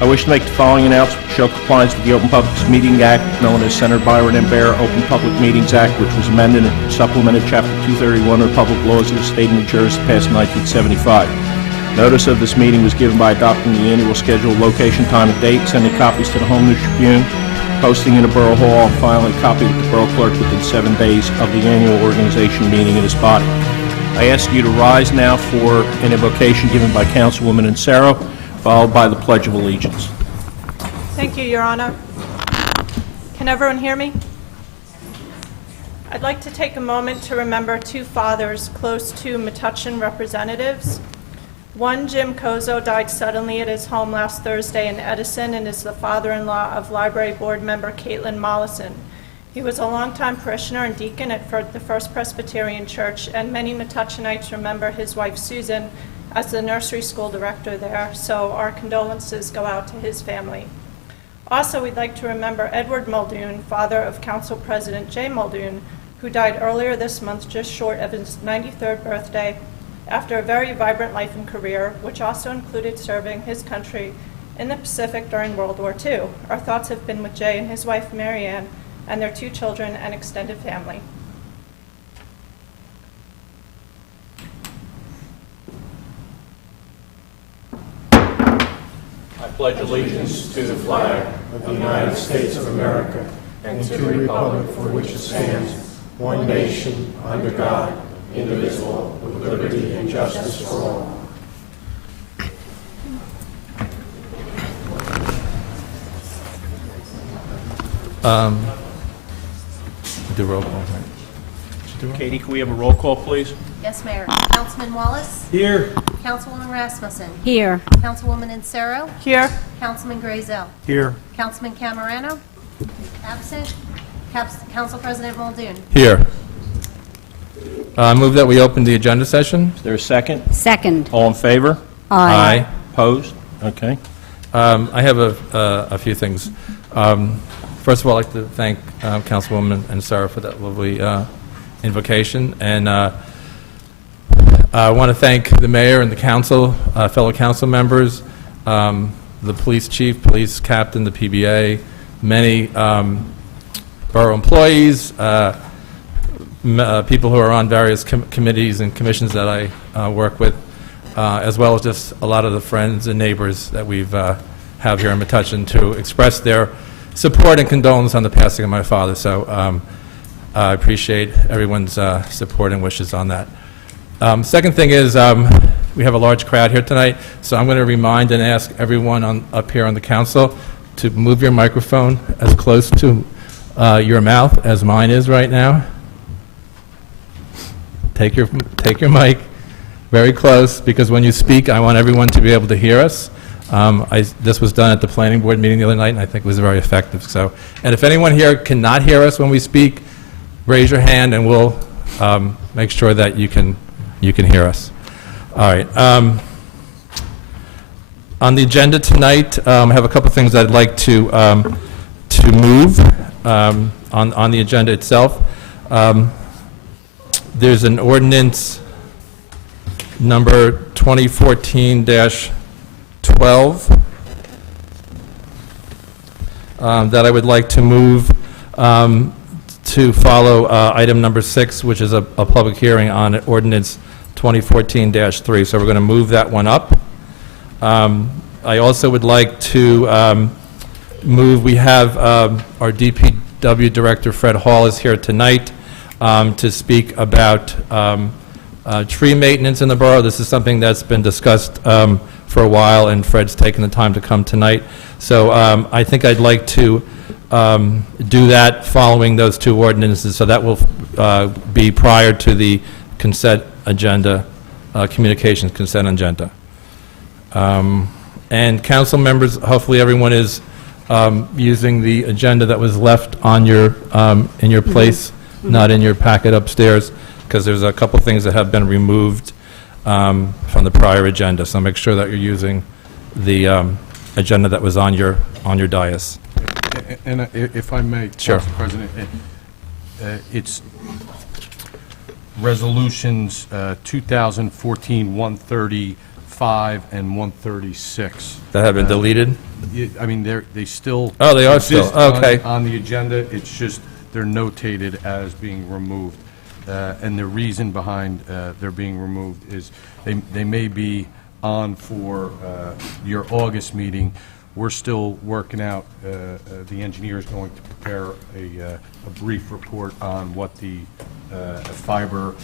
I wish to make the following announcement to show compliance with the Open Public Meeting Act, known as Senator Byron M. Baer Open Public Meetings Act, which was amended and supplemented Chapter 231 of the Public Laws of the State of New Jersey, passed in 1975. Notice of this meeting was given by adopting the annual schedule, location, time, and date, sending copies to the Home News Tribune, posting in the Borough Hall, and filing a copy with the Borough Clerk within 7 days of the annual organization meeting in this body. I ask you to rise now for an invocation given by Councilwoman Insero, followed by the Pledge of Allegiance. Thank you, Your Honor. Can everyone hear me? I'd like to take a moment to remember two fathers close to Metuchen representatives. One, Jim Kozo, died suddenly at his home last Thursday in Edison and is the father-in-law of Library Board member Caitlin Mollison. He was a longtime parishioner and deacon at the First Presbyterian Church, and many Metuchenites remember his wife Susan as the nursery school director there, so our condolences go out to his family. Also, we'd like to remember Edward Muldoon, father of Council President Jay Muldoon, who died earlier this month just short of his 93rd birthday after a very vibrant life and career, which also included serving his country in the Pacific during World War II. Our thoughts have been with Jay and his wife, Marianne, and their 2 children and extended family. I pledge allegiance to the flag of the United States of America and to the republic for which it stands, one nation, under God, indivisible, with liberty and justice for all. Do roll call, right? Katie, can we have a roll call, please? Yes, Mayor. Councilman Wallace? Here. Councilwoman Rasmussen? Here. Councilwoman Insero? Here. Councilman Grayzel? Here. Councilman Camerano? Absent. Council President Muldoon? Here. Move that we open the agenda session. Is there a second? Second. All in favor? Aye. Opposed? Okay. I have a few things. First of all, I'd like to thank Councilwoman and Sarah for that lovely invocation. And I want to thank the mayor and the council, fellow council members, the police chief, police captain, the PBA, many borough employees, people who are on various committees and commissions that I work with, as well as just a lot of the friends and neighbors that we've have here in Metuchen to express their support and condolence on the passing of my father. So I appreciate everyone's support and wishes on that. Second thing is we have a large crowd here tonight, so I'm going to remind and ask everyone up here on the council to move your microphone as close to your mouth as mine is right now. Take your mic very close, because when you speak, I want everyone to be able to hear us. This was done at the planning board meeting the other night, and I think it was very effective. So, and if anyone here cannot hear us when we speak, raise your hand, and we'll make sure that you can hear us. All right. On the agenda tonight, I have a couple things I'd like to move on the agenda itself. There's an ordinance number 2014-12 that I would like to move to follow item number 6, which is a public hearing on ordinance 2014-3. So we're going to move that one up. I also would like to move, we have our DPW Director Fred Hall is here tonight to speak about tree maintenance in the borough. This is something that's been discussed for a while, and Fred's taken the time to come tonight. So I think I'd like to do that following those 2 ordinances, so that will be prior to the consent agenda, communications consent agenda. And council members, hopefully everyone is using the agenda that was left on your in your place, not in your packet upstairs, because there's a couple things that have been removed from the prior agenda. So make sure that you're using the agenda that was on your dais. And if I may, Sure. Council President, it's resolutions 2014-130 135 and 136. That have been deleted? I mean, they still. Oh, they are still, exist on- okay. On the agenda, it's just, they're notated as being removed. And the reason behind their being removed is they may be on for your August meeting. We're still working out, the engineer is going to prepare a brief report on what the fiber,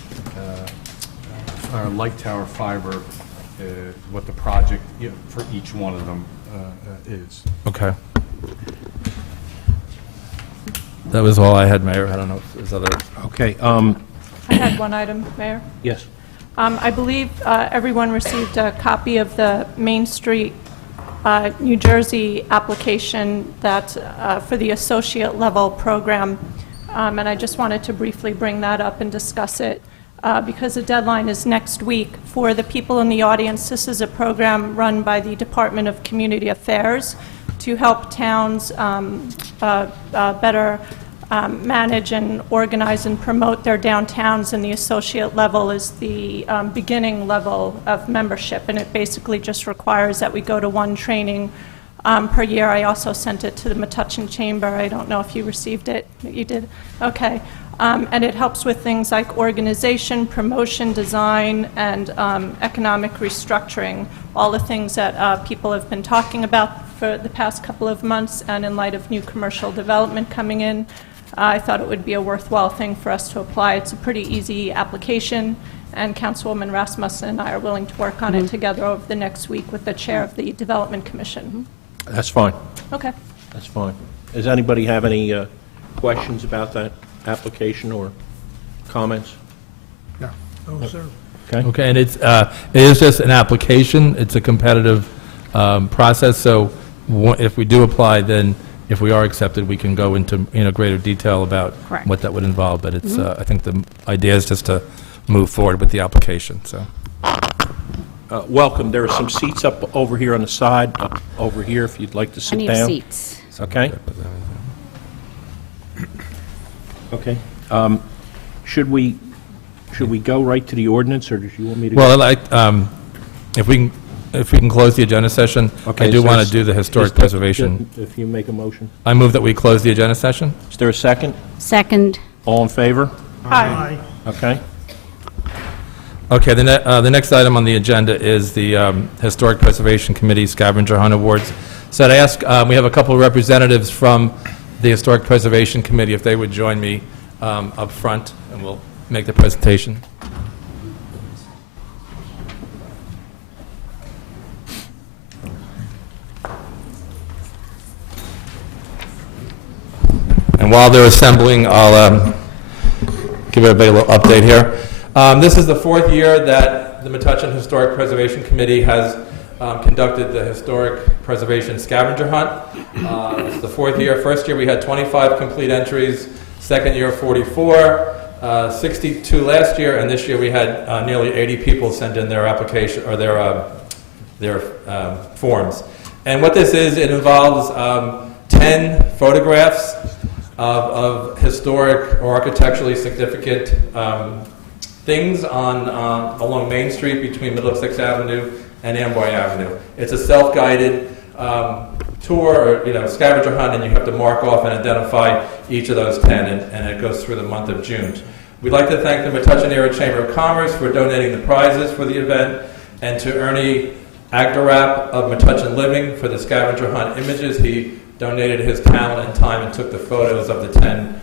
light tower fiber, what the project for each one of them is. Okay. That was all I had, Mayor. I don't know if there's other... Okay, I had one item, Mayor. yes. I believe everyone received a copy of the Main Street, New Jersey application that, for the associate level program, and I just wanted to briefly bring that up and discuss it, because the deadline is next week. For the people in the audience, this is a program run by the Department of Community Affairs to help towns better manage and organize and promote their downtowns, and the associate level is the beginning level of membership, and it basically just requires that we go to one training per year. I also sent it to the Metuchen Chamber. I don't know if you received it. You did? Okay. And it helps with things like organization, promotion, design, and economic restructuring, all the things that people have been talking about for the past couple of months, and in light of new commercial development coming in, I thought it would be a worthwhile thing for us to apply. It's a pretty easy application, and Councilwoman Rasmussen and I are willing to work on it together over the next week with the chair of the Development Commission. That's fine. Okay. That's fine. Does anybody have any questions about that application or comments? No. Oh, sir. Okay? Okay, and it is just an application. It's a competitive process, so if we do apply, then if we are accepted, we can go into greater detail about Correct. what that would involve. But it's I think the idea is just to move forward with the application. So Welcome. There are some seats up over here on the side, up over here, if you'd like to sit Plenty down. of seats. Okay? Okay. Should we go right to the ordinance, or do you want me to? well, if we can close the agenda session, Okay, I do is there want a to do the historic is there- preservation. If you make a motion. I move that we close the agenda session. Is there a second? Second. All in favor? Aye. Okay. Okay, the next item on the agenda is the Historic Preservation Committee Scavenger Hunt Awards. So I'd ask, we have a couple of representatives from the Historic Preservation Committee, if they would join me up front, and we'll make the presentation. And while they're assembling, I'll give everybody a little update here. This is the fourth year that the Metuchen Historic Preservation Committee has conducted the Historic Preservation Scavenger Hunt. It's the fourth year. First year we had 25 complete entries, second year 44, 62 last year, and this year we had nearly 80 people send in their application or their forms. And what this is, it involves 10 photographs of historic or architecturally significant things along Main Street between Middlesex Avenue and Amboy Avenue. It's a self-guided tour, or scavenger hunt, and you have to mark off and identify each of those 10, and it goes through the month of June. We'd like to thank the Metuchen Area Chamber of Commerce for donating the prizes for the event, and to Ernie Agdarap of Metuchen Living for the scavenger hunt images. He donated his talent and time and took the photos of the 10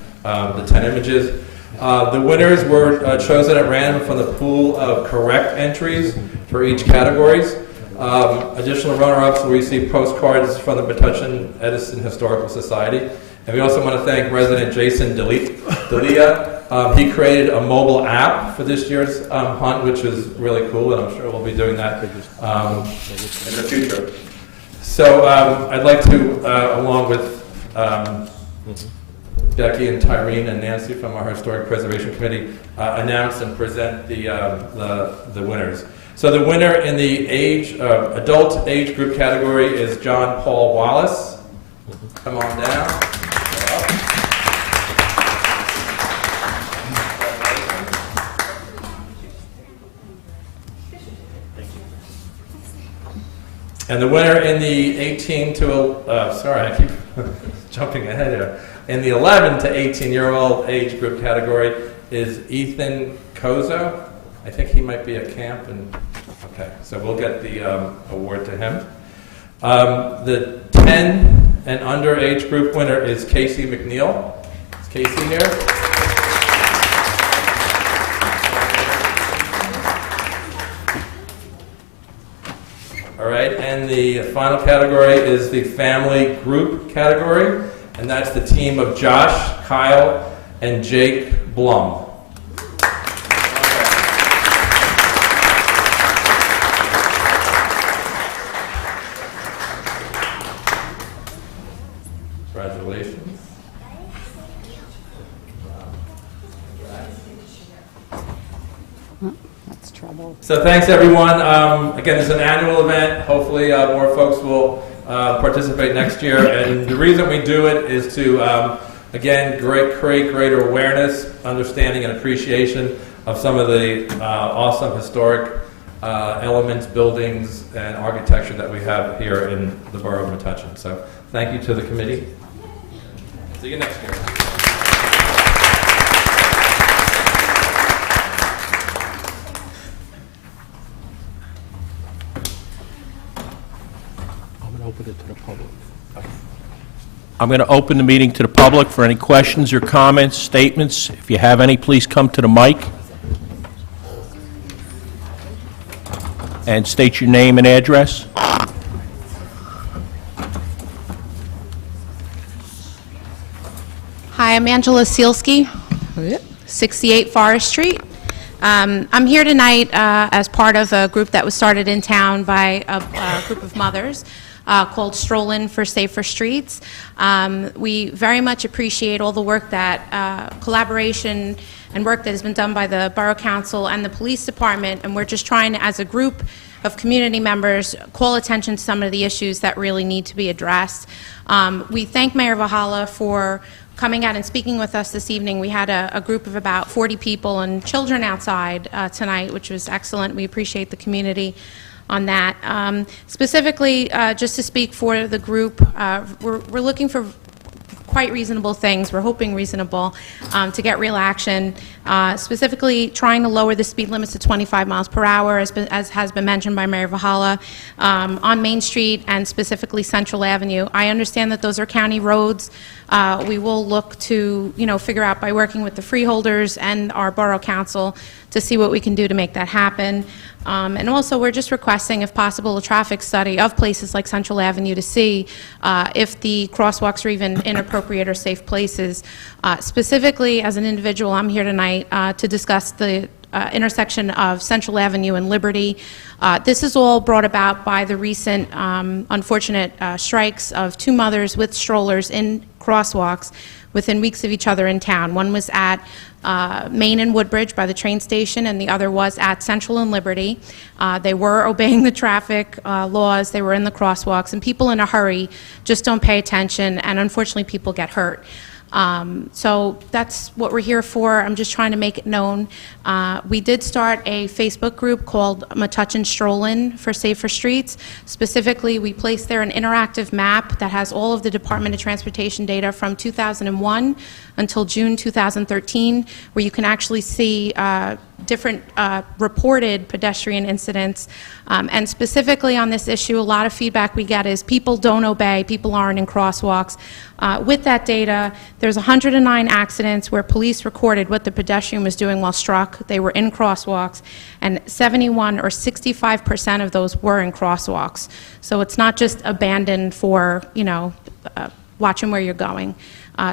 images. The winners were chosen at random from the pool of correct entries for each categories. Additional runner-ups will receive postcards from the Metuchen Edison Historical Society. And we also want to thank resident Jason Delia. He created a mobile app for this year's hunt, which is really cool, and I'm sure we'll be doing that in the future. So I'd like to, along with Becky and Tyrene and Nancy from our Historic Preservation Committee, announce and present the winners. So the winner in the adult age group category is John Paul Wallace. Come on down. And the winner in the 18 to, sorry, I keep jumping ahead here. In the 11 to 18-year-old age group category is Ethan Kozo. I think he might be at camp, and okay, so we'll get the award to him. The 10 and under age group winner is Casey McNeil. Is Casey here? All right, and the final category is the family group category, and that's the team of Josh, Kyle, and Jake Blum. Congratulations. That's trouble. So thanks, everyone. Again, it's an annual event. Hopefully, more folks will participate next year. And the reason we do it is to, again, create greater awareness, understanding, and appreciation of some of the awesome historic elements, buildings, and architecture that we have here in the borough of Metuchen. So thank you to the committee. See you next year. I'm going to open the meeting to the public for any questions or comments, statements. If you have any, please come to the mic and state your name and address. Hi, I'm Angela Sealski, 68 Forest Street. I'm here tonight as part of a group that was started in town by a group of mothers called Strollin' for Safer Streets. We very much appreciate all the work that, collaboration and work that has been done by the Borough Council and the Police Department, and we're just trying to, as a group of community members, call attention to some of the issues that really need to be addressed. We thank Mayor Valhalla for coming out and speaking with us this evening. We had a group of about 40 people and children outside tonight, which was excellent. We appreciate the community on that. Specifically, just to speak for the group, we're looking for quite reasonable things. We're hoping reasonable to get real action, specifically trying to lower the speed limits to 25 miles per hour, as has been mentioned by Mayor Valhalla, on Main Street and specifically Central Avenue. I understand that those are county roads. We will look to, figure out by working with the freeholders and our Borough Council to see what we can do to make that happen. And also, we're just requesting, if possible, a traffic study of places like Central Avenue to see if the crosswalks are even inappropriate or safe places. Specifically, as an individual, I'm here tonight to discuss the intersection of Central Avenue and Liberty. This is all brought about by the recent unfortunate strikes of two mothers with strollers in crosswalks within weeks of each other in town. One was at Main and Woodbridge by the train station, and the other was at Central and Liberty. They were obeying the traffic laws, they were in the crosswalks, and people in a hurry just don't pay attention, and unfortunately people get hurt. So that's what we're here for. I'm just trying to make it known. We did start a Facebook group called Metuchen Strollin' for Safer Streets. Specifically, we placed there an interactive map that has all of the Department of Transportation data from 2001 until June 2013, where you can actually see different reported pedestrian incidents. And specifically on this issue, a lot of feedback we get is people don't obey, people aren't in crosswalks. With that data, there's 109 accidents where police recorded what the pedestrian was doing while struck. They were in crosswalks, and 71 or 65% of those were in crosswalks. So it's not just abandoned for, watching where you're going.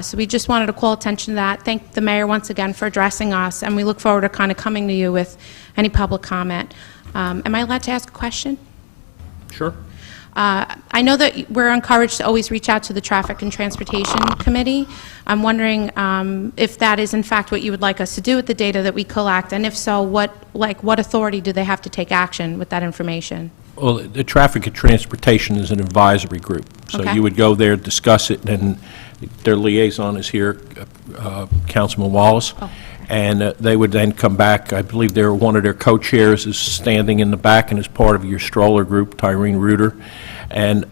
So we just wanted to call attention to that. Thank the mayor once again for addressing us, and we look forward to kind of coming to you with any public comment. Am I allowed to ask a question? Sure. I know that we're encouraged to always reach out to the Traffic and Transportation Committee. I'm wondering if that is in fact what you would like us to do with the data that we collect, and if so, what authority do they have to take action with that information? Well, the Traffic and Transportation is an advisory group. So Okay. you would go there, discuss it, and their liaison is here, Councilman Wallace. Oh. and they would then come back. I believe one of their co-chairs is standing in the back and is part of your stroller group, Tyrene Reuter, and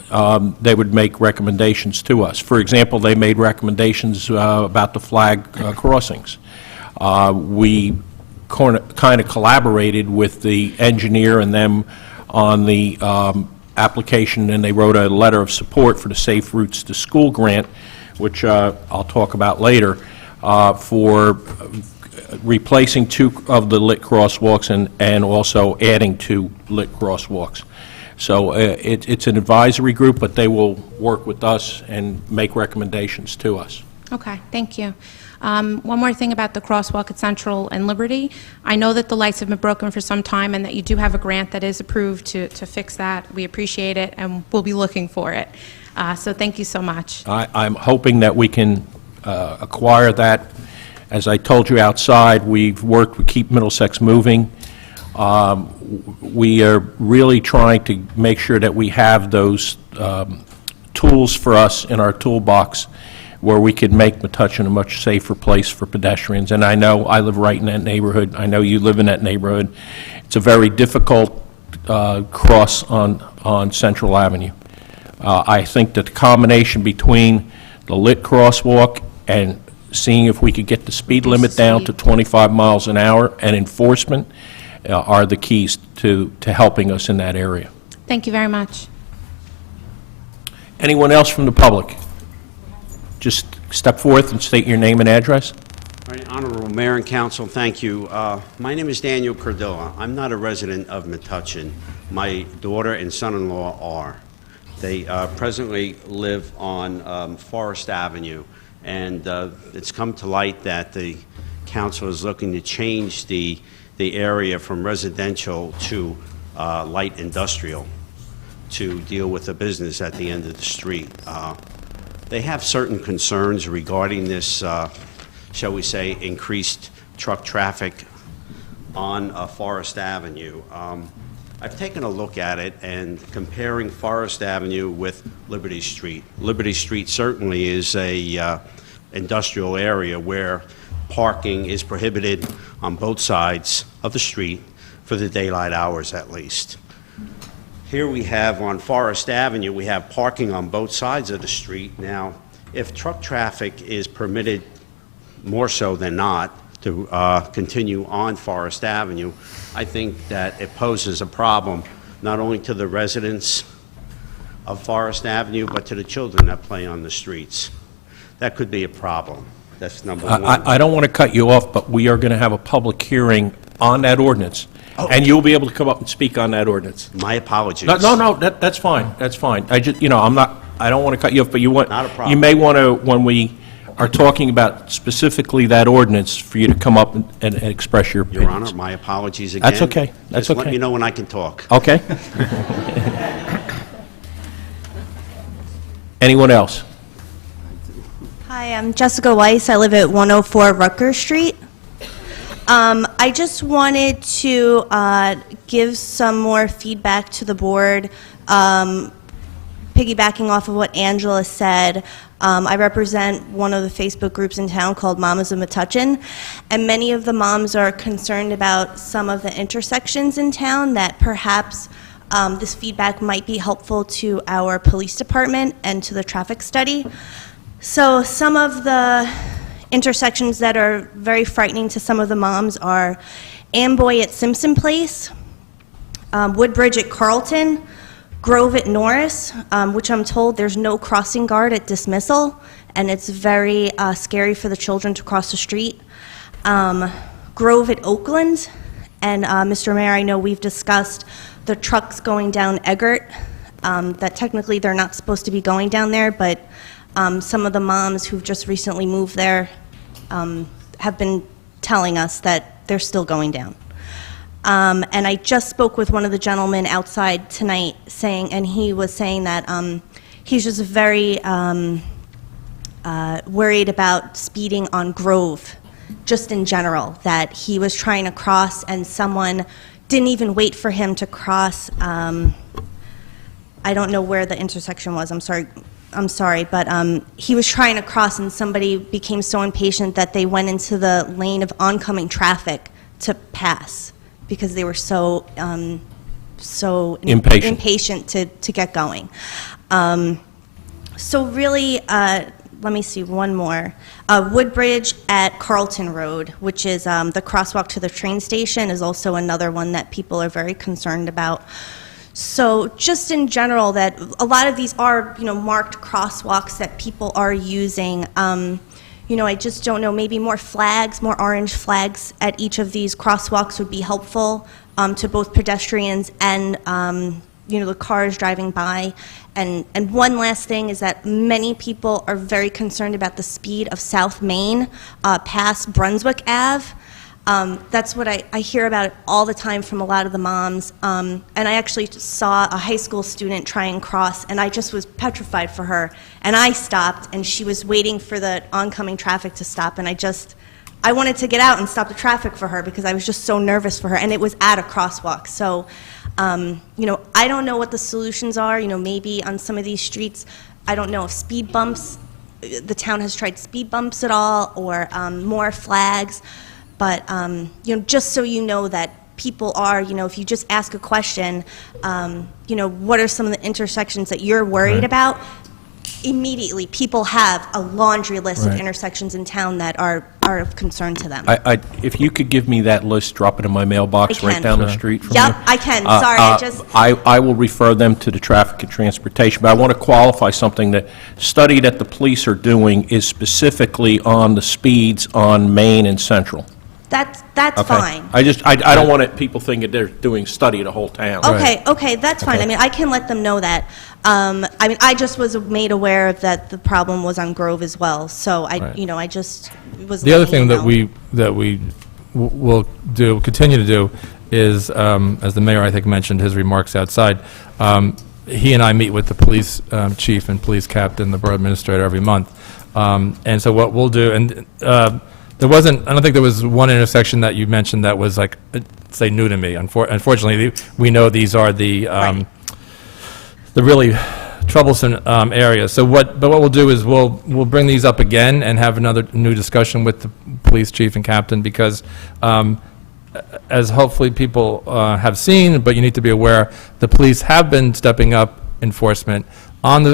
they would make recommendations to us. For example, they made recommendations about the flag crossings. We kind of collaborated with the engineer and them on the application, and they wrote a letter of support for the Safe Routes to School grant, which I'll talk about later, for replacing 2 of the lit crosswalks and also adding 2 lit crosswalks. So it's an advisory group, but they will work with us and make recommendations to us. Okay, thank you. One more thing about the crosswalk at Central and Liberty. I know that the lights have been broken for some time and that you do have a grant that is approved to fix that. We appreciate it, and we'll be looking for it. So thank you so much. I'm hoping that we can acquire that. As I told you outside, we've worked with Keep Middlesex Moving. We are really trying to make sure that we have those tools for us in our toolbox where we could make Metuchen a much safer place for pedestrians. And I know I live right in that neighborhood. I know you live in that neighborhood. It's a very difficult cross on Central Avenue. I think that the combination between the lit crosswalk and seeing if we could get the speed limit down to 25 miles an hour and enforcement are the keys to helping us in that area. Thank you very much. Anyone else from the public? Just step forth and state your name and address. All right, Honorable Mayor and Council, thank you. My name is Daniel Cordilla. I'm not a resident of Metuchen. My daughter and son-in-law are. They presently live on Forest Avenue, and it's come to light that the council is looking to change the area from residential to light industrial to deal with the business at the end of the street. They have certain concerns regarding this, shall we say, increased truck traffic on Forest Avenue. I've taken a look at it and comparing Forest Avenue with Liberty Street. Liberty Street certainly is a industrial area where parking is prohibited on both sides of the street for the daylight hours at least. Here we have on Forest Avenue, we have parking on both sides of the street. Now, if truck traffic is permitted more so than not to continue on Forest Avenue, I think that it poses a problem not only to the residents of Forest Avenue, but to the children that play on the streets. That could be a problem. That's number one. I don't want to cut you off, but we are going to have a public hearing on that ordinance, and you'll be able to come up and speak on that ordinance. My apologies. No, that's fine, that's fine. I just, I don't want to cut you off, but you want, Not a problem. you may want to, when we are talking about specifically that ordinance, for you to come up and express your Your opinions. Honor, my apologies again. That's okay. That's Just let okay. me know when I can talk. Okay? Anyone else? Hi, I'm Jessica Weiss. I live at 104 Rutgers Street. I just wanted to give some more feedback to the board, piggybacking off of what Angela said. I represent one of the Facebook groups in town called Mamas of Metuchen, and many of the moms are concerned about some of the intersections in town that perhaps this feedback might be helpful to our police department and to the traffic study. So some of the intersections that are very frightening to some of the moms are Amboy at Simpson Place, Woodbridge at Carlton, Grove at Norris, which I'm told there's no crossing guard at Dismissal, and it's very scary for the children to cross the street. Grove at Oakland, and Mr. Mayor, I know we've discussed the trucks going down Eggert, that technically they're not supposed to be going down there, but some of the moms who've just recently moved there have been telling us that they're still going down. And I just spoke with one of the gentlemen outside tonight and he was saying that he's just very worried about speeding on Grove, just in general, that he was trying to cross and someone didn't even wait for him to cross. I don't know where the intersection was, I'm sorry. I'm sorry, but he was trying to cross and somebody became so impatient that they went into the lane of oncoming traffic to pass because they were so Impatient. to get going. So really, let me see, one more. Woodbridge at Carlton Road, which is the crosswalk to the train station, is also another one that people are very concerned about. So just in general, that a lot of these are, marked crosswalks that people are using. I just don't know, maybe more flags, more orange flags at each of these crosswalks would be helpful to both pedestrians and the cars driving by. And one last thing is that many people are very concerned about the speed of South Main past Brunswick Ave. That's what I hear about it all the time from a lot of the moms. And I actually saw a high school student try and cross, and I just was petrified for her. And I stopped, and she was waiting for the oncoming traffic to stop, and I wanted to get out and stop the traffic for her because I was just so nervous for her, and it was at a crosswalk. So, I don't know what the solutions are. Maybe on some of these streets, I don't know if speed bumps, the town has tried speed bumps at all, or more flags. But, just so you know that people are, if you just ask a question, what are some of the intersections that you're worried about? Immediately, people have a laundry list of intersections in town that are of concern to them. If you could give me that list, drop it in my mailbox I right can. down the street from Yep, here. I can. Sorry, I will refer them to the Traffic and Transportation, but I want to qualify something. The study that the police are doing is specifically on the speeds on Main and Central. That's Okay? fine. I don't want people thinking they're doing study of the whole town. Okay, that's fine. Okay. I can let them know that. I just was made aware of that the problem was on Grove as well. So I just was. The other letting thing you know. that we will continue to do is, as the mayor, I think, mentioned his remarks outside, he and I meet with the police chief and police captain, the borough administrator, every month. And so what we'll do, and I don't think there was one intersection that you mentioned that was like, say, new to me. Unfortunately, we know these are the really troublesome areas. So what we'll do is we'll bring these up again and have another new discussion with the police chief and captain, because as hopefully people have seen, but you need to be aware, the police have been stepping up enforcement on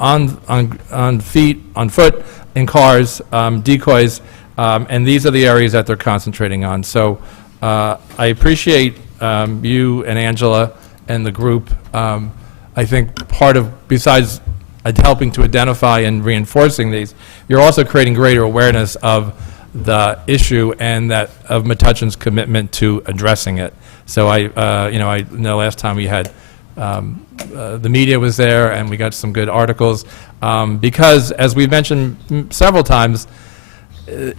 on feet, on foot, in cars, decoys. And these are the areas that they're concentrating on. So I appreciate you and Angela and the group. I think besides helping to identify and reinforcing these, you're also creating greater awareness of the issue and of Metuchen's commitment to addressing it. So I know last time we had the media was there and we got some good articles because, as we've mentioned several times,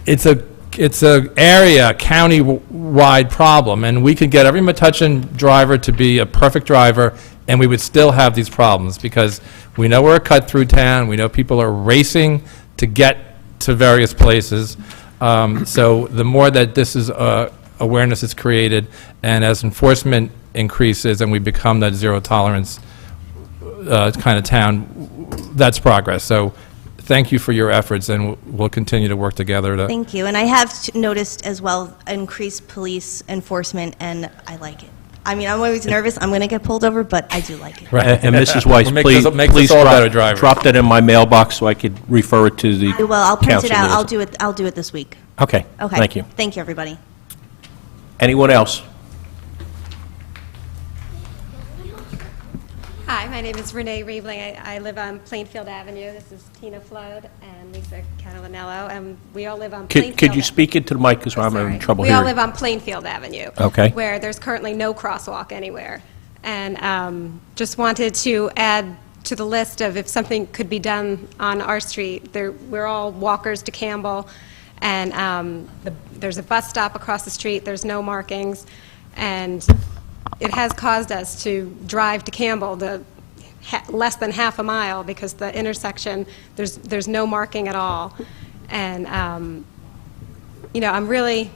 it's a area, county-wide problem, and we could get every Metuchen driver to be a perfect driver, and we would still have these problems, because we know we're a cut-through town, we know people are racing to get to various places, so the more that this is awareness is created, and as enforcement increases and we become that zero-tolerance kind of town, that's progress. So thank you for your efforts, and we'll continue to work together to... Thank you. And I have noticed as well increased police enforcement, and I like it. I'm always nervous I'm going to get pulled over, but I do like it. And Mrs. Weiss, Make please us all better drivers. drop that in my mailbox so I could refer it to the I will. I'll print it council out. liaison. I'll do it this week. Okay, Okay. thank you. Thank you, everybody. Anyone else? Hi, my name is Renee Riebling. I live on Plainfield Avenue. This is Tina Flood and Lisa Catalanello, and we all live on Plainfield. Could you speak into the mic, because I'm Sorry. having trouble We hearing? all live on Plainfield Avenue. Okay. Where there's currently no crosswalk anywhere. And just wanted to add to the list of if something could be done on our street. We're all walkers to Campbell, and there's a bus stop across the street. There's no markings, and it has caused us to drive to Campbell less than half a mile, because the intersection, there's no marking at all. And I'm really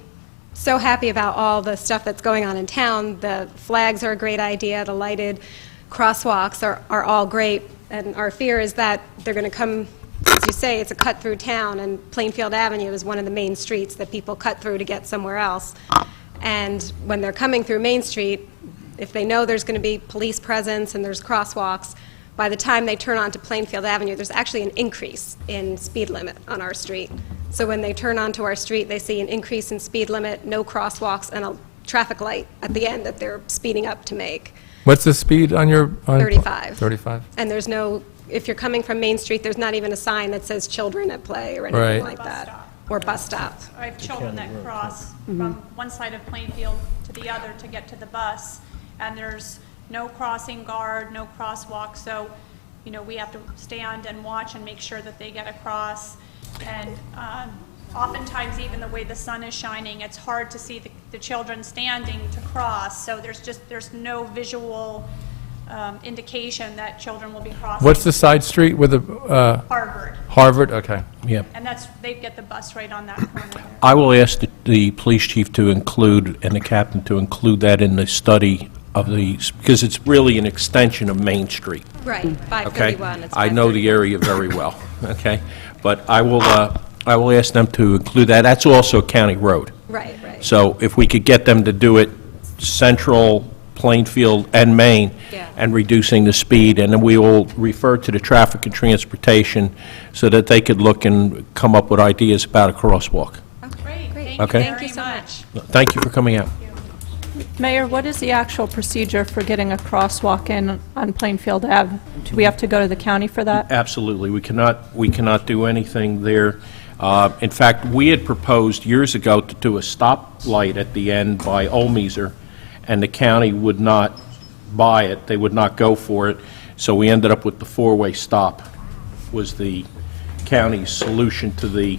so happy about all the stuff that's going on in town. The flags are a great idea. The lighted crosswalks are all great, And our fear is that they're going to come, as you say, it's a cut-through town, and Plainfield Avenue is one of the main streets that people cut through to get somewhere else. And when they're coming through Main Street, if they know there's going to be police presence and there's crosswalks, by the time they turn onto Plainfield Avenue, there's actually an increase in speed limit on our street. So when they turn onto our street, they see an increase in speed limit, no crosswalks, and a traffic light at the end that they're speeding up to make. What's the speed on your? 35. 35? And there's no, if you're coming from Main Street, there's not even a sign that says children at play or anything Right. like that. Or bus stop. I have children that cross from one side of Plainfield to the other to get to the bus, and there's no crossing guard, no crosswalk, so, we have to stand and watch and make sure that they get across. And oftentimes, even the way the sun is shining, it's hard to see the children standing to cross, so there's no visual indication that children will be crossing. What's the side street with the, Harvard, Harvard? Okay. Yep. and they get the bus right on that corner there. I will ask the police chief to include, and the captain to include that in the study of these, because it's really an extension of Main Street. Right, Okay? 531. It's I know the area very well, okay? But I will ask them to include that. That's also a county road. Right, right. So if we could get them to do it Central, Plainfield, and Main, Yeah. and reducing the speed, and then we will refer to the traffic and transportation so that they could look and come up with ideas about a crosswalk. Great, thank Okay. you Thank very you so much. Thank you for coming out. Mayor, what is the actual procedure for getting a crosswalk in on Plainfield Ave? Do we have to go to the county for that? Absolutely. We cannot do anything there. In fact, we had proposed years ago to do a stoplight at the end by Olmeser, and the county would not buy it. They would not go for it. So we ended up with the four-way stop was the county's solution to the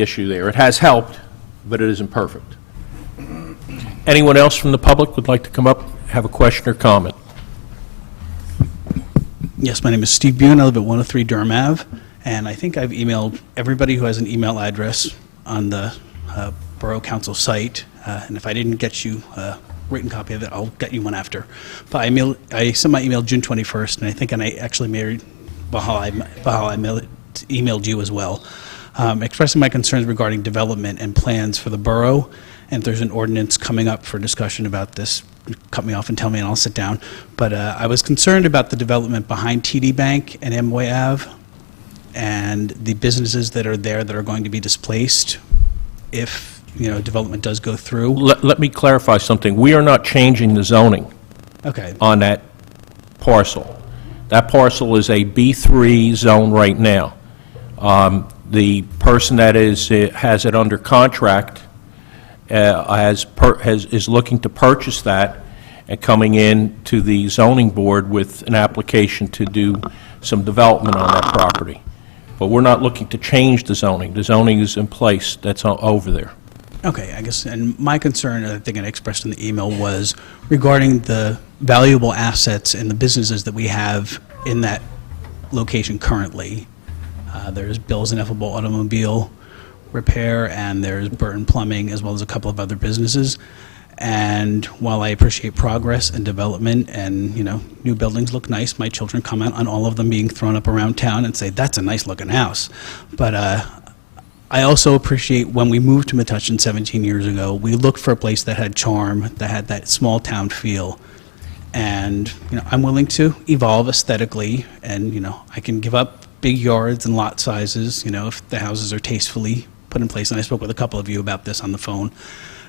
issue there. It has helped, but it isn't perfect. Anyone else from the public would like to come up, have a question or comment? Yes, my name is Steve Bune. I live at 103 Durham Ave, and I think I've emailed everybody who has an email address on the Borough Council site, and if I didn't get you a written copy of it, I'll get you one after. But I sent my email June 21st, and I think I actually married Bahal. I emailed you as well, expressing my concerns regarding development and plans for the borough, and if there's an ordinance coming up for discussion about this, cut me off and tell me, and I'll sit down. But I was concerned about the development behind TD Bank and Amway Ave, and the businesses that are there that are going to be displaced if, development does go through. Let me clarify something. We are not changing the zoning Okay. on that parcel. That parcel is a B3 zone right now. The person that has it under contract is looking to purchase that and coming in to the zoning board with an application to do some development on that property. But we're not looking to change the zoning. The zoning is in place. That's over there. Okay, I guess, and my concern, I think I expressed in the email, was regarding the valuable assets and the businesses that we have in that location currently. There's Bill's Ineffable Automobile Repair, and there's Burton Plumbing, as well as a couple of other businesses. And while I appreciate progress and development and, new buildings look nice, my children comment on all of them being thrown up around town and say, that's a nice-looking house. But I also appreciate when we moved to Metuchen 17 years ago, we looked for a place that had charm, that had that small-town feel. And, I'm willing to evolve aesthetically, and, I can give up big yards and lot sizes, if the houses are tastefully put in place. And I spoke with a couple of you about this on the phone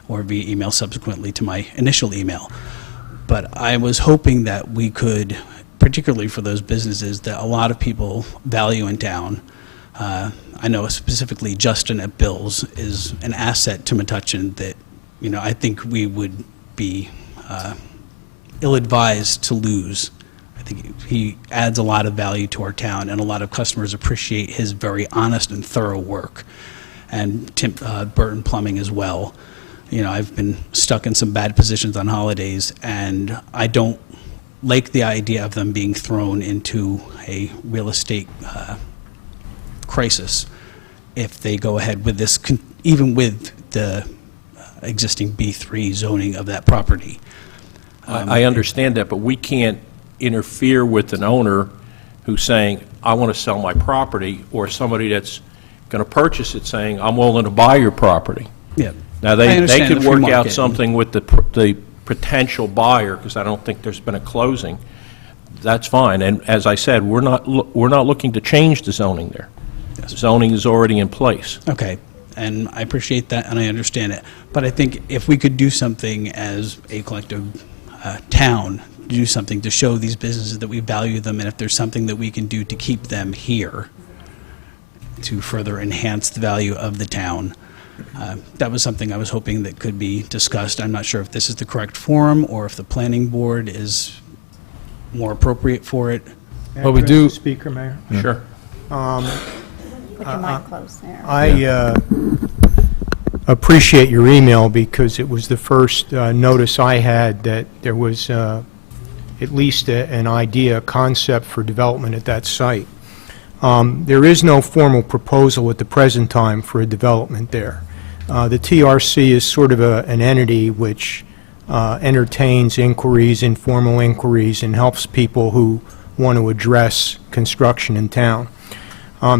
or via email subsequently to my initial email. But I was hoping that we could, particularly for those businesses that a lot of people value in town, I know specifically Justin at Bill's is an asset to Metuchen that, I think we would be ill-advised to lose. I think he adds a lot of value to our town, and a lot of customers appreciate his very honest and thorough work. And Burton Plumbing as well. I've been stuck in some bad positions on holidays, and I don't like the idea of them being thrown into a real estate crisis if they go ahead with this, even with the existing B3 zoning of that property. I understand that, but we can't interfere with an owner who's saying, I want to sell my property, or somebody that's going to purchase it saying, I'm willing to buy your property. Yeah. Now, I they understand could the free work out market. something with the potential buyer, because I don't think there's been a closing. That's fine. And as I said, we're not looking to change the zoning there. Yes. Zoning is already in place. Okay, and I appreciate that, and I understand it. But I think if we could do something as a collective town, do something to show these businesses that we value them, and if there's something that we can do to keep them here, to further enhance the value of the town, that was something I was hoping that could be discussed. I'm not sure if this is the correct forum, or if the planning board is more appropriate for it. Well, we do- Speaker, Mayor. Sure. With your mic closed there. I appreciate your email because it was the first notice I had that there was at least an idea, a concept for development at that site. There is no formal proposal at the present time for a development there. The TRC is sort of an entity which entertains inquiries, informal inquiries, and helps people who want to address construction in town.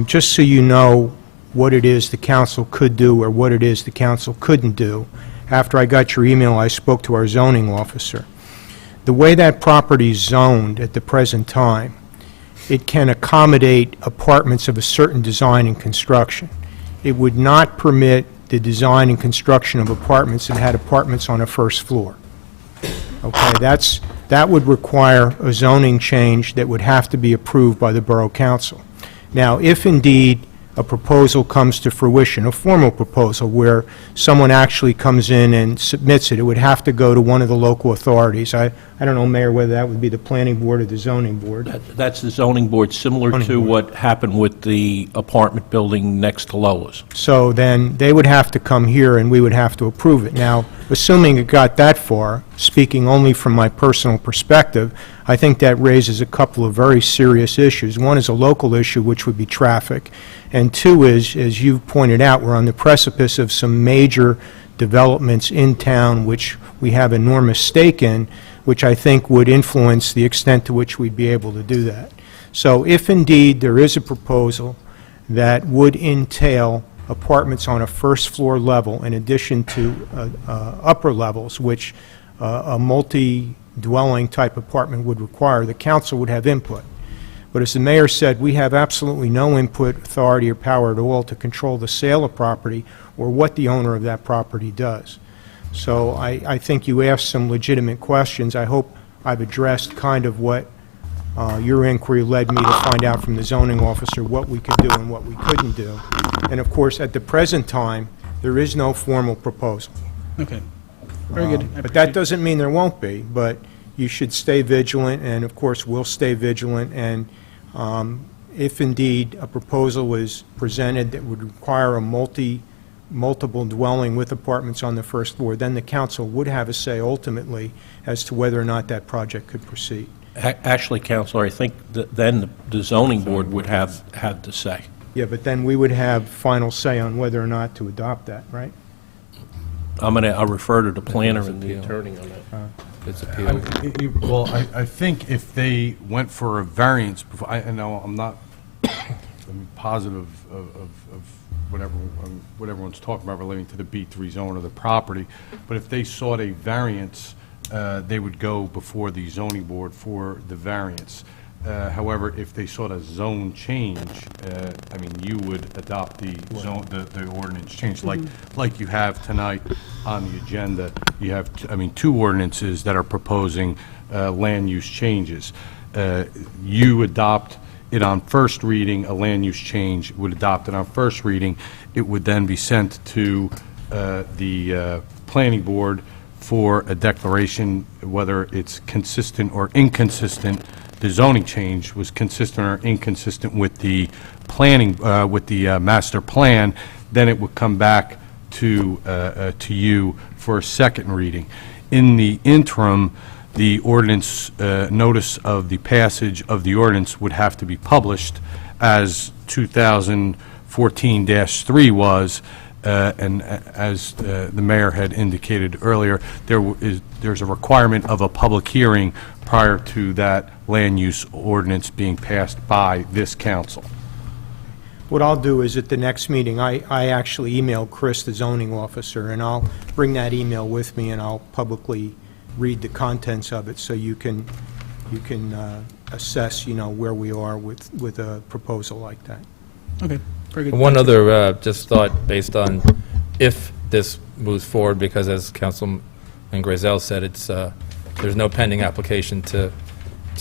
Just so you know what it is the council could do or what it is the council couldn't do, after I got your email, I spoke to our zoning officer. The way that property is zoned at the present time, it can accommodate apartments of a certain design and construction. It would not permit the design and construction of apartments that had apartments on a first floor. Okay, that would require a zoning change that would have to be approved by the Borough Council. Now, if indeed a proposal comes to fruition, a formal proposal where someone actually comes in and submits it, it would have to go to one of the local authorities. I don't know, Mayor, whether that would be the planning board or the zoning board. That's the zoning board, similar Zoning to board. what happened with the apartment building next to Lola's. So then they would have to come here and we would have to approve it. Now, assuming it got that far, speaking only from my personal perspective, I think that raises a couple of very serious issues. One is a local issue, which would be traffic. And two is, as you've pointed out, we're on the precipice of some major developments in town which we have enormous stake in, which I think would influence the extent to which we'd be able to do that. So if indeed there is a proposal that would entail apartments on a first floor level in addition to upper levels, which a multi-dwelling type apartment would require, the council would have input. But as the mayor said, we have absolutely no input, authority, or power at all to control the sale of property or what the owner of that property does. So I think you asked some legitimate questions. I hope I've addressed kind of what your inquiry led me to find out from the zoning officer what we could do and what we couldn't do. And of course, at the present time, there is no formal proposal. Okay, very good. I But that doesn't mean there won't be, but you should stay vigilant, and of course, we'll stay vigilant, and if indeed a proposal is presented that would require a multiple dwelling with apartments on the first floor, then the council would have a say ultimately as to whether or not that project could proceed. Actually, Counselor, I think that then the zoning board would have the say. Yeah, but then we would have final say on whether or not to adopt that, right? I'll refer to the planner and the appeal. attorney on that. It's appealed. Well, I think if they went for a variance, before, I know I'm not positive of whatever what everyone's talking about relating to the B3 zone of the property, but if they sought a variance, they would go before the zoning board for the variance. However, if they sought a zone change, I mean, you would adopt the zone, the ordinance change, like you have tonight on the agenda. You have, two ordinances that are proposing land use changes. You adopt it on first reading, a land use change would adopt it on first reading. It would then be sent to the planning board for a declaration, whether it's consistent or inconsistent. The zoning change was consistent or inconsistent with the planning, with the master plan, then it would come back to you for a second reading. In the interim, the ordinance, notice of the passage of the ordinance would have to be published as 2014-3 was. and as the mayor had indicated earlier, there's a requirement of a public hearing prior to that land use ordinance being passed by this council. What I'll do is at the next meeting, I actually emailed Chris, the zoning officer, and I'll bring that email with me and I'll publicly read the contents of it so you can assess, where we are with a proposal like that. Okay, very good. One other just thought based on if this moves forward, because as Councilman Grazel said, it's there's no pending application to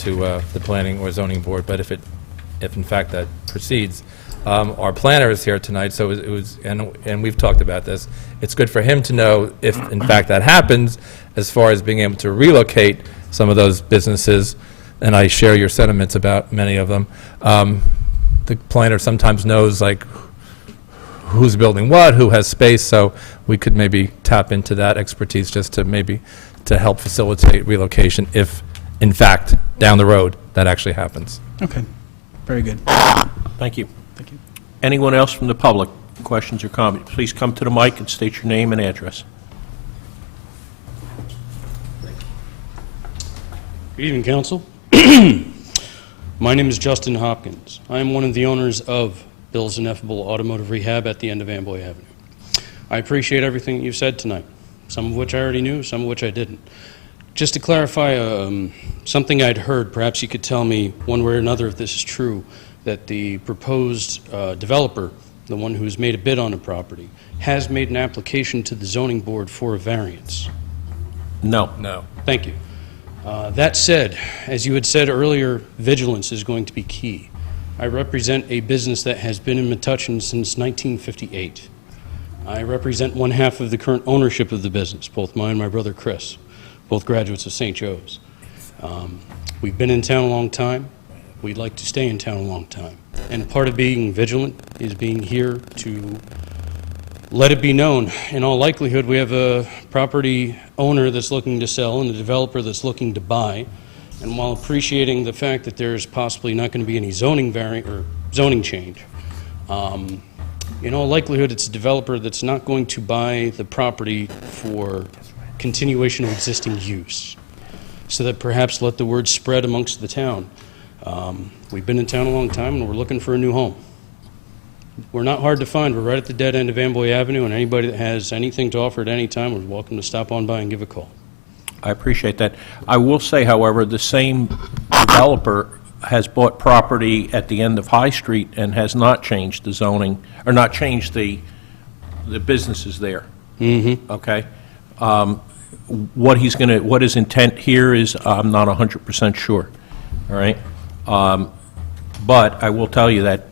the planning or zoning board, but if in fact that proceeds, our planner is here tonight, so it was, and we've talked about this. It's good for him to know if in fact that happens, as far as being able to relocate some of those businesses, and I share your sentiments about many of them. The planner sometimes knows like who's building what, who has space, so we could maybe tap into that expertise just to help facilitate relocation if, in fact, down the road, that actually happens. Okay, very good. Thank you. Thank you. Anyone else from the public, questions or comments? Please come to the mic and state your name and address. Good evening, Council. My name is Justin Hopkins. I am one of the owners of Bill's Ineffable Automotive Rehab at the end of Amboy Avenue. I appreciate everything you've said tonight, some of which I already knew, some of which I didn't. Just to clarify something I'd heard, perhaps you could tell me one way or another if this is true, that the proposed developer, the one who's made a bid on a property, has made an application to the zoning board for a variance. No. No. Thank you. That said, as you had said earlier, vigilance is going to be key. I represent a business that has been in Metuchen since 1958. I represent one half of the current ownership of the business, both mine and my brother Chris, both graduates of St. Joe's. We've been in town a long time. We'd like to stay in town a long time. And part of being vigilant is being here to let it be known. In all likelihood, we have a property owner that's looking to sell and a developer that's looking to buy. And while appreciating the fact that there's possibly not going to be any zoning change, in all likelihood, it's a developer that's not going to buy the property for continuation of existing use, so that perhaps let the word spread amongst the town. We've been in town a long time and we're looking for a new home. We're not hard to find. We're right at the dead end of Amboy Avenue, and anybody that has anything to offer at any time is welcome to stop on by and give a call. I appreciate that. I will say, however, the same developer has bought property at the end of High Street and has not changed the zoning, or not changed the businesses there. Mm-hmm. Okay? What his intent here is, I'm not 100% sure, all right? But I will tell you that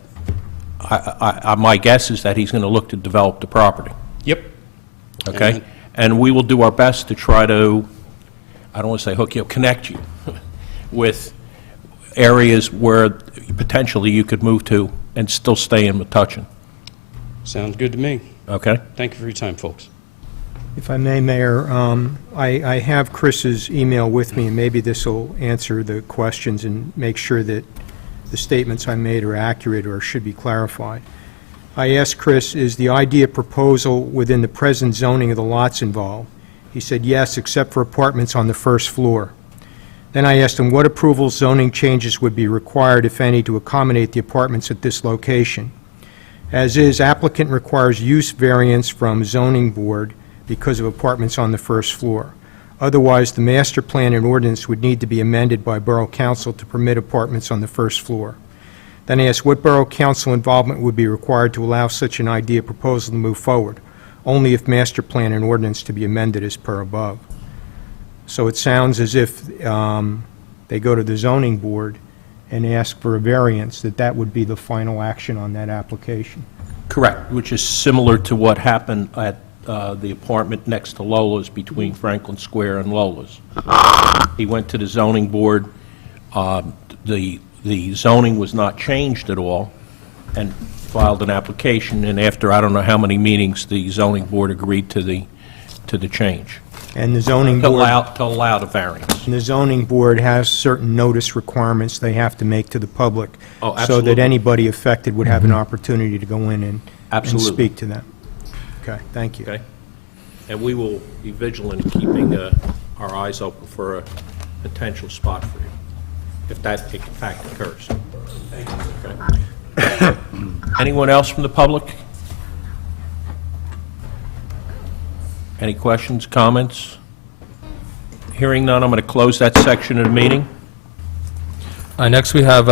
my guess is that he's going to look to develop the property, Yep. okay? And we will do our best to try to, I don't want to say hook you, connect you with areas where potentially you could move to and still stay in Metuchen, Sounds good to me. okay? Thank you for your time, folks. If I may, Mayor, I have Chris's email with me, and maybe this will answer the questions and make sure that the statements I made are accurate or should be clarified. I asked Chris, is the idea proposal within the present zoning of the lots involved? He said yes, except for apartments on the first floor. Then I asked him what approval zoning changes would be required, if any, to accommodate the apartments at this location. As is, applicant requires use variance from zoning board because of apartments on the first floor. Otherwise, the master plan and ordinance would need to be amended by Borough Council to permit apartments on the first floor. Then I asked what Borough Council involvement would be required to allow such an idea proposal to move forward, only if master plan and ordinance to be amended as per above. So it sounds as if they go to the zoning board and ask for a variance, that would be the final action on that application. Correct, which is similar to what happened at the apartment next to Lola's between Franklin Square and Lola's. He went to the zoning board. The zoning was not changed at all, and filed an application, and after I don't know how many meetings, the zoning board agreed to the change. And the zoning To board... allow the variance. And the zoning board has certain notice requirements they have to make to the public. Oh, So absolutely. that anybody affected would have an opportunity to go in and Absolutely. speak to them. Okay, thank you. Okay? And we will be vigilant in keeping our eyes open for a potential spot for you, if that in fact occurs. Okay. Anyone else from the public? Any questions, comments? Hearing none, I'm going to close that section of the meeting. Next, we have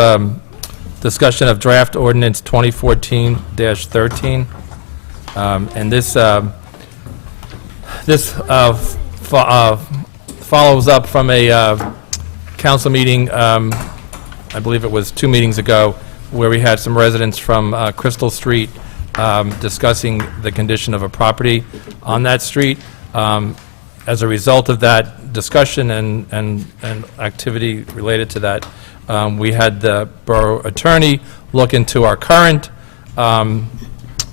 discussion of draft ordinance 2014-13. And this follows up from a council meeting, I believe it was 2 meetings ago, where we had some residents from Crystal Street discussing the condition of a property on that street. As a result of that discussion and activity related to that, we had the borough attorney look into our current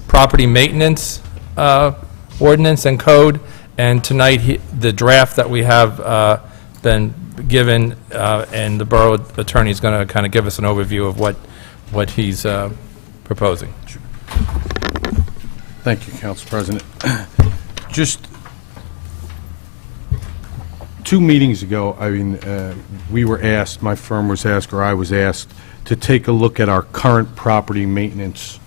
property maintenance ordinance and code, and tonight the draft that we have been given, and the borough attorney is going to kind of give us an overview of what he's proposing. Thank you, Council President. Just 2 meetings ago, I mean, we were asked, my firm was asked, or I was asked, to take a look at our current property maintenance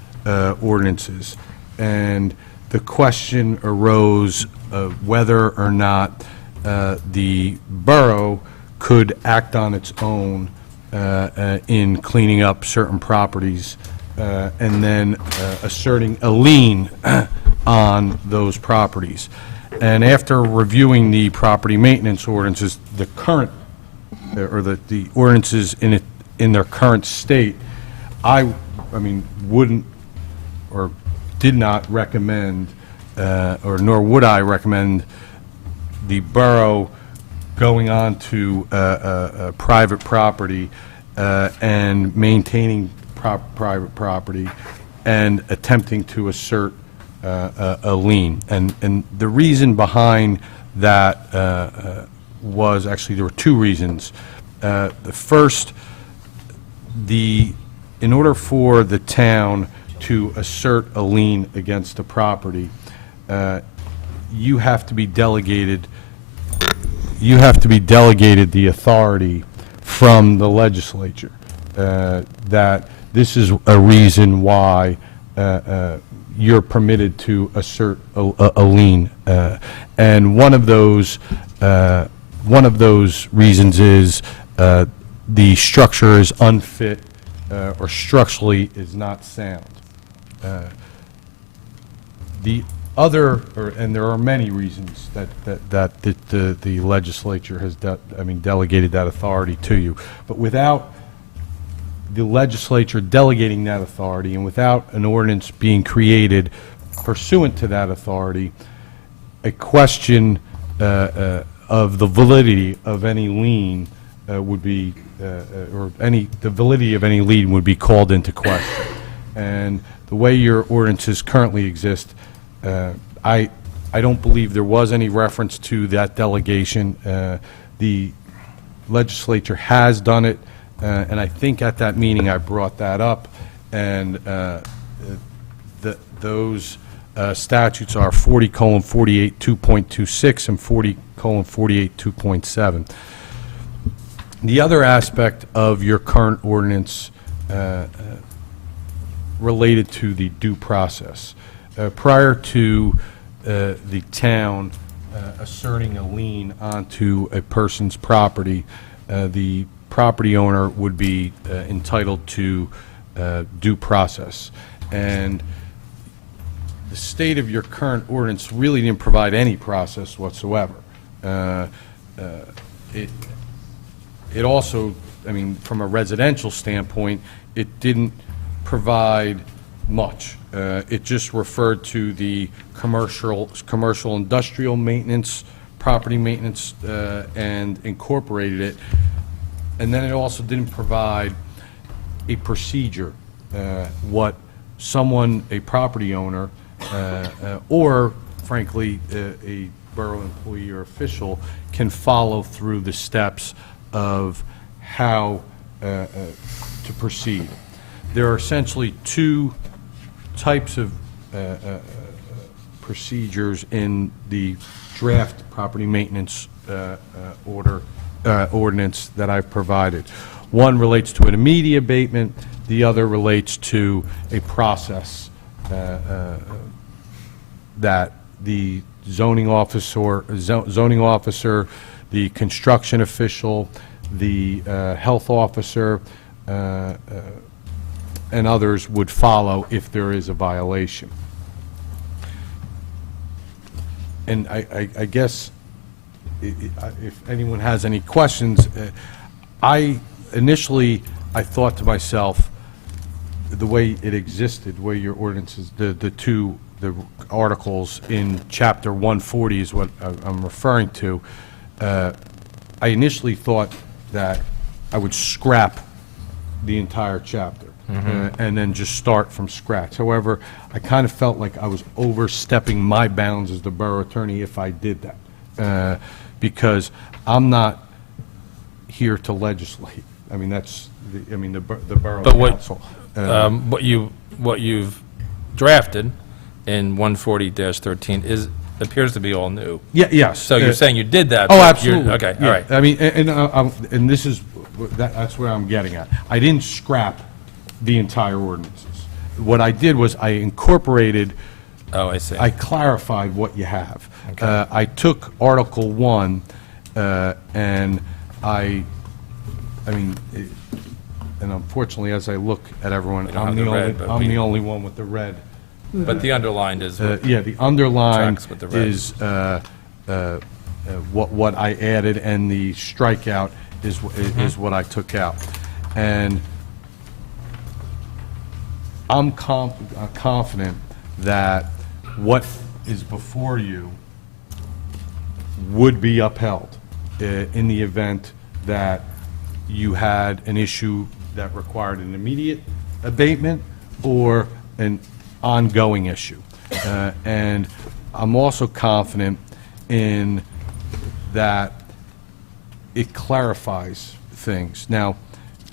ordinances. And the question arose of whether or not the borough could act on its own in cleaning up certain properties and then asserting a lien on those properties. And after reviewing the property maintenance ordinances, the current, or the ordinances in their current state, I mean, wouldn't or did not recommend, or nor would I recommend the borough going on to a private property and maintaining private property and attempting to assert a lien. And the reason behind that was, actually, there were 2 reasons. The first, in order for the town to assert a lien against a property, you have to be delegated the authority from the legislature, that this is a reason why you're permitted to assert a lien. And one of those reasons is the structure is unfit or structurally is not sound. The other, and there are many reasons that the legislature has delegated that authority to you, but without the legislature delegating that authority and without an ordinance being created pursuant to that authority, a question of the validity of any lien would be, the validity of any lien would be called into question. And the way your ordinances currently exist, I don't believe there was any reference to that delegation. The legislature has done it, and I think at that meeting I brought that up, and those statutes are 40:48 2.26 and 40:48 2.7. The other aspect of your current ordinance related to the due process. Prior to the town asserting a lien onto a person's property, the property owner would be entitled to due process. And the state of your current ordinance really didn't provide any process whatsoever. It also, I mean, from a residential standpoint, it didn't provide much. It just referred to the commercial industrial maintenance, property maintenance, and incorporated it. And then it also didn't provide a procedure, what someone, a property owner, or frankly, a borough employee or official can follow through the steps of how to proceed. There are essentially 2 types of procedures in the draft property maintenance ordinance that I've provided. One relates to an immediate abatement, the other relates to a process that the zoning officer, the construction official, the health officer, and others would follow if there is a violation. And I guess if anyone has any questions, initially I thought to myself, the way it existed, the way your ordinances, the articles in Chapter 140 is what I'm referring to, I initially thought that I would scrap the entire chapter and then just start from scratch. However, I kind of felt like I was overstepping my bounds as the borough attorney if I did that, because I'm not here to legislate. I mean, that's the borough council. What you've drafted in 140-13 appears to be all new. Yeah, yes. So you're saying you did that? Oh, but absolutely. Okay, Yeah. all right. I mean, and this is, that's where I'm getting at. I didn't scrap the entire ordinances. What I did was I incorporated, Oh, I see. I clarified what you have. I took Article 1, and and unfortunately, as I look at everyone, don't I'm have the red, but the only one with the red. But the underlined is... Yeah, the underline Tracks with the red. is what I added, and the strikeout is what I took out. And I'm confident that what is before you would be upheld in the event that you had an issue that required an immediate abatement or an ongoing issue. And I'm also confident in that it clarifies things. Now,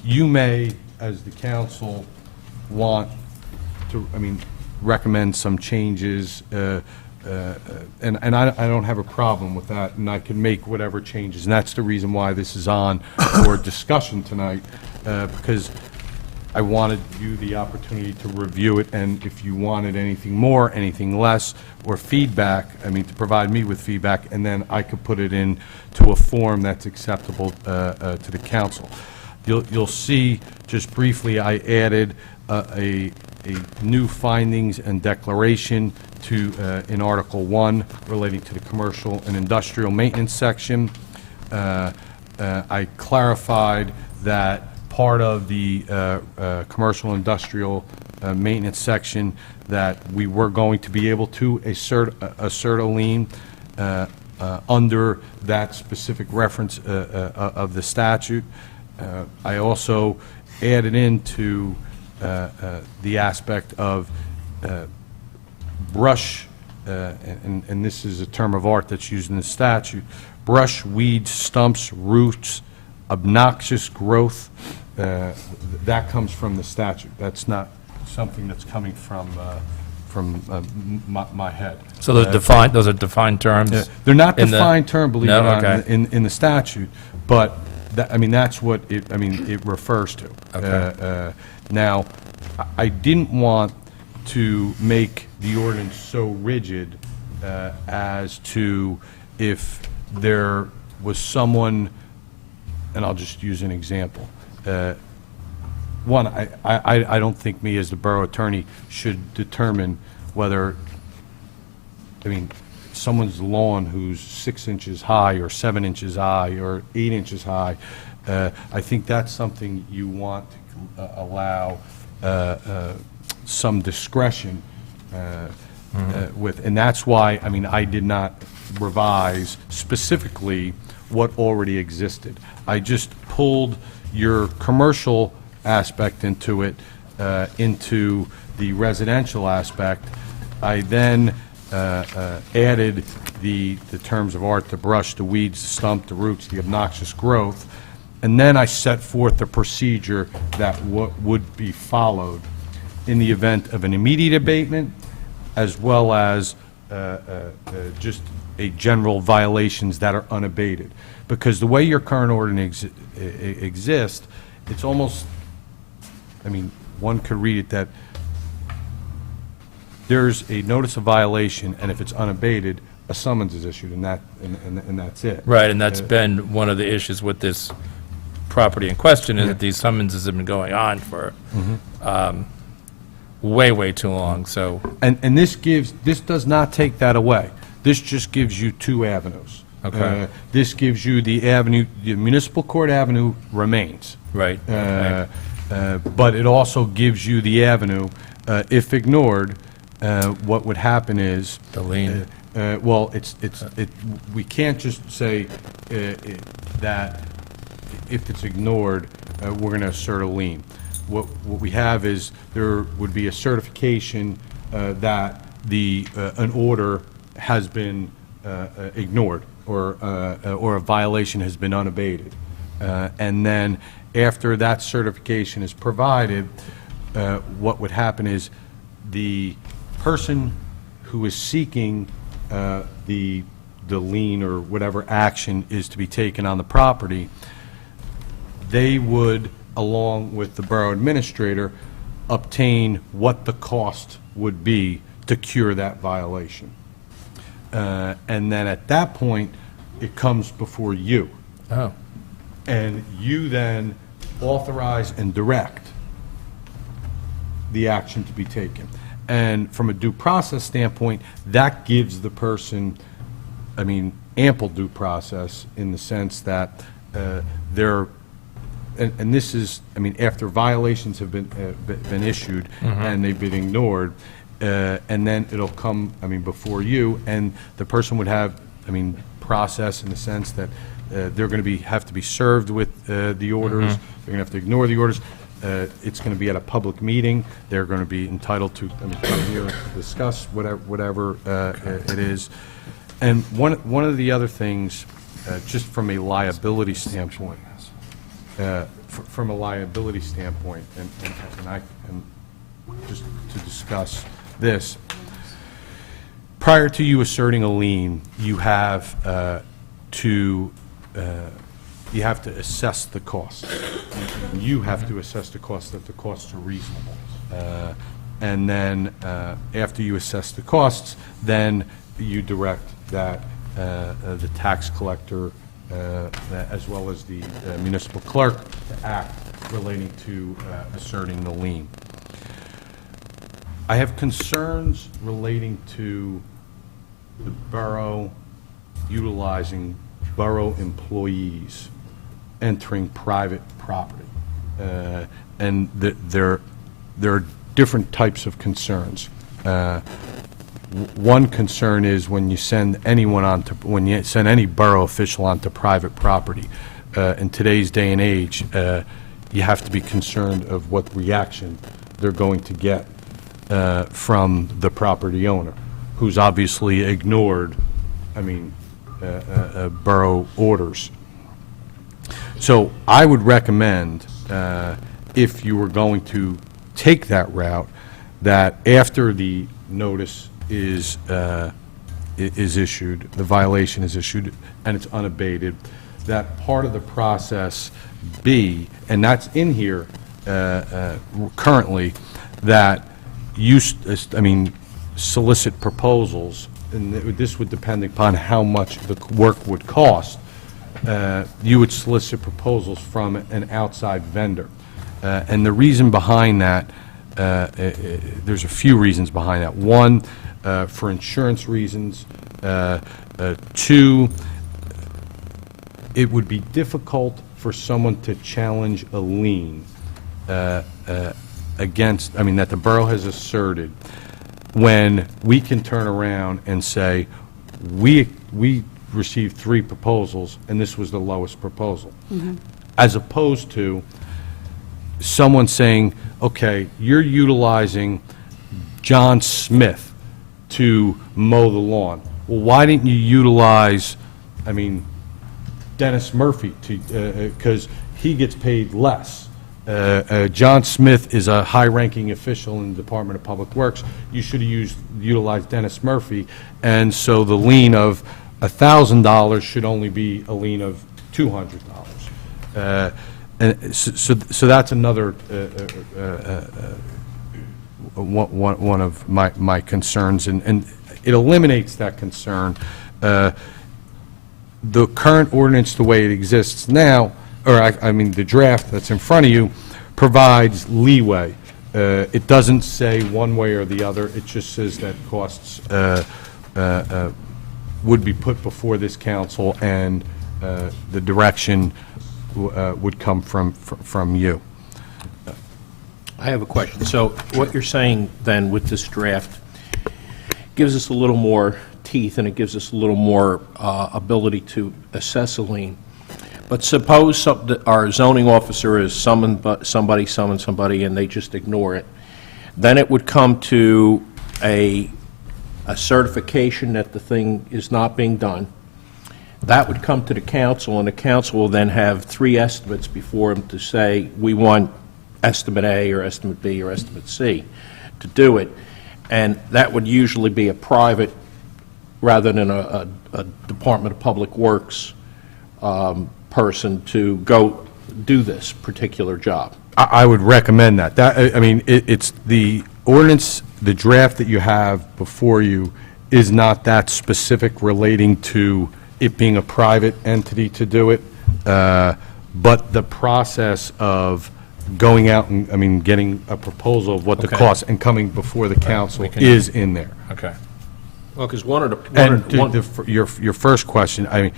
you may, as the council, want to, recommend some changes, and I don't have a problem with that, and I can make whatever changes, and that's the reason why this is on for discussion tonight, because I wanted you the opportunity to review it, and if you wanted anything more, anything less, or feedback, to provide me with feedback, and then I could put it in to a form that's acceptable to the council. You'll see, just briefly, I added a new findings and declaration to, in Article 1 relating to the commercial and industrial maintenance section. I clarified that part of the commercial industrial maintenance section that we were going to be able to assert a lien under that specific reference of the statute. I also added into the aspect of brush, and this is a term of art that's used in the statute, brush, weeds, stumps, roots, obnoxious growth, that comes from the statute. That's not something that's coming from my head. So those are defined terms? They're not in the- defined term, believe it or No? not, Okay. in the statute, but that's what it refers to. Okay. Now, I didn't want to make the ordinance so rigid as to if there was someone, and I'll just use an example. One, I don't think me as the borough attorney should determine whether, someone's lawn who's 6 inches high or 7 inches high or 8 inches high, I think that's something you want to allow some discretion with, and that's why, I did not revise specifically what already existed. I just pulled your commercial aspect into it, into the residential aspect. I then added the terms of art, the brush, the weeds, the stump, the roots, the obnoxious growth, and then I set forth the procedure that would be followed in the event of an immediate abatement, as well as just a general violations that are unabated. Because the way your current ordinance exists, it's almost, I mean, one could read it that there's a notice of violation, and if it's unabated, a summons is issued, and that's it. Right, and that's been one of the issues with this property in question, is that these summonses have been going on for way, way too long, so. And this does not take that away. This just gives you two avenues. Okay. This gives you the avenue, the municipal court avenue remains. Right. Okay. But it also gives you the avenue, if ignored, what would happen is. The lien. Well, we can't just say that if it's ignored, we're going to assert a lien. What we have is there would be a certification that an order has been ignored or a violation has been unabated. And then after that certification is provided, what would happen is the person who is seeking the lien or whatever action is to be taken on the property, they would, along with the borough administrator, obtain what the cost would be to cure that violation. And then at that point, it comes before you. Oh. And you then authorize and direct the action to be taken. And from a due process standpoint, that gives the person, I mean, ample due process in the sense that they're, and this is, I mean, after violations have been issued and they've been ignored, and then it'll come, I mean, before you, and the person would have, I mean, process in the sense that they're going to have to be served with the orders. They're going to have to ignore the orders. It's going to be at a public meeting. They're going to be entitled to, I mean, come here and discuss whatever it is. And one of the other things, just from a liability standpoint, and just to discuss this, prior to you asserting a lien, you have to assess the cost. You have to assess the cost, that the costs are reasonable. And then after you assess the costs, then you direct that the tax collector, as well as the municipal clerk, to act relating to asserting the lien. I have concerns relating to the borough utilizing borough employees entering private property. And there are different types of concerns. One concern is when you send when you send any borough official onto private property. In today's day and age, you have to be concerned of what reaction they're going to get from the property owner, who's obviously ignored, I mean, borough orders. So I would recommend, if you were going to take that route, that after the notice is issued, the violation is issued, and it's unabated, that part of the process be, and that's in here currently, that you, solicit proposals, and this would depend upon how much the work would cost. You would solicit proposals from an outside vendor. And the reason behind that, there's a few reasons behind that. One, for insurance reasons. Two, it would be difficult for someone to challenge a lien against, that the borough has asserted, when we can turn around and say, we received 3 proposals, and this was the lowest proposal. As opposed to someone saying, okay, you're utilizing John Smith to mow the lawn. Well, why didn't you utilize, Dennis Murphy, because he gets paid less? John Smith is a high-ranking official in the Department of Public Works. You should have utilized Dennis Murphy, and so the lien of $1,000 should only be a lien of $200. And so that's another one of my concerns, and it eliminates that concern. The current ordinance, the way it exists now, or I mean, the draft that's in front of you, provides leeway. It doesn't say one way or the other. It just says that costs would be put before this council, and the direction would come from you. I have a question. So what you're saying then with this draft gives us a little more teeth, and it gives us a little more ability to assess a lien. But suppose our zoning officer is summoned somebody, and they just ignore it. Then it would come to a certification that the thing is not being done. That would come to the council, and the council will then have 3 estimates before them to say, we want estimate A or estimate B or estimate C to do it. And that would usually be a private rather than a Department of Public Works person to go do this particular job. I would recommend that. I mean, it's the ordinance, the draft that you have before you is not that specific relating to it being a private entity to do it, but the process of going out and, I mean, getting a proposal of what the Okay. cost and coming before the council is in there. Okay. Well, because one of the... And your first question, I mean,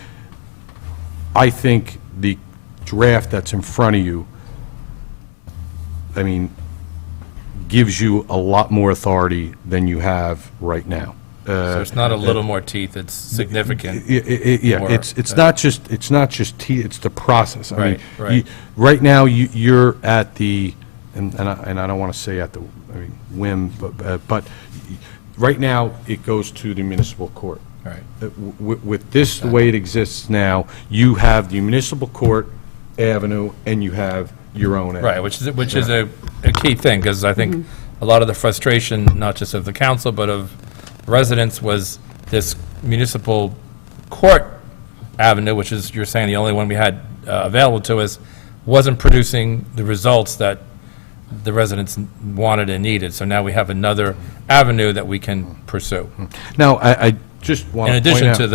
I think the draft that's in front of you, I mean, gives you a lot more authority than you have right now. So it's not a little more teeth, it's significant. Yeah, more, it's not just it's the process. I mean, Right. right now, you're at the, and I don't want to say at the, I mean, whim, but right now, it goes to the municipal court. Right. With this, the way it exists now, you have the municipal court avenue, and you have your own avenue. Right, which is a key thing, because I think a lot of the frustration, not just of the council, but of residents, was this municipal court avenue, which is, you're saying, the only one we had available to us, wasn't producing the results that the residents wanted and needed. So now we have another avenue that we can pursue. Now, I just want In to point addition out... to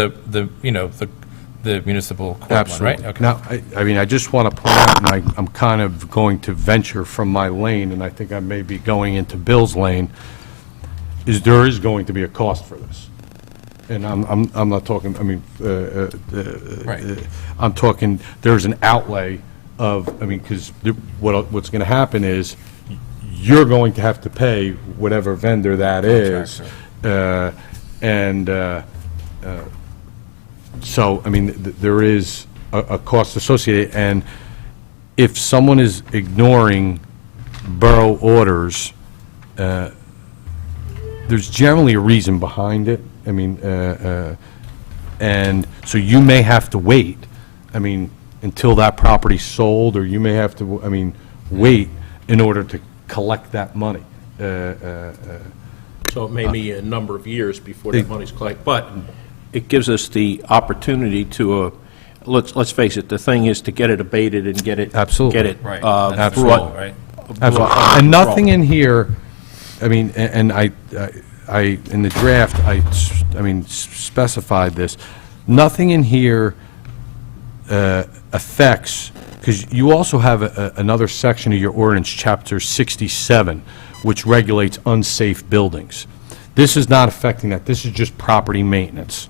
the municipal court one, Absolutely. right? Okay. Now, I mean, I just want to point out, and I'm kind of going to venture from my lane, and I think I may be going into Bill's lane, is there is going to be a cost for this. And I'm not talking, I mean, Right. I'm talking, there's an outlay of, I mean, because what's going to happen is, you're going to have to pay whatever vendor that is. So, I mean, there is a cost associated, and if someone is ignoring borough orders, there's generally a reason behind it. I mean, and so you may have to wait, I mean, until that property's sold, or you may have to, I mean, wait in order to collect that money. So it may be a number of years before that money's collected, but it gives us the opportunity to, let's face it, the thing is to get it abated and get it... Absolutely. Get it Right. brought... Right. Absolutely. And nothing in here, I mean, and I, in the draft, I mean, specified this, nothing in here affects, because you also have another section of your ordinance, Chapter 67, which regulates unsafe buildings. This is not affecting that. This is just property maintenance.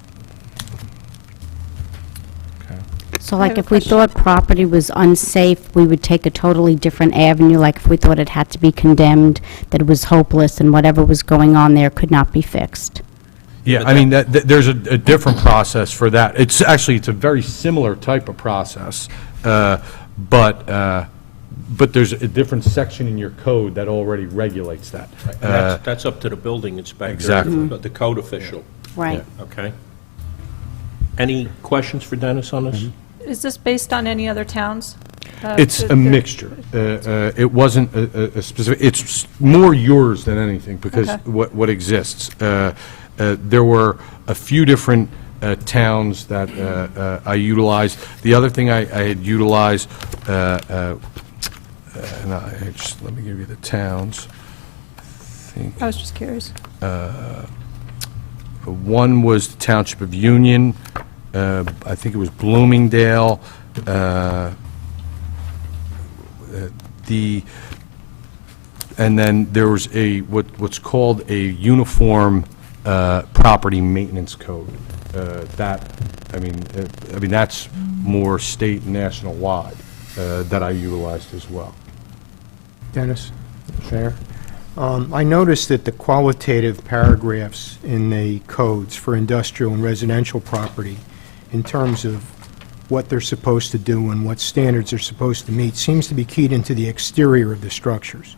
So like if we thought property was unsafe, we would take a totally different avenue, like if we thought it had to be condemned, that it was hopeless and whatever was going on there could not be fixed. Yeah, I mean, there's a different process for that. It's a very similar type of process, but there's a different section in your code that already regulates that. And that's up to the building inspector. Exactly. The code official. Right. Okay. Any questions for Dennis on this? Is this based on any other towns? It's a mixture. It wasn't a specific, it's more yours than anything, because Okay. what exists. There were a few different towns that I utilized. The other thing I had utilized, and let me give you the towns. I was just curious. One was the Township of Union, I think it was Bloomingdale, and then there was what's called a uniform property maintenance code. I mean, that's more state and national wide that I utilized as well. Dennis, Chair. I noticed that the qualitative paragraphs in the codes for industrial and residential property, in terms of what they're supposed to do and what standards they're supposed to meet, seems to be keyed into the exterior of the structures.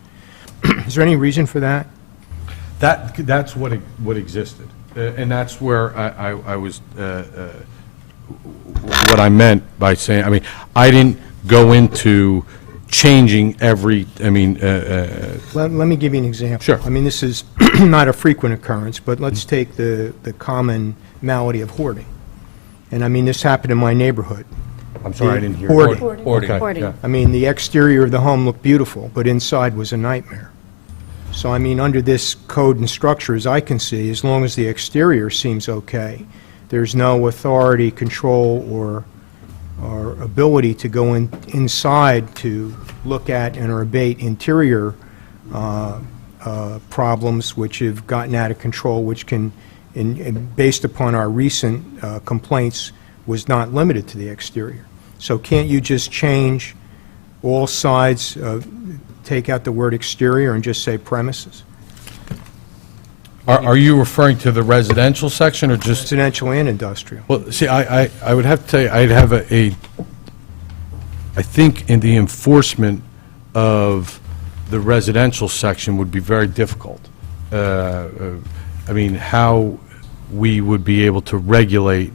Is there any reason for that? That's what existed, and that's where I was. What I meant by saying, I mean, I didn't go into changing every. I mean, Let me give you an example. Sure. I mean, this is not a frequent occurrence, but let's take the common malady of hoarding. And I mean, this happened in my neighborhood. I'm sorry, I didn't hear. Hoarding. Okay, Hoarding. yeah. I mean, the exterior of the home looked beautiful, but inside was a nightmare. So, I mean, under this code and structure, as I can see, as long as the exterior seems okay, there's no authority, control, or ability to go inside to look at and or abate interior problems which have gotten out of control, which can, based upon our recent complaints, was not limited to the exterior. So can't you just change all sides, take out the word exterior and just say premises? Are you referring to the residential section or just? Residential and industrial. Well, see, I would have to tell you, I'd have I think in the enforcement of the residential section would be very difficult. I mean, how we would be able to regulate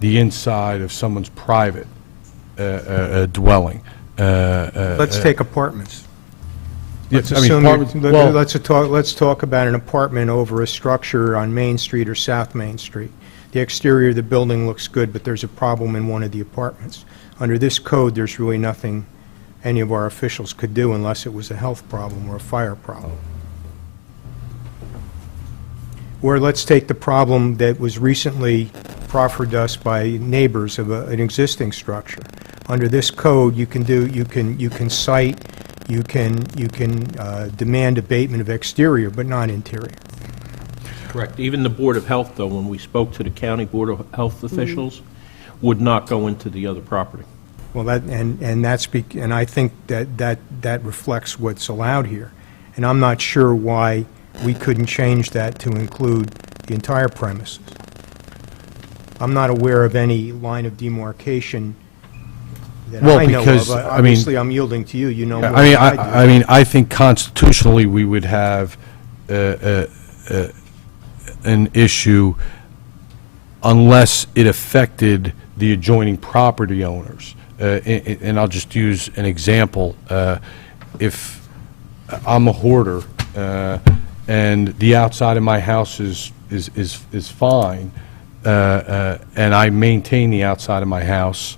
the inside of someone's private dwelling. Let's take apartments. Let's I mean, assume, apartments- well- let's talk about an apartment over a structure on Main Street or South Main Street. The exterior of the building looks good, but there's a problem in one of the apartments. Under this code, there's really nothing any of our officials could do unless it was a health problem or a fire problem. Or let's take the problem that was recently proffered us by neighbors of an existing structure. Under this code, you can cite, you can demand abatement of exterior, but not interior. Correct. Even the Board of Health, though, when we spoke to the county Board of Health officials, would not go into the other property. Well, and I think that reflects what's allowed here. And I'm not sure why we couldn't change that to include the entire premises. I'm not aware of any line of demarcation that Well, I know because, of. I mean- Obviously, I'm yielding to you, you know more I mean, than I do. I mean, I think constitutionally, we would have an issue unless it affected the adjoining property owners. And I'll just use an example. If I'm a hoarder, and the outside of my house is fine, and I maintain the outside of my house,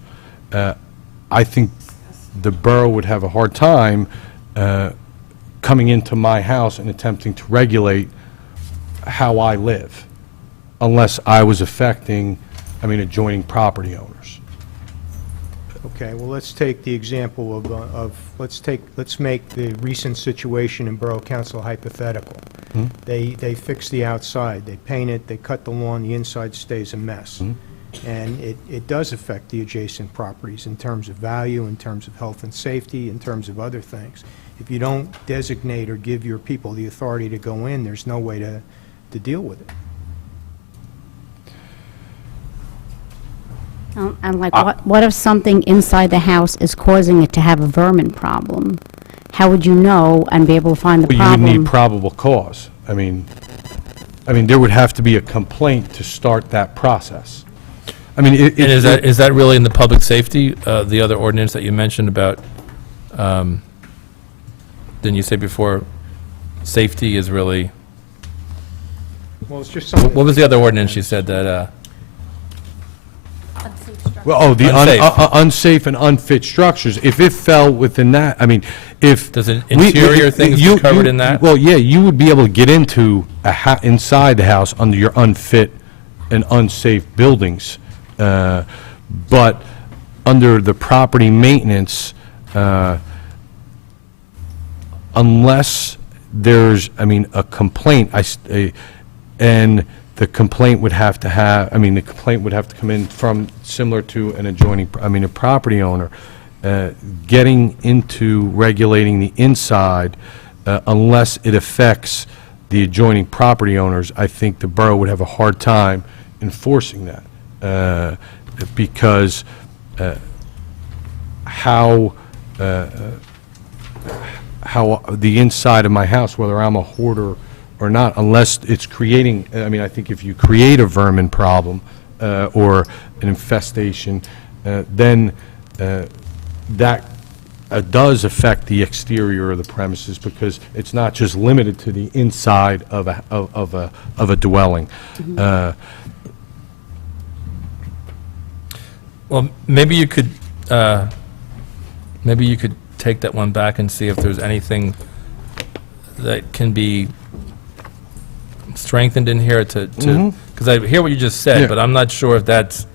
I think the borough would have a hard time coming into my house and attempting to regulate how I live, unless I was affecting, adjoining property owners. Okay, well, let's take the example let's make the recent situation in Borough Council hypothetical. They fix the outside, they paint it, they cut the lawn, the inside stays a mess. And it does affect the adjacent properties in terms of value, in terms of health and safety, in terms of other things. If you don't designate or give your people the authority to go in, there's no way to deal with it. And like, what if something inside the house is causing it to have a vermin problem? How would you know and be able to find the Well, you problem? would need probable cause. I mean, there would have to be a complaint to start that process. And is that really in the public safety, the other ordinance that you mentioned about Didn't you say before, safety is really, Well, it's just something. what was the other ordinance you said that, Unsafe structure. Well, the Unsafe. unsafe and unfit structures, if it fell within that, I mean, if... Does it- interior things you- covered you- in that? Well, yeah, you would be able to get into inside the house under your unfit and unsafe buildings. But under the property maintenance, unless there's, I mean, a complaint, and the complaint would have to have, I mean, the complaint would have to come in from, similar to an adjoining, I mean, a property owner, getting into regulating the inside, unless it affects the adjoining property owners, I think the borough would have a hard time enforcing that, because how the inside of my house, whether I'm a hoarder or not, unless it's creating, I mean, I think if you create a vermin problem or an infestation, then that does affect the exterior of the premises, because it's not just limited to the inside of a dwelling. well, maybe you could take that one back and see if there's anything that can be strengthened in here to, because I hear what you just said, Yeah. but I'm not sure if that's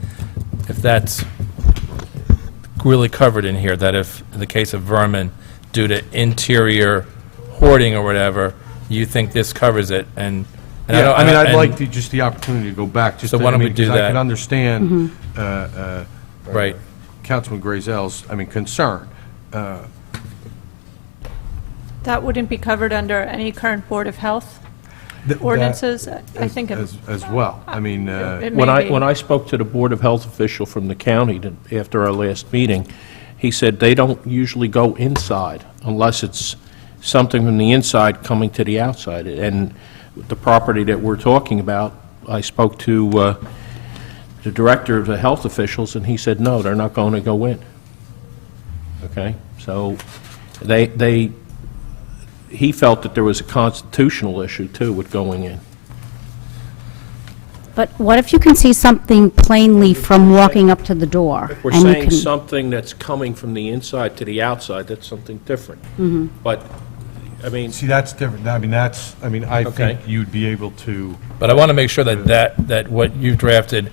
really covered in here, that if, in the case of vermin, due to interior hoarding or whatever, you think this covers it, and I Yeah, don't- I mean, I'd and- like just the opportunity to go back, just So to, why don't I we mean, do 'cause I that? can understand Right. Councilman Grazel's, I mean, concern. That wouldn't be covered under any current Board of Health ordinances? I think it As well. I mean, it When may be. I spoke to the Board of Health official from the county after our last meeting, he said they don't usually go inside unless it's something from the inside coming to the outside. And the property that we're talking about, I spoke to the director of the health officials, and he said, no, they're not going to go in. Okay? So he felt that there was a constitutional issue, too, with going in. But what if you can see something plainly from walking up to the door? We're and you saying can- something that's coming from the inside to the outside, that's something different. But, I mean, see, that's different. I mean, I Okay. think you'd be able to, But I want to make sure that what you've drafted,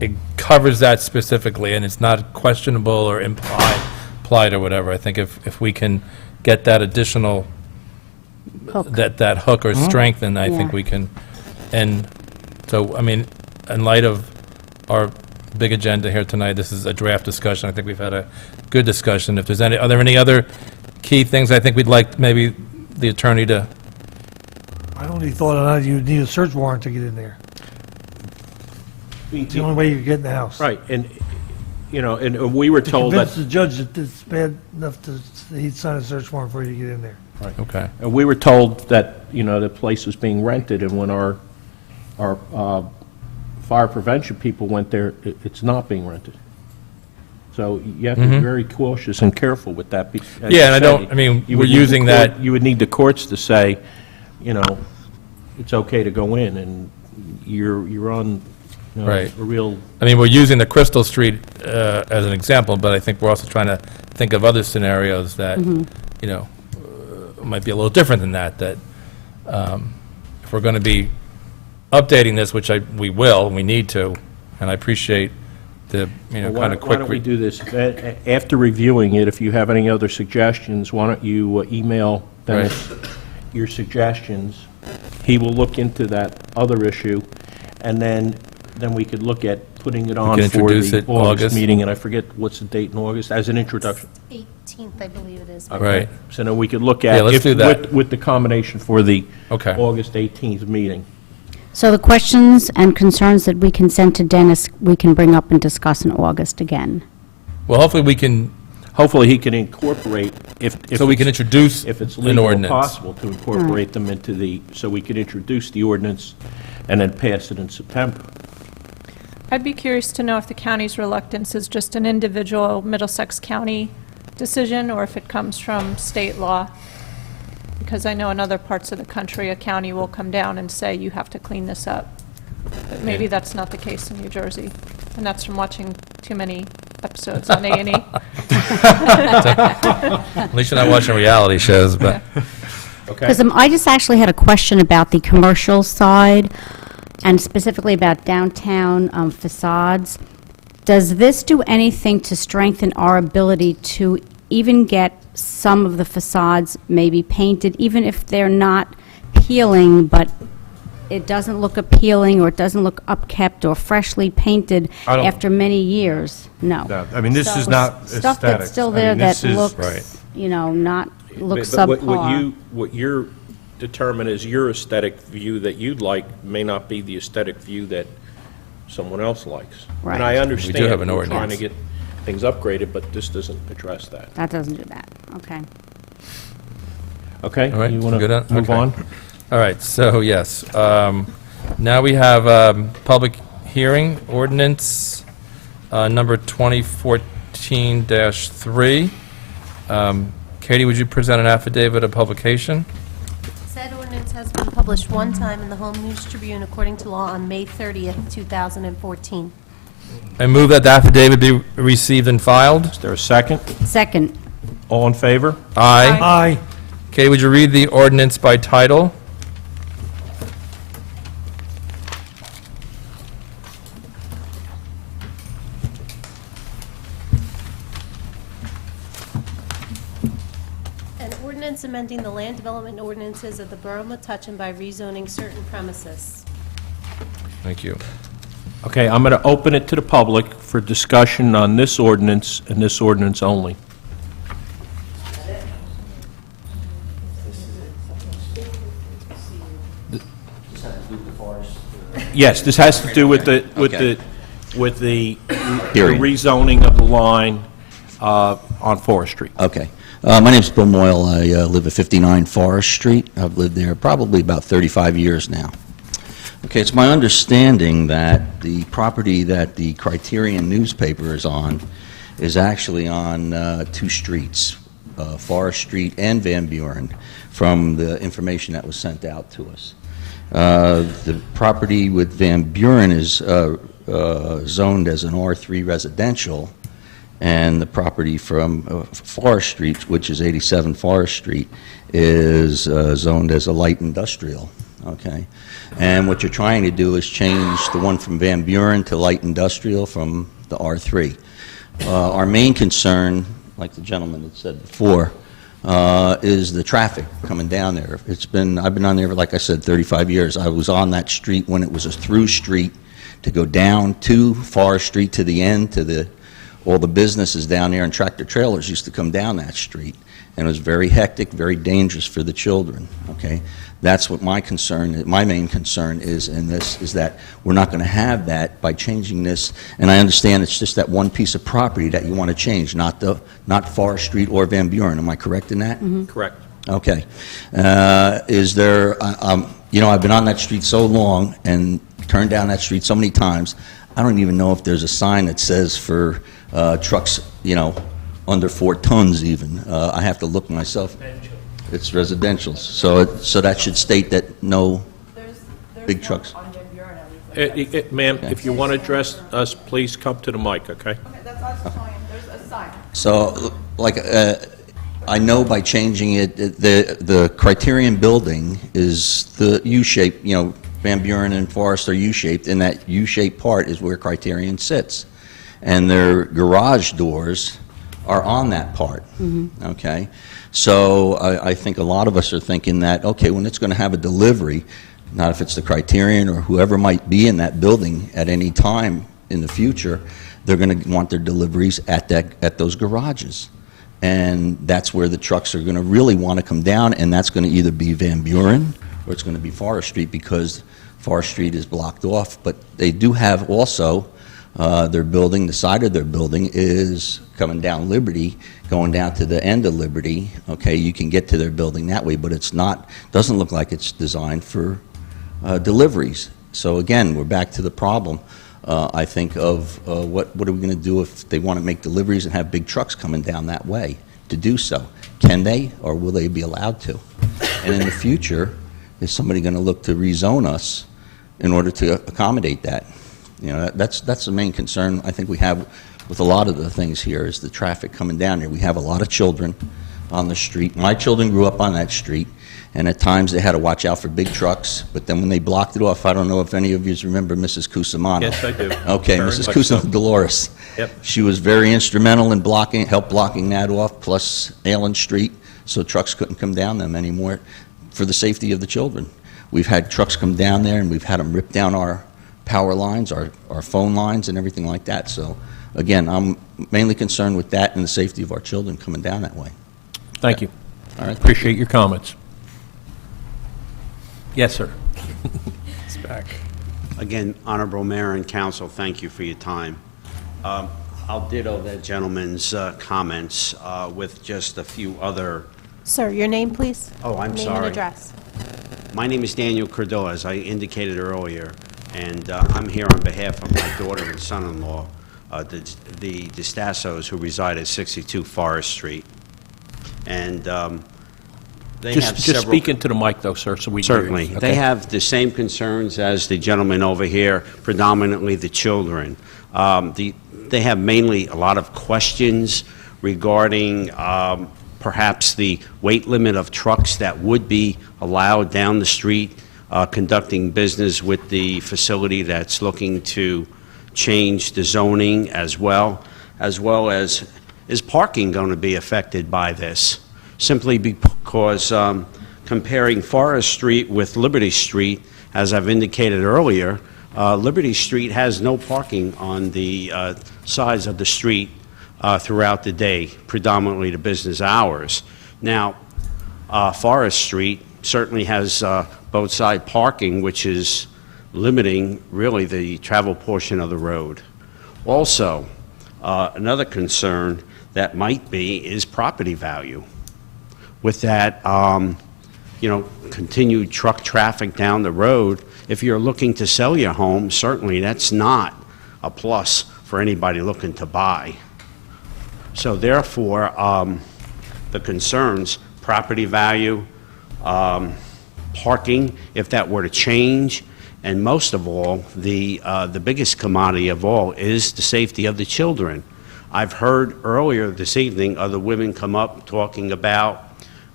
it covers that specifically, and it's not questionable or implied or whatever. I think if we can get that additional, Hook. that hook or strengthen, I think Yeah. we can. And so, I mean, in light of our big agenda here tonight, this is a draft discussion. I think we've had a good discussion. If there's are there any other key things I think we'd like maybe the attorney to? I only thought you need a search warrant to get in there. It's the only way you can get in the house. right, and, and we were To told convince that, the judge that it's bad enough he'd sign a search warrant for you to get in there. Okay. we were told that, the place was being rented, and when our fire prevention people went there, it's not being rented. So you have to be very cautious and careful with that. As Yeah, you and say, you we're would need the using that. You would need the courts to say, it's okay to go in, and you're on, Right. a real, I mean, we're using the Crystal Street as an example, but I think we're also trying to think of other scenarios that, might be a little different than that, if we're going to be updating this, which we will, and we need to, and I appreciate the, Well, kind of why quick. don't we do this? After reviewing it, if you have any other suggestions, why don't you email Dennis your suggestions? He will look into that other issue, and then we could look at putting it on can for introduce the it August August. meeting, and I forget what's the date in August, as an introduction. 18th, I believe it is. Right. So then we could look at. Yeah, let's if- do that. With the combination for the Okay. August 18th meeting. So the questions and concerns that we can send to Dennis, we can bring up and discuss in August again. Well, hopefully we can, Hopefully, he can incorporate, if so we can it's- introduce if it's an legal and ordinance. possible, to incorporate them into so we could introduce the ordinance and then pass it in September. I'd be curious to know if the county's reluctance is just an individual Middlesex County decision or if it comes from state law. Because I know in other parts of the country, a county will come down and say, you have to clean this up. But maybe that's not the case in New Jersey. And that's from watching too many episodes on A&E. At least you're not watching reality shows, but... Okay. Because I just actually had a question about the commercial side, and specifically about downtown facades. Does this do anything to strengthen our ability to even get some of the facades maybe painted, even if they're not peeling, but it doesn't look appealing, or it doesn't look upkept or freshly painted I don't- after many years? No. No, I mean, this So is not Stuff that's aesthetics. still I there mean, that this is- looks, Right. not looks But what subpar. what you're determined is your aesthetic view that you'd like may not be the aesthetic view that someone else likes. Right. And I understand. have an we're trying to ordinance. get things upgraded, but this doesn't address that. That doesn't do that. Okay. Okay? All right, You want good to on- move okay. on? All right, so yes, now we have public hearing ordinance number 2014-3. Katie, would you present an affidavit of publication? Said ordinance has been published one time in the Home News Tribune according to law on May 30th, 2014. I move that the affidavit be received and filed. Is there a second? Second. All in favor? Aye. Aye. Katie, would you read the ordinance by title? An ordinance amending the land development ordinances of the Borough of Metuchen by rezoning certain premises. Thank you. Okay, I'm going to open it to the public for discussion on this ordinance and this ordinance only. Yes, this has to do with the Hearing. rezoning of the line on Forest Street. Okay. My name's Bill Moyle. I live at 59 Forest Street. I've lived there probably about 35 years now. Okay, it's my understanding that the property that the Criterion newspaper is on is actually on two streets, Forest Street and Van Buren, from the information that was sent out to us. The property with Van Buren is zoned as an R3 residential, and the property from Forest Street, which is 87 Forest Street, is zoned as a light industrial, okay? And what you're trying to do is change the one from Van Buren to light industrial from the R3. Our main concern, like the gentleman had said before, is the traffic coming down there. I've been on there, like I said, 35 years. I was on that street when it was a through street to go down to Forest Street to the end, to all the businesses down there, and tractor trailers used to come down that street. And it was very hectic, very dangerous for the children, okay? That's what my main concern is in this, is that we're not going to have that by changing this. And I understand it's just that one piece of property that you want to change, not Forest Street or Van Buren. Am I correct in that? Correct. Okay. Is there, I've been on that street so long and turned down that street so many times, I don't even know if there's a sign that says for trucks, under 4 tons even. I have to look myself. It's residential, so that should state that no big trucks. Ma'am, if you want to address us, please come to the mic, okay? So, I know by changing it, the Criterion building is the U-shaped, Van Buren and Forest are U-shaped, and that U-shaped part is where Criterion sits. And their garage doors are on that part, okay? So I think a lot of us are thinking that, okay, when it's going to have a delivery, not if it's the Criterion or whoever might be in that building at any time in the future, they're going to want their deliveries at those garages. And that's where the trucks are going to really want to come down, and that's going to either be Van Buren or it's going to be Forest Street, because Forest Street is blocked off. But they do have also their building, the side of their building is coming down Liberty, going down to the end of Liberty. Okay, you can get to their building that way, but it's not, doesn't look like it's designed for deliveries. So again, we're back to the problem, I think, of what are we going to do if they want to make deliveries and have big trucks coming down that way? to do so. Can they, or will they be allowed to? And in the future, is somebody going to look to rezone us in order to accommodate that? You know, that's the main concern I think we have with a lot of the things here, is the traffic coming down here. We have a lot of children on the street. My children grew up on that street, and at times they had to watch out for big trucks, but then when they blocked it off, I don't know if any of you remember Mrs. Cusimano. Yes, I do. Okay, Very Mrs. much Cusimano so. Dolores. Yep. She was very instrumental in blocking that off, plus Allen Street, so trucks couldn't come down them anymore for the safety of the children. We've had trucks come down there, and we've had them rip down our power lines, our phone lines, and everything like that. So, again, I'm mainly concerned with that and the safety of our children coming down that way. Thank you. All right. Appreciate your comments. Yes, sir. It's back. Again, Honorable Mayor and Council, thank you for your time. I'll ditto that gentleman's comments with just a few other. Sir, your name, please? Oh, I'm Name sorry. and address. My name is Daniel Cordoa, as I indicated earlier, and I'm here on behalf of my daughter and son-in-law, the DeStassos, who reside at 62 Forest Street. And they have Just several... speak into the mic, though, sir, so we can hear you. Certainly. Okay. They have the same concerns as the gentleman over here, predominantly the children. They have mainly a lot of questions regarding perhaps the weight limit of trucks that would be allowed down the street conducting business with the facility that's looking to change the zoning as well as is parking going to be affected by this? Simply because comparing Forest Street with Liberty Street, as I've indicated earlier, Liberty Street has no parking on the sides of the street throughout the day, predominantly the business hours. Now, Forest Street certainly has both side parking, which is limiting really the travel portion of the road. Also, another concern that might be is property value. With that, continued truck traffic down the road, if you're looking to sell your home, certainly that's not a plus for anybody looking to buy. So therefore, the concerns, property value, parking, if that were to change, and most of all, the biggest commodity of all is the safety of the children. I've heard earlier this evening other women come up talking about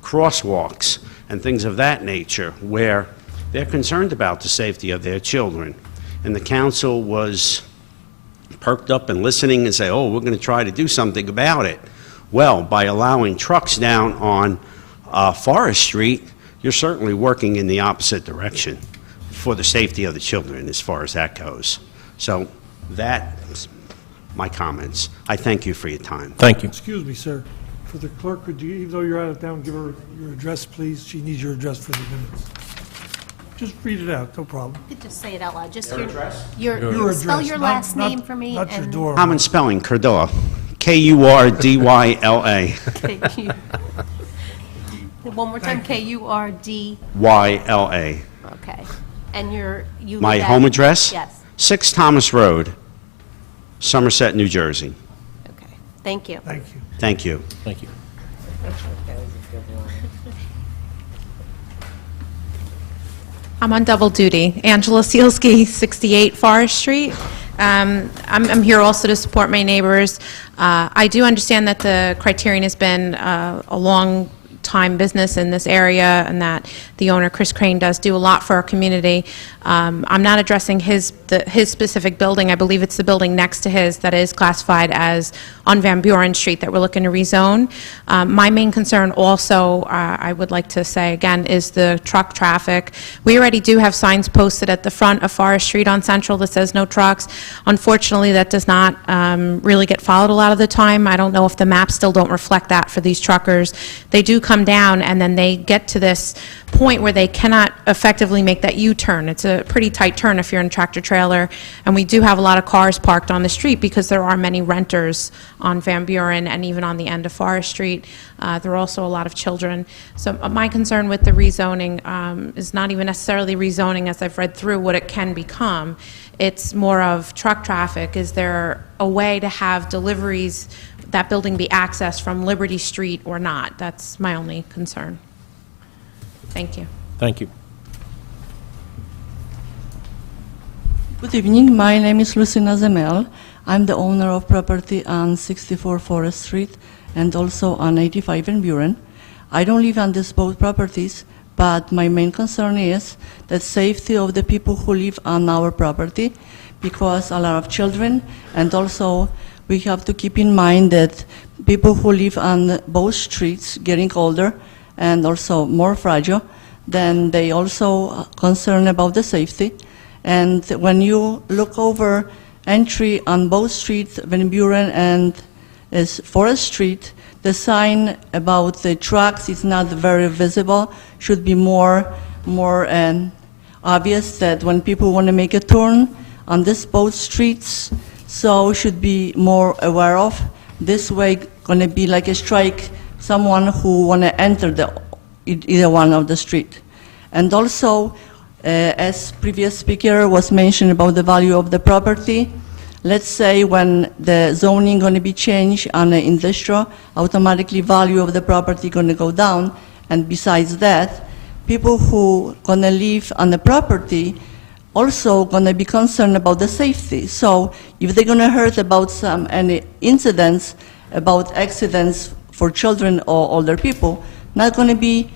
crosswalks and things of that nature, where they're concerned about the safety of their children. And the council was perked up and listening and say, oh, we're going to try to do something about it. Well, by allowing trucks down on Forest Street, you're certainly working in the opposite direction for the safety of the children as far as that goes. So that's my comments. I thank you for your time. Thank you. Excuse me, sir. For the clerk, could you, even though you're out of town, give her your address, please? She needs your address for the minutes. Just read it out, no problem. You could just say it out loud. Just Your your address? Your Your spell address, your not- last not- name for me. not your and- door. Common spelling, Cordoa. K-U-R-D-Y-L-A. Thank you. One more time. K-U-R-D. Y-L-A. Okay. And you My live at- home address? Yes. 6 Thomas Road, Somerset, New Jersey. Thank you. Thank you. Thank you. Thank you. I'm on double duty. Angela Sealski, 68 Forest Street. I'm here also to support my neighbors. I do understand that the Criterion has been a long-time business in this area, and that the owner, Chris Crane, does do a lot for our community. I'm not addressing his specific building. I believe it's the building next to his that is classified as on Van Buren Street that we're looking to rezone. My main concern also, I would like to say again, is the truck traffic. We already do have signs posted at the front of Forest Street on Central that says no trucks. Unfortunately, that does not really get followed a lot of the time. I don't know if the maps still don't reflect that for these truckers. They do come down and then they get to this point where they cannot effectively make that U-turn. It's a pretty tight turn if you're in a tractor trailer, and we do have a lot of cars parked on the street because there are many renters on Van Buren and even on the end of Forest Street. There are also a lot of children. So my concern with the rezoning is not even necessarily rezoning as I've read through what it can become. It's more of truck traffic. Is there a way to have deliveries that building be accessed from Liberty Street or not. That's my only concern. Thank you. Thank you. Good evening. My name is Lucina Zemel. I'm the owner of property on 64 Forest Street and also on 85 in Buren. I don't live on these both properties, but my main concern is the safety of the people who live on our property, because a lot of children, and also we have to keep in mind that people who live on both streets getting older and also more fragile, then they also concerned about the safety. And when you look over entry on both streets, Van Buren and Forest Street, the sign about the trucks is not very visible. Should be more obvious that when people want to make a turn on these both streets, so should be more aware of. This way, going to be like a strike someone who want to enter either one of the street. And also, as previous speaker was mentioned about the value of the property, let's say when the zoning going to be changed on the industrial, automatically value of the property going to go down. And besides that, people who going to live on the property also going to be concerned about the safety. So if they're going to hear about any incidents about accidents for children or older people, not going to be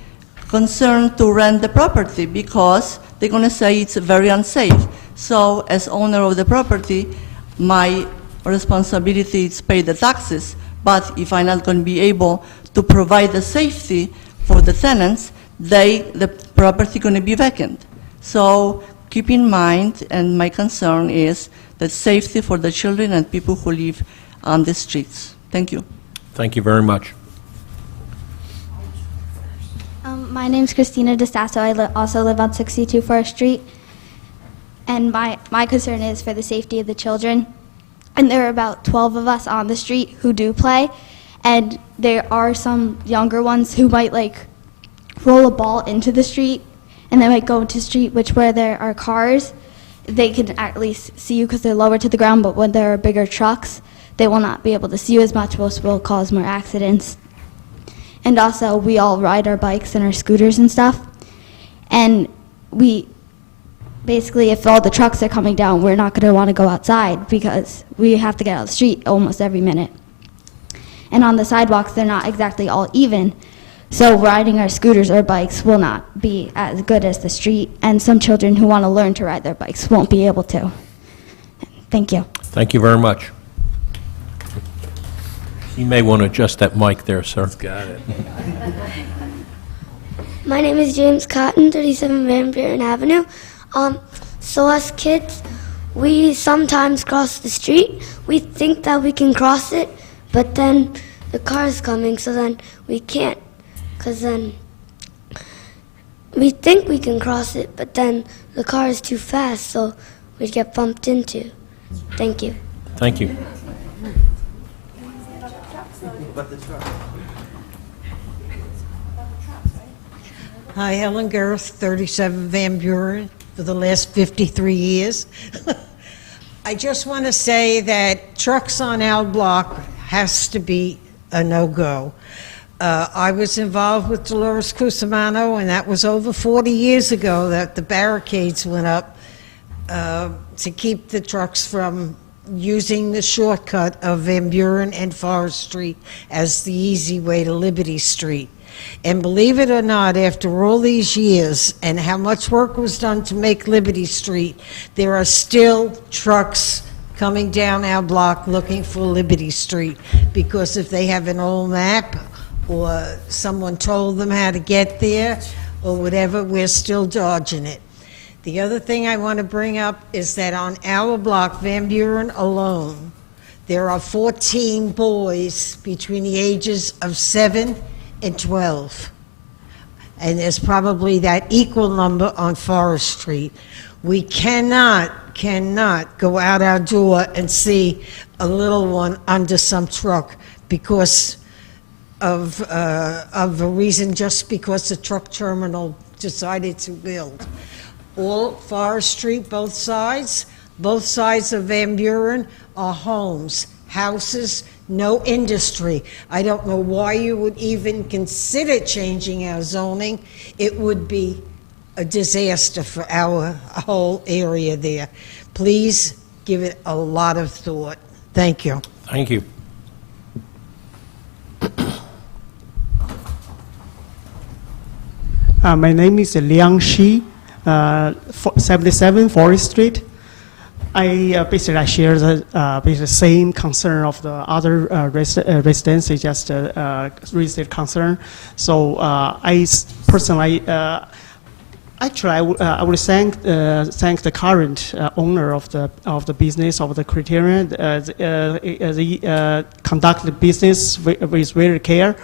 concerned to rent the property because they're going to say it's very unsafe. So as owner of the property, my responsibility is pay the taxes, but if I'm not going to be able to provide the safety for the tenants, the property going to be vacant. So keep in mind, and my concern is the safety for the children and people who live on the streets. Thank you. Thank you very much. My name's Christina DeStasso. I also live on 62 Forest Street. And my concern is for the safety of the children. And there are about 12 of us on the street who do play. And there are some younger ones who might roll a ball into the street, and they might go into the street where there are cars. They can at least see you because they're lower to the ground, but when there are bigger trucks, they will not be able to see you as much, which will cause more accidents. And also, we all ride our bikes and our scooters and stuff. And we basically, if all the trucks are coming down, we're not going to want to go outside because we have to get out of the street almost every minute. And on the sidewalks, they're not exactly all even. So riding our scooters or bikes will not be as good as the street. And some children who want to learn to ride their bikes won't be able to. Thank you. Thank you very much. You may want to adjust that mic there, sir. Got it. My name is James Cotton, 37 Van Buren Avenue. So us kids, we sometimes cross the street. We think that we can cross it, but then the car is coming, so then we can't. Because then we think we can cross it, but then the car is too fast, so we get bumped into. Thank you. Thank you. Hi, Helen Gareth, 37 Van Buren, for the last 53 years. I just want to say that trucks on our block has to be a no-go. I was involved with Dolores Cusimano, and that was over 40 years ago that the barricades went up to keep the trucks from using the shortcut of Van Buren and Forest Street as the easy way to Liberty Street. And believe it or not, after all these years and how much work was done to make Liberty Street, there are still trucks coming down our block looking for Liberty Street, because if they have an old map or someone told them how to get there or whatever, we're still dodging it. The other thing I want to bring up is that on our block, Van Buren alone, there are 14 boys between the ages of 7 and 12. And there's probably that equal number on Forest Street. We cannot go out our door and see a little one under some truck because of a reason, just because the truck terminal decided to build. All Forest Street, both sides of Van Buren are homes, houses, no industry. I don't know why you would even consider changing our zoning. It would be a disaster for our whole area there. Please give it a lot of thought. Thank you. Thank you. My name is Liang Shi, 77 Forest Street. Basically I share the basically same concern of the other residents. It's just real estate concern. So personally, actually I would thank the current owner of the business of the Criterion. They conduct the business with very care,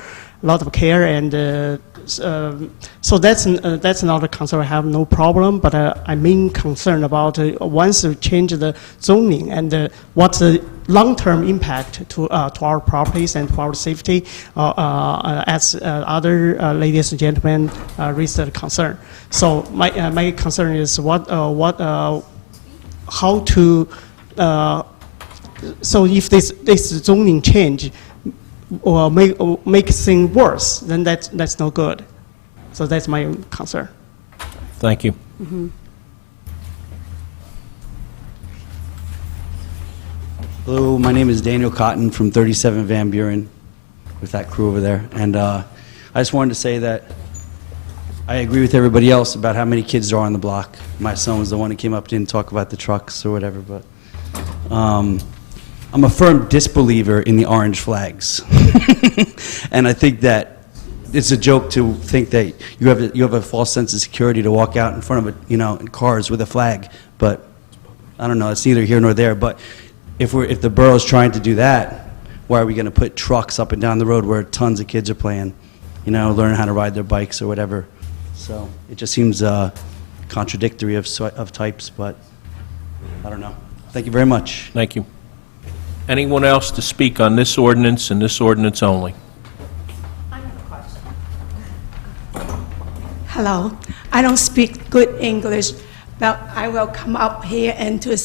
a lot of care, and so that's not a concern. I have no problem, but I'm main concerned about once you change the zoning and what's the long-term impact to our properties and to our safety, as other ladies and gentlemen raised the concern. So my concern is how to. So if this zoning change or make things worse, then that's no good. So that's my concern. Thank you. Hello, my name is Daniel Cotton from 37 Van Buren with that crew over there. And I just wanted to say that I agree with everybody else about how many kids there are on the block. My son was the one who came up, didn't talk about the trucks or whatever, but I'm a firm disbeliever in the orange flags. And I think that it's a joke to think that you have a false sense of security to walk out in front of in cars with a flag. But I don't know, it's neither here nor there. But if the borough's trying to do that, why are we going to put trucks up and down the road where tons of kids are playing, learning how to ride their bikes or whatever? So it just seems contradictory of types, but I don't know. Thank you very much. Thank you. Anyone else to speak on this ordinance and this ordinance only? I have a question. Hello. I don't speak good English, but I will come up here and to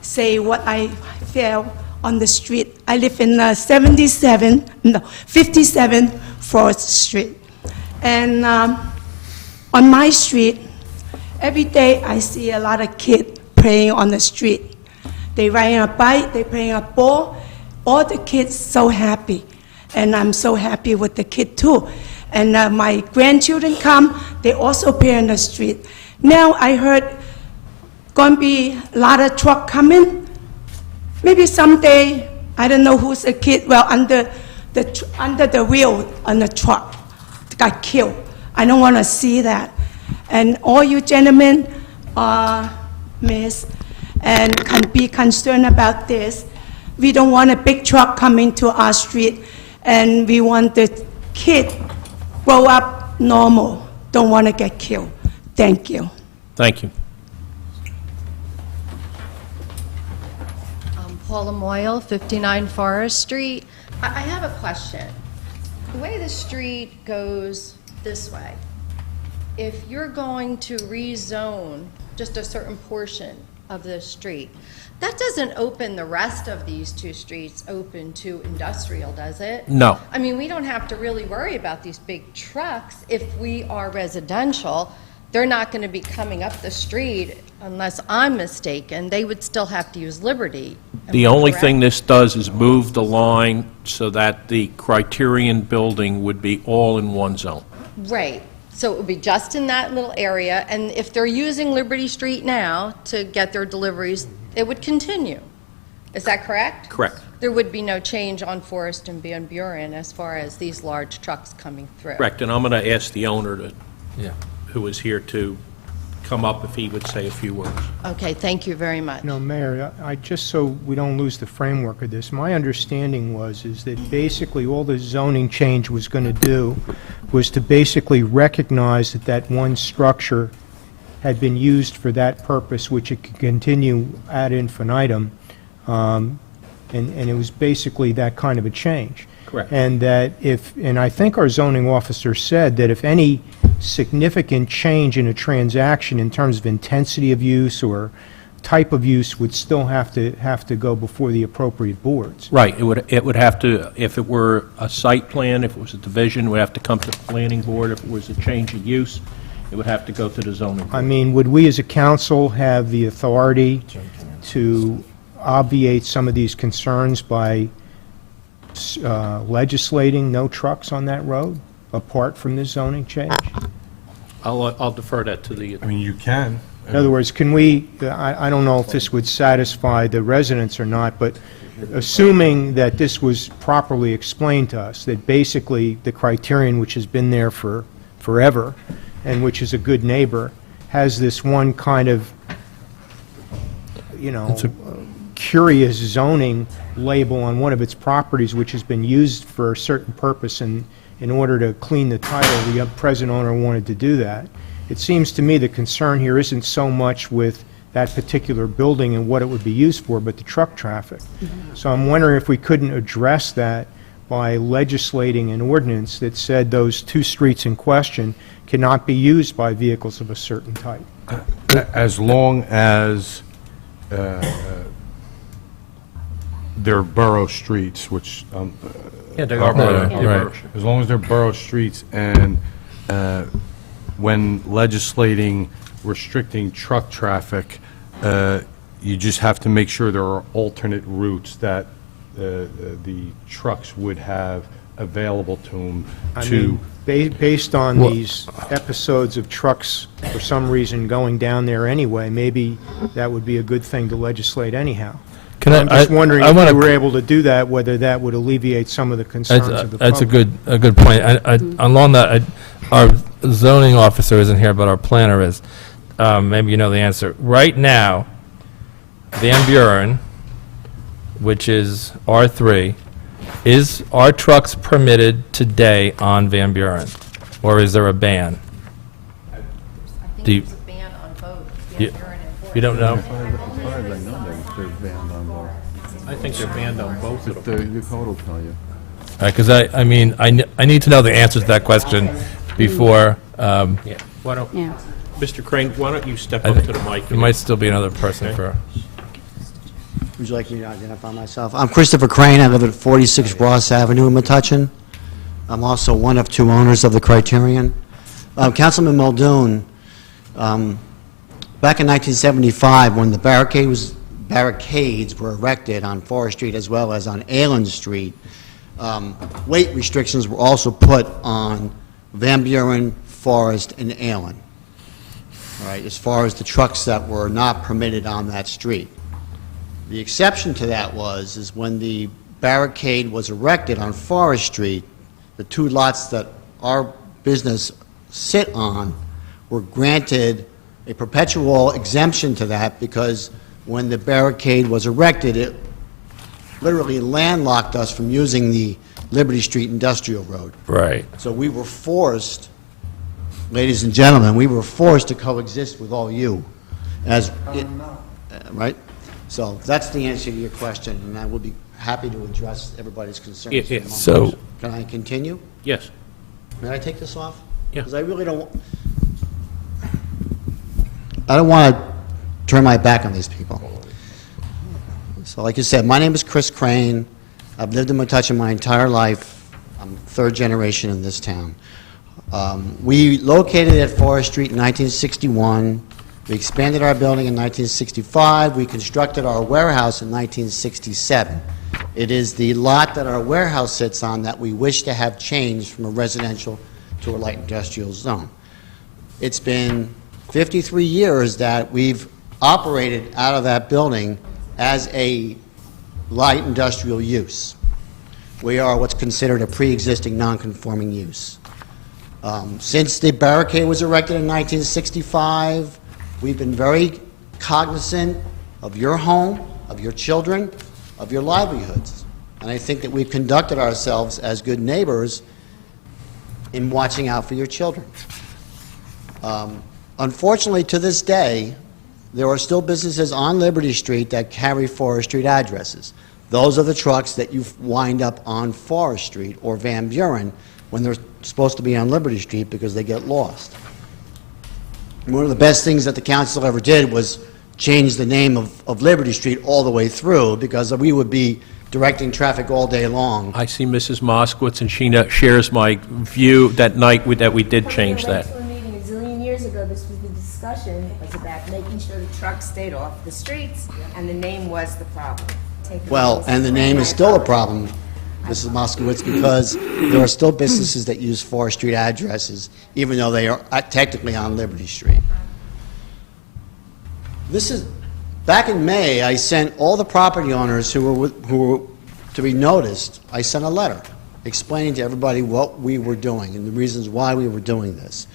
say what I feel on the street. I live in 57 4th Street. And on my street, every day I see a lot of kids playing on the street. They riding a bike, they playing a ball. All the kids so happy. And I'm so happy with the kid too. And my grandchildren come, they also play in the street. Now I heard going to be a lot of truck coming. Maybe someday, I don't know who's the kid, well, under the wheel on the truck got killed. I don't want to see that. And all you gentlemen, miss, and can be concerned about this. We don't want a big truck coming to our street, and we want the kid grow up normal, don't want to get killed. Thank you. Thank you. Paula Moyle, 59 Forest Street. I have a question. The way the street goes this way, if you're going to rezone just a certain portion of the street, that doesn't open the rest of these two streets open to industrial, does it? No. I mean, we don't have to really worry about these big trucks if we are residential. They're not going to be coming up the street unless I'm mistaken. They would still have to use Liberty. The only thing this does is move the line so that the Criterion building would be all in one zone. Right. So it would be just in that little area, and if they're using Liberty Street now to get their deliveries, it would continue. Is that correct? Correct. There would be no change on Forest and Van Buren as far as these large trucks coming through. Correct, and I'm going to ask the owner who is here to come up if he would say a few words. Okay, thank you very much. No, Mayor, I just so we don't lose the framework of this, my understanding is that basically all the zoning change was going to do was to basically recognize that one structure had been used for that purpose, which it could continue ad infinitum, and it was basically that kind of a change. Correct. And that and I think our zoning officer said that if any significant change in a transaction in terms of intensity of use or type of use would still have to go before the appropriate boards. Right, it would have to, if it were a site plan, if it was a division, it would have to come to the planning board. If it was a change of use, it would have to go to the zoning board. I mean, would we as a council have the authority to obviate some of these concerns by legislating no trucks on that road, apart from this zoning change? I'll defer that to the... I mean, you can. In other words, can we, I don't know if this would satisfy the residents or not, but assuming that this was properly explained to us, that basically the criterion, which has been there for forever, and which is a good neighbor, has this one kind of, curious zoning label on one of its properties, which has been used for a certain purpose, and in order to clean the title, the present owner wanted to do that. It seems to me the concern here isn't so much with that particular building and what it would be used for, but the truck traffic. So I'm wondering if we couldn't address that by legislating an ordinance that said those two streets in question cannot be used by vehicles of a certain type. As long as they're borough streets, which Yeah, they are borough. right. As long as they're borough streets, and when legislating restricting truck traffic, you just have to make sure there are alternate routes that the trucks would have available to them I mean, based on these episodes of trucks, for some reason, going down there anyway, maybe that would be a good thing to legislate anyhow. I'm just wondering if we were able to do that, whether that would alleviate some of the concerns of the public. That's a good point. Along that, our zoning officer isn't here, but our planner is. Maybe you know the answer. Right now, Van Buren, which is R3, are trucks permitted today on Van Buren, or is there a ban? I think there's a ban on both Van Buren and Forest. You don't know? As far as I know, they're banned on both. I think they're banned on both of them. The code will tell you. Because I need to know the answer to that question before. Yeah. Why don't, Mr. Crane, why don't you step up to the mic? There might still be another person for. Would you like me to identify myself? I'm Christopher Crane. I live at 46 Ross Avenue in Metuchen. I'm also one of two owners of the Criterion. Councilman Muldoon, back in 1975, when the barricades were erected on Forest Street as well as on Allen Street, weight restrictions were also put on Van Buren, Forest, and Allen, right, as far as the trucks that were not permitted on that street. The exception to that is when the barricade was erected on Forest Street, the two lots that our business sit on were granted a perpetual exemption to that, because when the barricade was erected, it literally landlocked us from using the Liberty Street Industrial Road. Right. So we were forced, ladies and gentlemen, we were forced to coexist with all you, right? So that's the answer to your question, and I will be happy to address everybody's concerns. in a moment. So- Can I continue? Yes. May I take this off? Yeah. Because I really don't want to turn my back on these people. So like you said, my name is Chris Crane. I've lived in Metuchen my entire life. I'm third generation in this town. We located at Forest Street in 1961. We expanded our building in 1965. We constructed our warehouse in 1967. It is the lot that our warehouse sits on that we wish to have changed from a residential to a light industrial zone. It's been 53 years that we've operated out of that building as a light industrial use. We are what's considered a pre-existing non-conforming use. Since the barricade was erected in 1965, we've been very cognizant of your home, of your children, of your livelihoods. And I think that we've conducted ourselves as good neighbors in watching out for your children. Unfortunately, to this day, there are still businesses on Liberty Street that carry Forest Street addresses. Those are the trucks that you wind up on Forest Street or Van Buren when they're supposed to be on Liberty Street because they get lost. One of the best things that the council ever did was change the name of Liberty Street all the way through, because we would be directing traffic all day long. I see Mrs. Moskowitz, and she shares my view that night that we did change that. We went to a meeting a zillion years ago, this was the discussion, was about making sure the trucks stayed off the streets, and the name was the problem. Well, and the name is still a problem, Mrs. Moskowitz, because there are still businesses that use Forest Street addresses, even though they are technically on Liberty Street. Back in May, I sent all the property owners who were to be noticed, I sent a letter explaining to everybody what we were doing and the reasons why we were doing this.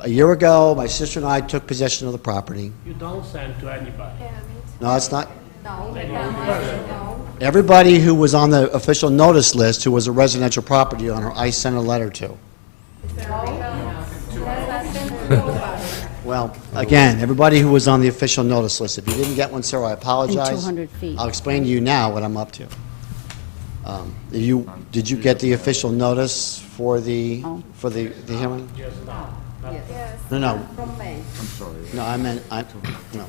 A year ago, my sister and I took possession of the property. You don't send to anybody. No, it's not. Everybody who was on the official notice list who was a residential property owner, I sent a letter to. Well, again, everybody who was on the official notice list. If you didn't get one, sir, I apologize. And 200 feet. I'll explain to you now what I'm up to. Did you get the official notice for the hearing? Yes, No, no. From May. I'm sorry. No, I meant, no.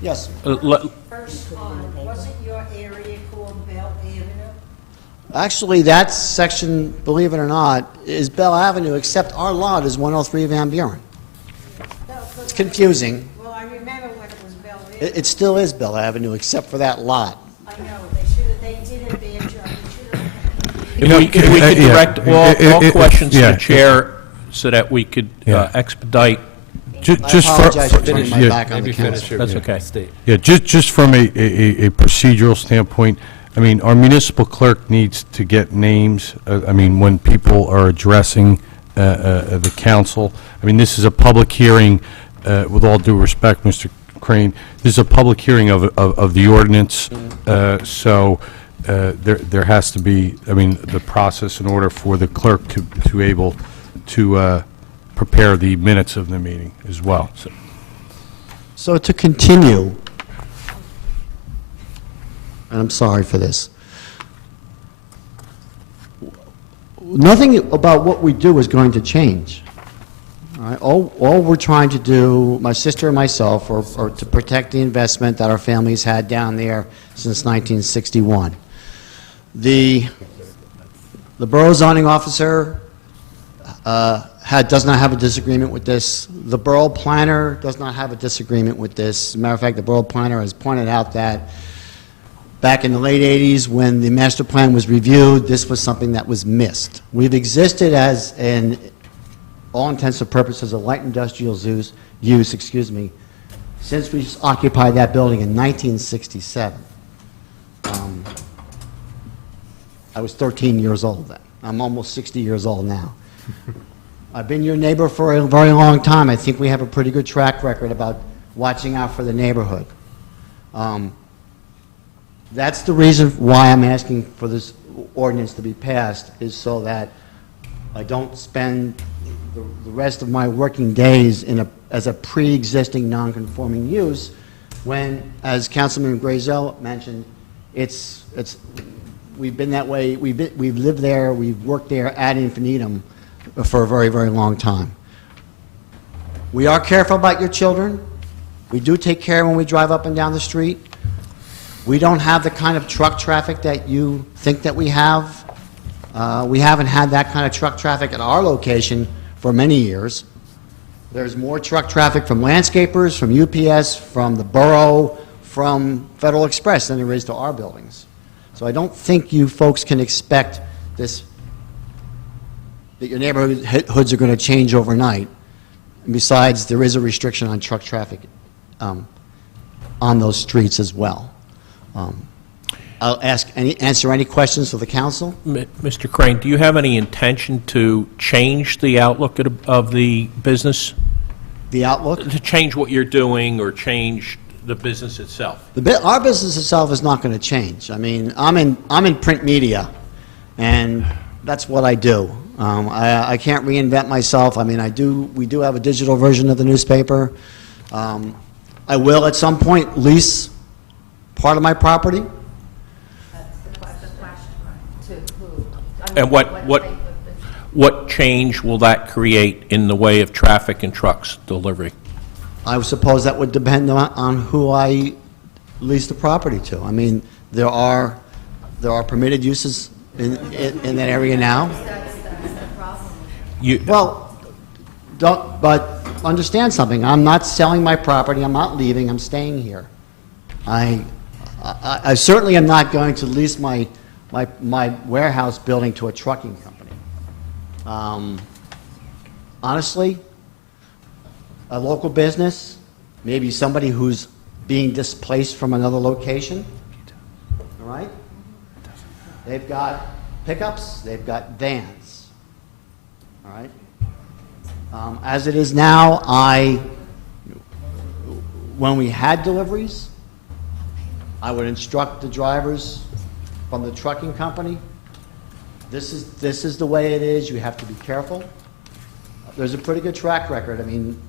Yes. First on, wasn't your area called Bell Avenue? Actually, that section, believe it or not, is Bell Avenue, except our lot is 103 Van Buren. It's confusing. Well, I remember when it was Bell Avenue. It still is Bell Avenue, except for that lot. I know, they did a bad job. If we could direct all questions to the chair so that we could expedite. I apologize for getting my back on the council. That's okay. Yeah, just from a procedural standpoint, I mean, our municipal clerk needs to get names, I mean, when people are addressing the council. I mean, this is a public hearing, with all due respect, Mr. Crane, this is a public hearing of the ordinance, so there has to be, I mean, the process in order for the clerk to able to prepare the minutes of the meeting as well. So to continue, and I'm sorry for this, nothing about what we do is going to change. All right? All we're trying to do, my sister and myself, are to protect the investment that our family's had down there since 1961. The borough zoning officer does not have a disagreement with this. The borough planner does not have a disagreement with this. As a matter of fact, the borough planner has pointed out that back in the late 80s, when the master plan was reviewed, this was something that was missed. We've existed as an, all intents and purposes, a light industrial use, since we occupied that building in 1967. I was 13 years old then. I'm almost 60 years old now. I've been your neighbor for a very long time. I think we have a pretty good track record about watching out for the neighborhood. That's the reason why I'm asking for this ordinance to be passed, is so that I don't spend the rest of my working days as a pre-existing non-conforming use, when, as Councilman Grazel mentioned, we've been that way, we've lived there, we've worked there ad infinitum for a very, very long time. We are careful about your children. We do take care when we drive up and down the street. We don't have the kind of truck traffic that you think that we have. We haven't had that kind of truck traffic at our location for many years. There's more truck traffic from landscapers, from UPS, from the borough, from Federal Express than there is to our buildings. So I don't think you folks can expect this, that your neighborhoods are going to change overnight. And besides, there is a restriction on truck traffic on those streets as well. I'll answer any questions for the council. Mr. Crane, do you have any intention to change the outlook of the business? The outlook? To change what you're doing or change the business itself? Our business itself is not going to change. I mean, I'm in print media, and that's what I do. I can't reinvent myself. I mean, we do have a digital version of the newspaper. I will at some point lease part of my property. And what change will that create in the way of traffic and trucks delivery? I would suppose that would depend on who I lease the property to. I mean, there are permitted uses in that area now. Well, but understand something. I'm not selling my property. I'm not leaving. I'm staying here. I certainly am not going to lease my warehouse building to a trucking company. Honestly, a local business, maybe somebody who's being displaced from another location, all right? They've got pickups, they've got vans, all right? As it is now, when we had deliveries, I would instruct the drivers from the trucking company, this is the way it is, you have to be careful. There's a pretty good track record. I mean,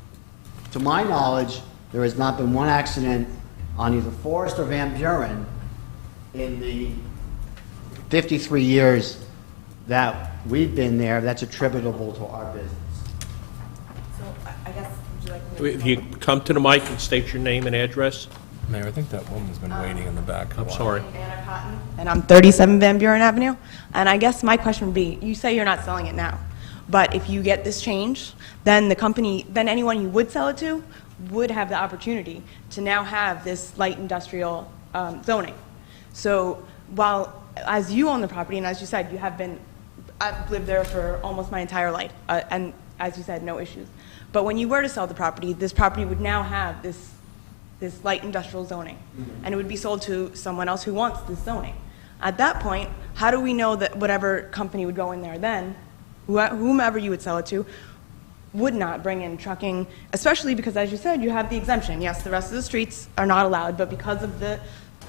to my knowledge, there has not been one accident on either Forest or Van Buren in the 53 years that we've been there that's attributable to our business. So I guess, would you like me to... If you come to the mic and state your name and address. Mayor, I think that woman's been waiting in the back. I'm sorry. Anna Cotton, and I'm 37 Van Buren Avenue. And I guess my question would be, you say you're not selling it now, but if you get this change, then the company, then anyone you would sell it to would have the opportunity to now have this light industrial zoning. So while, as you own the property, and as you said, you have been, I've lived there for almost my entire life, and as you said, no issues. But when you were to sell the property, this property would now have this light industrial zoning, and it would be sold to someone else who wants this zoning. At that point, how do we know that whatever company would go in there then, whomever you would sell it to, would not bring in trucking, especially because, as you said, you have the exemption. Yes, the rest of the streets are not allowed, but because of the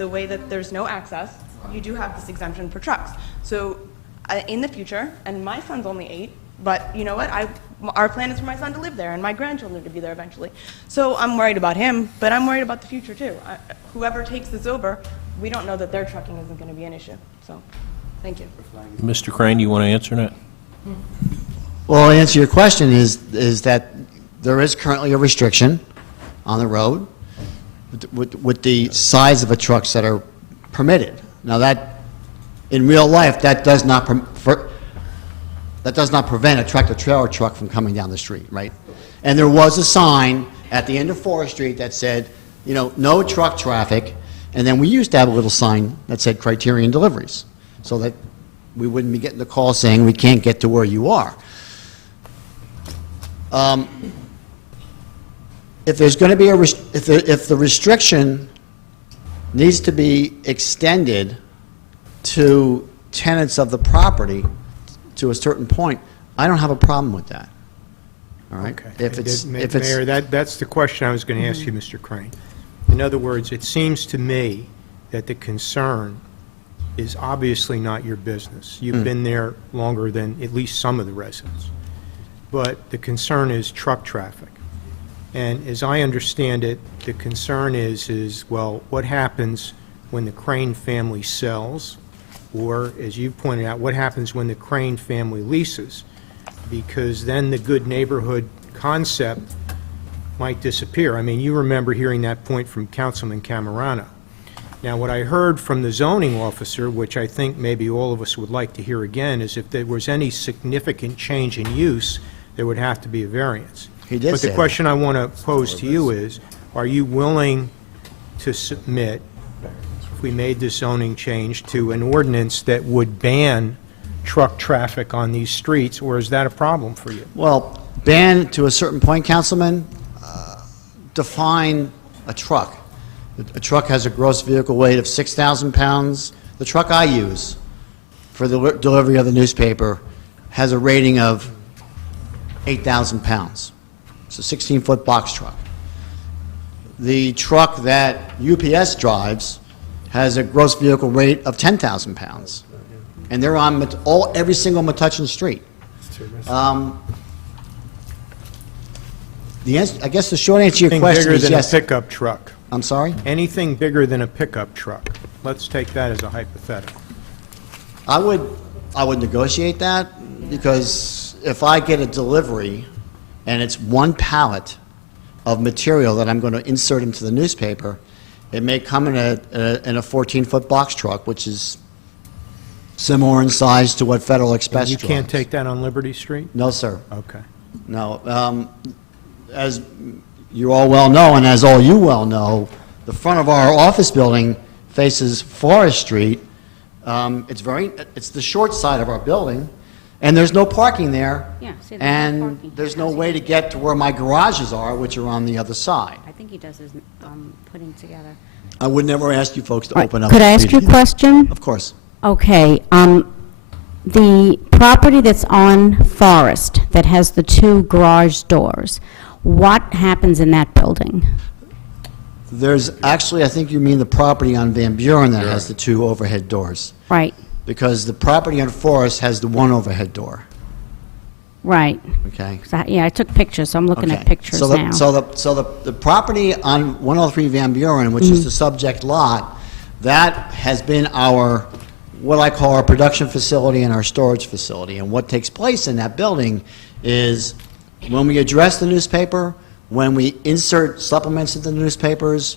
way that there's no access, you do have this exemption for trucks. So in the future, and my son's only 8, but you know what? Our plan is for my son to live there and my grandchildren to be there eventually. So I'm worried about him, but I'm worried about the future too. Whoever takes this over, we don't know that their trucking isn't going to be an issue. So, thank you. Mr. Crane, you want to answer that? Well, to answer your question is that there is currently a restriction on the road with the size of the trucks that are permitted. Now that, in real life, that does not prevent a tractor-trailer truck from coming down the street, right? And there was a sign at the end of Forest Street that said, you know, no truck traffic, and then we used to have a little sign that said Criterion Deliveries, so that we wouldn't be getting the call saying we can't get to where you are. If there's going to be if the restriction needs to be extended to tenants of the property to a certain point, I don't have a problem with that. All right? Okay. Mayor, that's the question I was going to ask you, Mr. Crane. In other words, it seems to me that the concern is obviously not your business. You've been there longer than at least some of the residents. But the concern is truck traffic. And as I understand it, the concern is, well, what happens when the Crane family sells? Or, as you pointed out, what happens when the Crane family leases? Because then the good neighborhood concept might disappear. I mean, you remember hearing that point from Councilman Camerano. Now, what I heard from the zoning officer, which I think maybe all of us would like to hear again, is if there was any significant change in use, there would have to be a variance. He did But say the question I want to pose to you is, are you willing to submit, if we made this zoning change, to an ordinance that would ban truck traffic on these streets, or is that a problem for you? Well, ban to a certain point, Councilman, define a truck. A truck has a gross vehicle weight of 6,000 pounds. The truck I use for the delivery of the newspaper has a rating of 8,000 pounds. It's a 16-foot box truck. The truck that UPS drives has a gross vehicle weight of 10,000 pounds. And they're on every single Metuchen street. I guess the short answer to your question is yes. Anything bigger than a pickup truck? I'm sorry? Anything bigger than a pickup truck. Let's take that as a hypothetical. I would negotiate that because if I get a delivery and it's one pallet of material that I'm going to insert into the newspaper, it may come in a 14-foot box truck, which is similar in size to what Federal Express You drives. can't take that on Liberty Street? No, sir. Okay. No. As you all well know, and as all you well know, the front of our office building faces Forest Street. It's the short side of our building, and there's no parking there. Yeah, see, there's no and parking. there's no way to get to where my garages are, which are on the other side. I think he does his putting together. I would never ask you folks to All right, open up. could the I ask street you a again. question? Of course. Okay, the property that's on Forest that has the 2 garage doors, what happens in that building? There's actually, I think you mean the property on Van Buren that has the 2 overhead doors. Right, Because the property on Forest has the 1 overhead door, right. okay? 'Cause yeah, I took pictures, so I'm looking at Okay. pictures So the- now. So the property on 103 Van Buren, which is the subject lot, that has been our, what I call our production facility and our storage facility. And what takes place in that building is when we address the newspaper, when we insert supplements into the newspapers,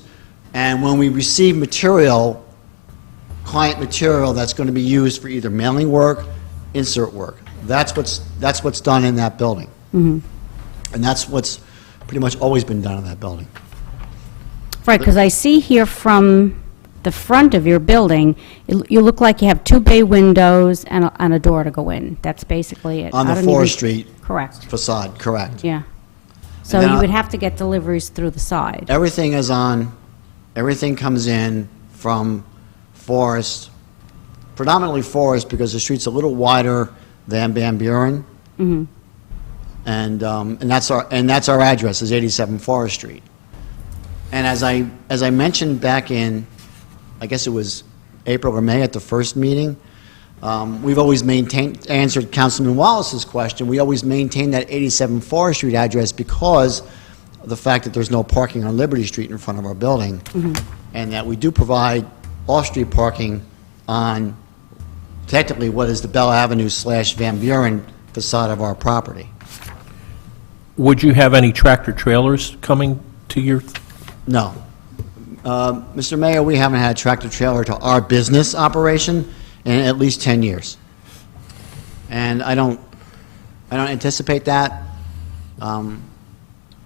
and when we receive material, client material that's going to be used for either mailing work, insert work. That's what's done in that building. Mhm. And that's what's pretty much always been done in that building. Right, because I see here from the front of your building, you look like you have 2 bay windows and a door to go in. That's basically it. On I the don't even- Forest Street Correct, facade, correct. yeah. So then you I- would have to get deliveries through the side. Everything is on, everything comes in from Forest, predominantly Forest because the street's a little wider than Van Buren. Mhm. And that's our address, is 87 Forest Street. And as I mentioned back in, I guess it was April or May at the first meeting, we've always answered Councilman Wallace's question, we always maintain that 87 Forest Street address because of the fact that there's no parking on Liberty Street in front of our building, and that we do provide off-street parking on technically what is the Bell Avenue / Van Buren facade of our property. Would you have any tractor-trailers coming to your, No. Mr. Mayor, we haven't had a tractor-trailer to our business operation in at least 10 years. And I don't anticipate that.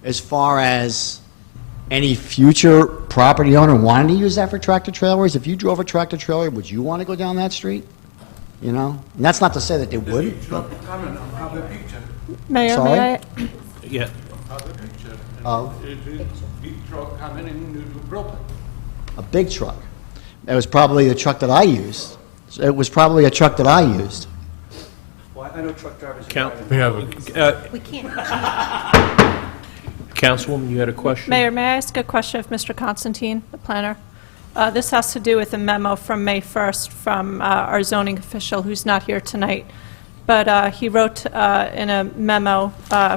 As far as any future property owner wanting to use that for tractor-trailers, if you drove a tractor-trailer, would you want to go down that street? You know? And that's not to say that they would. Mayor, Sorry? may I? yeah, Oh. Big truck coming in to Brooklyn. A big truck. It was probably a truck that I used. It was probably a truck that I used. Well, I know truck drivers. we have a, We can't. Councilwoman, you had a question? Mayor, may I ask a question of Mr. Constantine, the planner? This has to do with a memo from May 1st from our zoning official, who's not here tonight. But he wrote in a memo,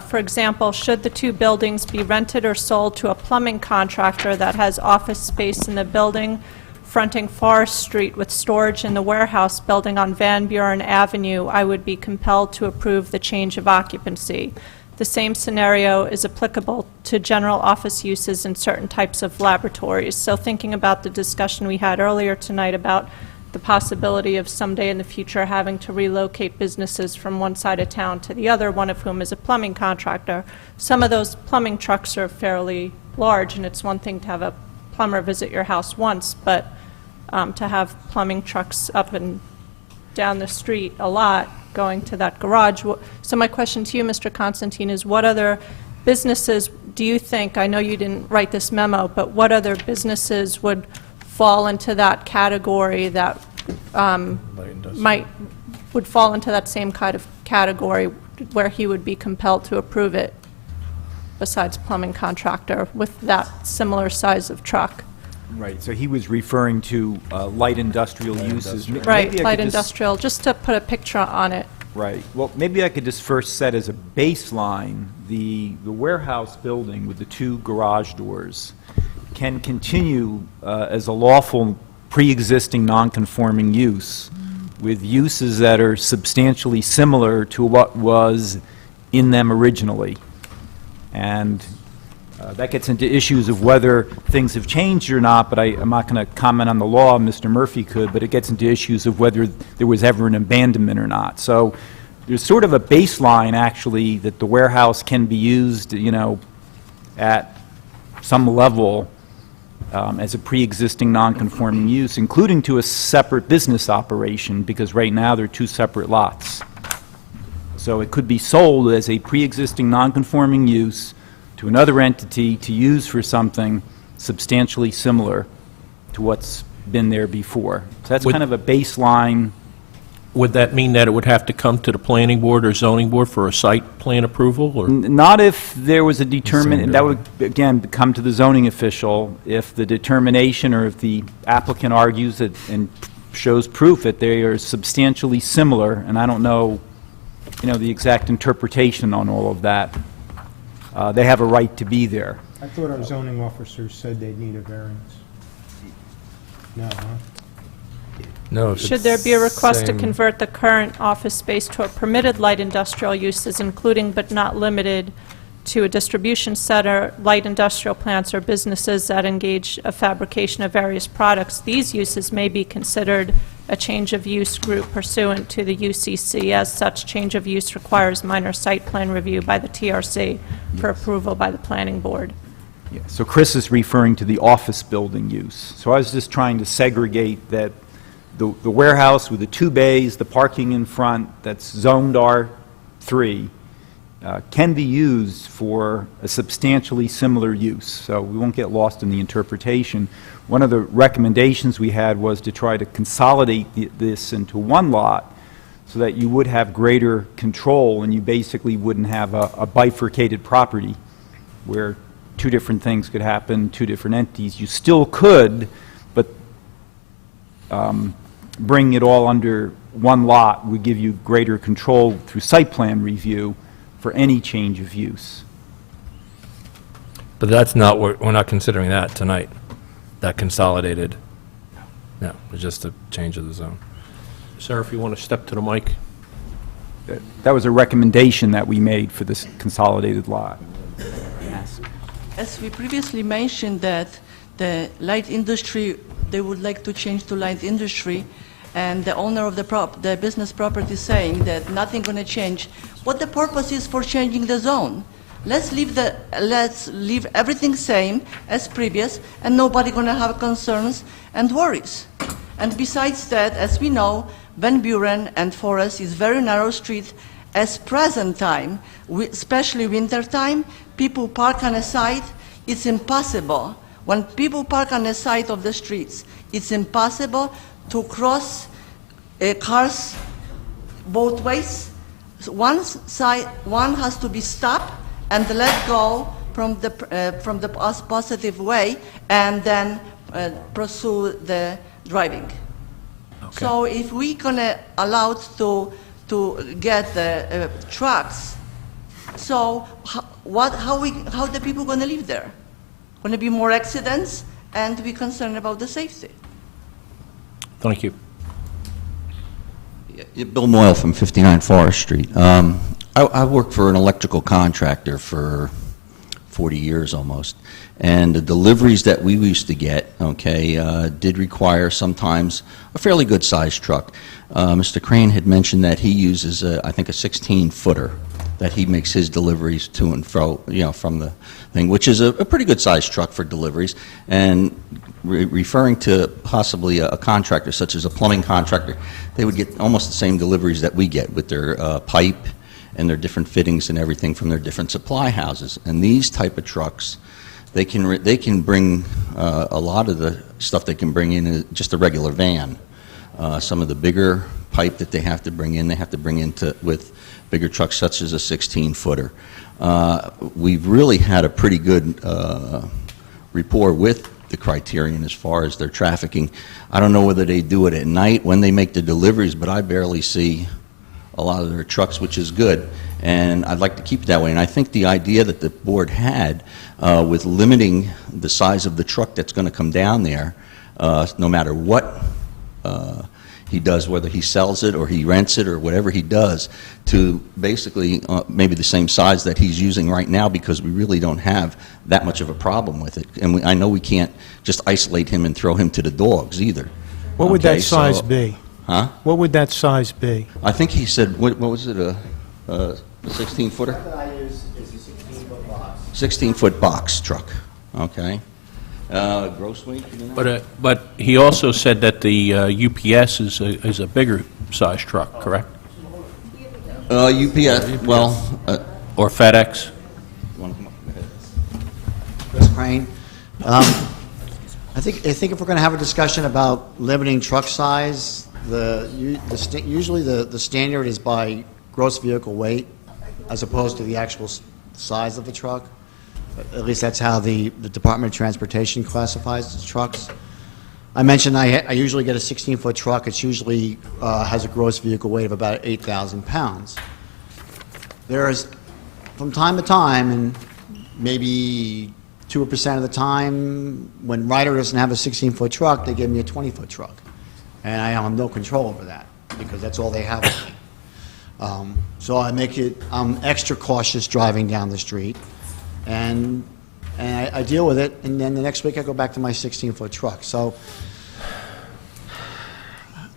for example, should the 2 buildings be rented or sold to a plumbing contractor that has office space in the building fronting Forest Street with storage in the warehouse building on Van Buren Avenue, I would be compelled to approve the change of occupancy. The same scenario is applicable to general office uses in certain types of laboratories. So thinking about the discussion we had earlier tonight about the possibility of someday in the future having to relocate businesses from one side of town to the other, one of whom is a plumbing contractor. Some of those plumbing trucks are fairly large, and it's one thing to have a plumber visit your house once, but to have plumbing trucks up and down the street a lot going to that garage. So my question to you, Mr. Constantine, is what other businesses do you think, I know you didn't write this memo, but what other businesses would fall into that category that would fall into that same kind of category where he would be compelled to approve it besides plumbing contractor with that similar size of truck? Right, so he was referring to light industrial uses. Right, light industrial, just to put a picture on it. Right, well, maybe I could just first set as a baseline, the warehouse building with the 2 garage doors can continue as a lawful pre-existing non-conforming use with uses that are substantially similar to what was in them originally. And that gets into issues of whether things have changed or not, but I'm not going to comment on the law, Mr. Murphy could, but it gets into issues of whether there was ever an abandonment or not. So there's sort of a baseline, actually, that the warehouse can be used, you know, at some level as a pre-existing non-conforming use, including to a separate business operation, because right now they're two separate lots. So it could be sold as a pre-existing non-conforming use to another entity to use for something substantially similar to what's been there before. So that's kind of a baseline. Would that mean that it would have to come to the planning board or zoning board for a site plan approval, or? Not if there was a determination, that would, again, come to the zoning official. If the determination or if the applicant argues that and shows proof that they are substantially similar, and I don't know, you know, the exact interpretation on all of that, they have a right to be there. I thought our zoning officers said they'd need a variance. No, huh? No. if Should it's there be a request to same- convert the current office space to a permitted light industrial uses, including but not limited to a distribution center, light industrial plants, or businesses that engage a fabrication of various products, these uses may be considered a change of use group pursuant to the UCC. As such, change of use requires minor site plan review by the TRC for approval by the planning board. Yeah, so Chris is referring to the office building use. So I was just trying to segregate that the warehouse with the 2 bays, the parking in front, that's zoned R3, can be used for a substantially similar use. So we won't get lost in the interpretation. One of the recommendations we had was to try to consolidate this into one lot so that you would have greater control and you basically wouldn't have a bifurcated property where two different things could happen, two different entities. You still could, but bring it all under one lot would give you greater control through site plan review for any change of use. But that's not, we're not considering that tonight, that consolidated. No, it's just a change of the zone. Sir, if you want to step to the mic. That was a recommendation that we made for this consolidated lot. As we previously mentioned that the light industry, they would like to change to light industry, and the owner of the business property is saying that nothing going to change. What the purpose is for changing the zone? Let's leave everything same as previous, and nobody going to have concerns and worries. And besides that, as we know, Van Buren and Forest is very narrow street. As present time, especially winter time, people park on a side. It's impossible. When people park on the side of the streets, it's impossible to cross cars both ways. So one has to be stopped and let go from the positive way, and then pursue the driving. Okay. So if we're gonna allow to get the trucks, so how the people gonna live there? Gonna be more accidents, and we're concerned about the safety. Thank you. Yeah, Bill Moyle from 59 Forest Street. I worked for an electrical contractor for 40 years almost, and the deliveries that we used to get, did require sometimes a fairly good-sized truck. Mr. Crane had mentioned that he uses, I think, a 16-footer that he makes his deliveries to and fro, from the thing, which is a pretty good-sized truck for deliveries. And referring to possibly a contractor, such as a plumbing contractor, they would get almost the same deliveries that we get with their pipe and their different fittings and everything from their different supply houses. And these type of trucks, they can bring a lot of the stuff they can bring in just a regular van. Some of the bigger pipe that they have to bring in, with bigger trucks such as a 16-footer. We've really had a pretty good rapport with the Criterion as far as their trafficking. I don't know whether they do it at night when they make the deliveries, but I barely see a lot of their trucks, which is good. And I'd like to keep it that way. And I think the idea that the board had with limiting the size of the truck that's going to come down there, no matter what he does, whether he sells it or he rents it or whatever he does, to basically maybe the same size that he's using right now, because we really don't have that much of a problem with it. And I know we can't just isolate him and throw him to the dogs either. What would Okay, that size so- be? Huh? What would that size be? I think he said, what was it, a 16-footer? 16-foot box truck, okay. Gross weight? You know? But he also said that the UPS is a bigger size truck, correct? UPS, well... Or FedEx? You wanna come up? Go ahead. Chris Crane. I think if we're going to have a discussion about limiting truck size, usually the standard is by gross vehicle weight as opposed to the actual size of the truck. At least that's how the Department of Transportation classifies the trucks. I mentioned I usually get a 16-foot truck. It usually has a gross vehicle weight of about 8,000 pounds. There's, from time to time, and maybe 2% of the time, when Ryder doesn't have a 16-foot truck, they give me a 20-foot truck. And I have no control over that, because that's all they have. So I'm extra cautious driving down the street. And I deal with it, and then the next week I go back to my 16-foot truck. So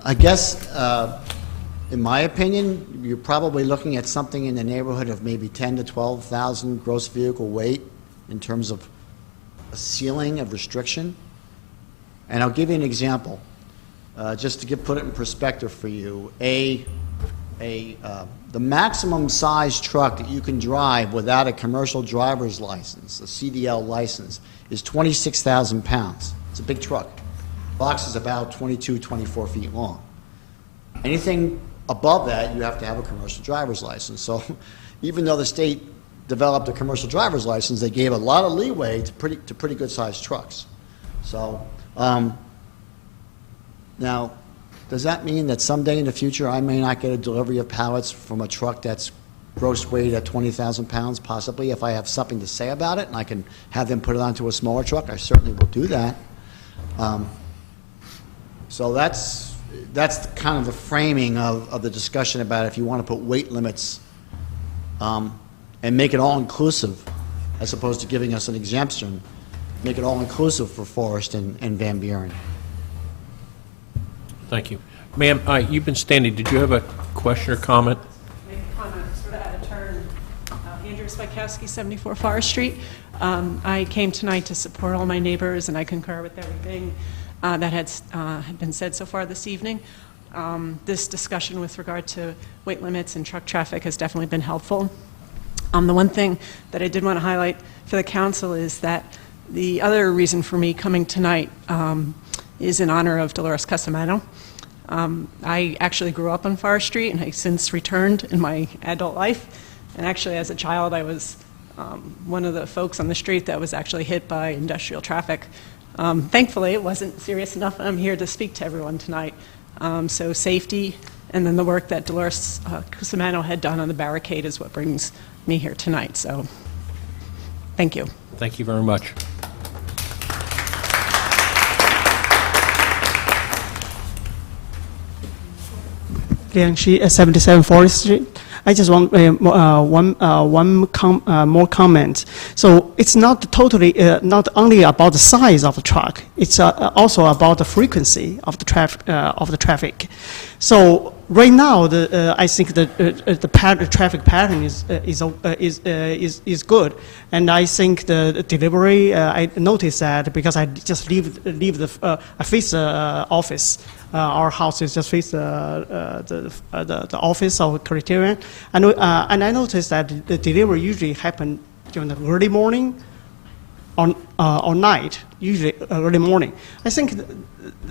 I guess, in my opinion, you're probably looking at something in the neighborhood of maybe 10 to 12,000 gross vehicle weight in terms of a ceiling of restriction. And I'll give you an example, just to put it in perspective for you. The maximum size truck that you can drive without a commercial driver's license, a CDL license, is 26,000 pounds. It's a big truck. Box is about 22, 24 feet long. Anything above that, you have to have a commercial driver's license. So even though the state developed a commercial driver's license, they gave a lot of leeway to pretty good sized trucks. So now, does that mean that someday in the future I may not get a delivery of pallets from a truck that's gross weight at 20,000 pounds? Possibly, if I have something to say about it and I can have them put it onto a smaller truck, I certainly will do that. So that's kind of the framing of the discussion about if you want to put weight limits and make it all-inclusive, as opposed to giving us an exemption, make it all-inclusive for Forest and Van Buren. Thank you. Ma'am, you've been standing. Did you have a question or comment? Make a comment, sort of out of turn. Andrew Spikowski, 74 Forest Street. I came tonight to support all my neighbors, and I concur with everything that had been said so far this evening. This discussion with regard to weight limits and truck traffic has definitely been helpful. The one thing that I did want to highlight for the council is that the other reason for me coming tonight is in honor of Dolores Cusimano. I actually grew up on Forest Street, and I since returned in my adult life. And actually, as a child, I was one of the folks on the street that was actually hit by industrial traffic. Thankfully, it wasn't serious enough, and I'm here to speak to everyone tonight. So safety, and then the work that Dolores Cusimano had done on the barricade is what brings me here tonight. So thank you. Thank you very much. Liang Shi, 77 Forest Street. I just want one more comment. So it's not totally, not only about the size of the truck, it's also about the frequency of the traffic. So right now, I think the traffic pattern is good, and I think the delivery. I noticed that because I just leave the I face the office. Our house is just face the office of Criterion, and I noticed that the delivery usually happen during the early morning, or night. Usually early morning. I think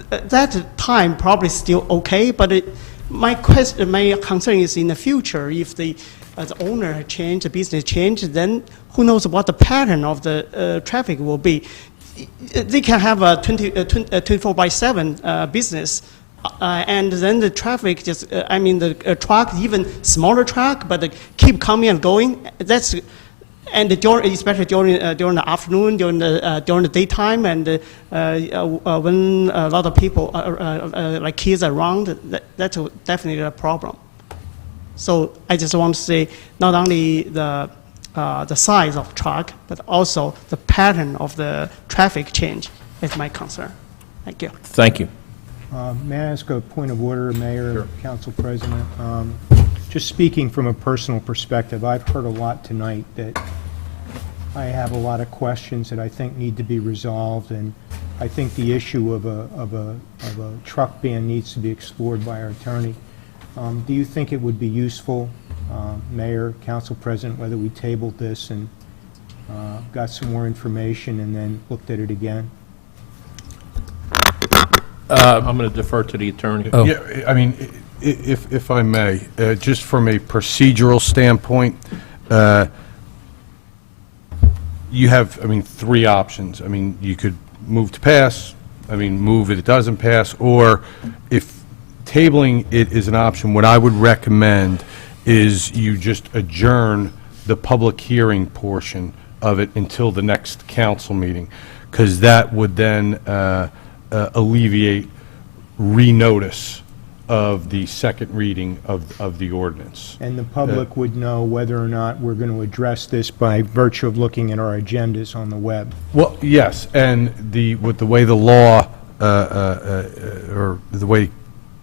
that time probably still okay, but my concern is in the future if the owner change, the business change, then who knows what the pattern of the traffic will be. They can have a 24/7 business, and then the traffic just, the truck, even smaller truck, but they keep coming and going. and especially during the afternoon, during the daytime, and when a lot of people, like kids around, that's definitely a problem. So I just want to say, not only the size of truck, but also the pattern of the traffic change is my concern. Thank you. Thank you. May I ask a point of order, Mayor, Council President? Just speaking from a personal perspective, I've heard a lot tonight that I have a lot of questions that I think need to be resolved, and I think the issue of a truck ban needs to be explored by our attorney. Do you think it would be useful, Mayor, Council President, whether we tabled this and got some more information and then looked at it again? I'm going to defer to the attorney. Yeah, I mean, if I may, just from a procedural standpoint, you have, I mean, three options. I mean, you could move to pass, I mean, move it doesn't pass, or if tabling it is an option, what I would recommend is you just adjourn the public hearing portion of it until the next council meeting, because that would then alleviate renotice of the second reading of the ordinance. And the public would know whether or not we're going to address this by virtue of looking at our agendas on the web. Well, yes, and with the way the law, or the way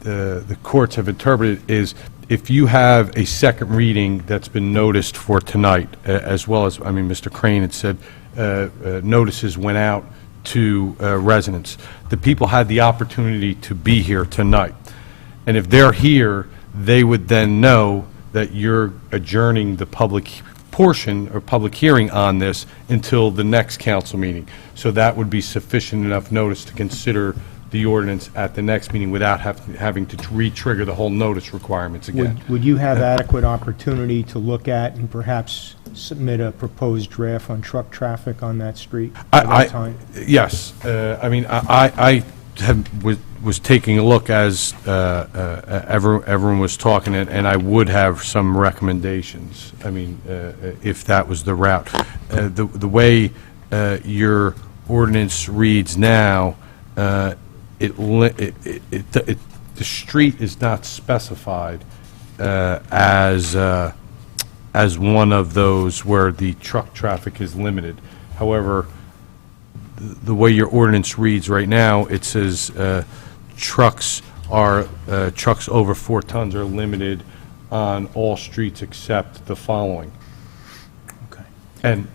the courts have interpreted it is, if you have a second reading that's been noticed for tonight, as well as, I mean, Mr. Crane had said, notices went out to residents. The people had the opportunity to be here tonight. And if they're here, they would then know that you're adjourning the public portion or public hearing on this until the next council meeting. So that would be sufficient enough notice to consider the ordinance at the next meeting without having to re-trigger the whole notice requirements again. Would you have adequate opportunity to look at and perhaps submit a proposed draft on truck traffic on that street at that time? Yes. I mean, I was taking a look as everyone was talking, and I would have some recommendations. I mean, if that was the route. The way your ordinance reads now, the street is not specified as one of those where the truck traffic is limited. However, the way your ordinance reads right now, it says trucks over 4 tons are limited on all streets except the following. Okay. And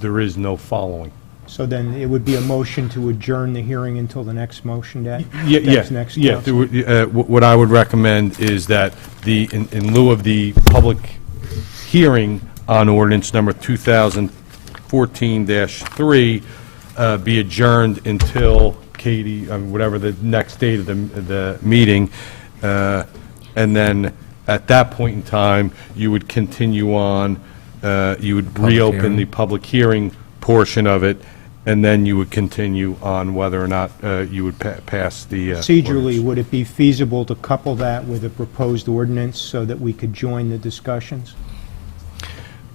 there is no following. So then it would be a motion to adjourn the hearing until the next motion day? Next Yeah. council? What I would recommend is that in lieu of the public hearing on ordinance number 2014-3, be adjourned until Katie, whatever the next date of the meeting, and then at that point in time, you would continue on, you would reopen the public hearing portion of it, and then you would continue on whether or not you would pass the Procedurally, ordinance. would it be feasible to couple that with a proposed ordinance so that we could join the discussions?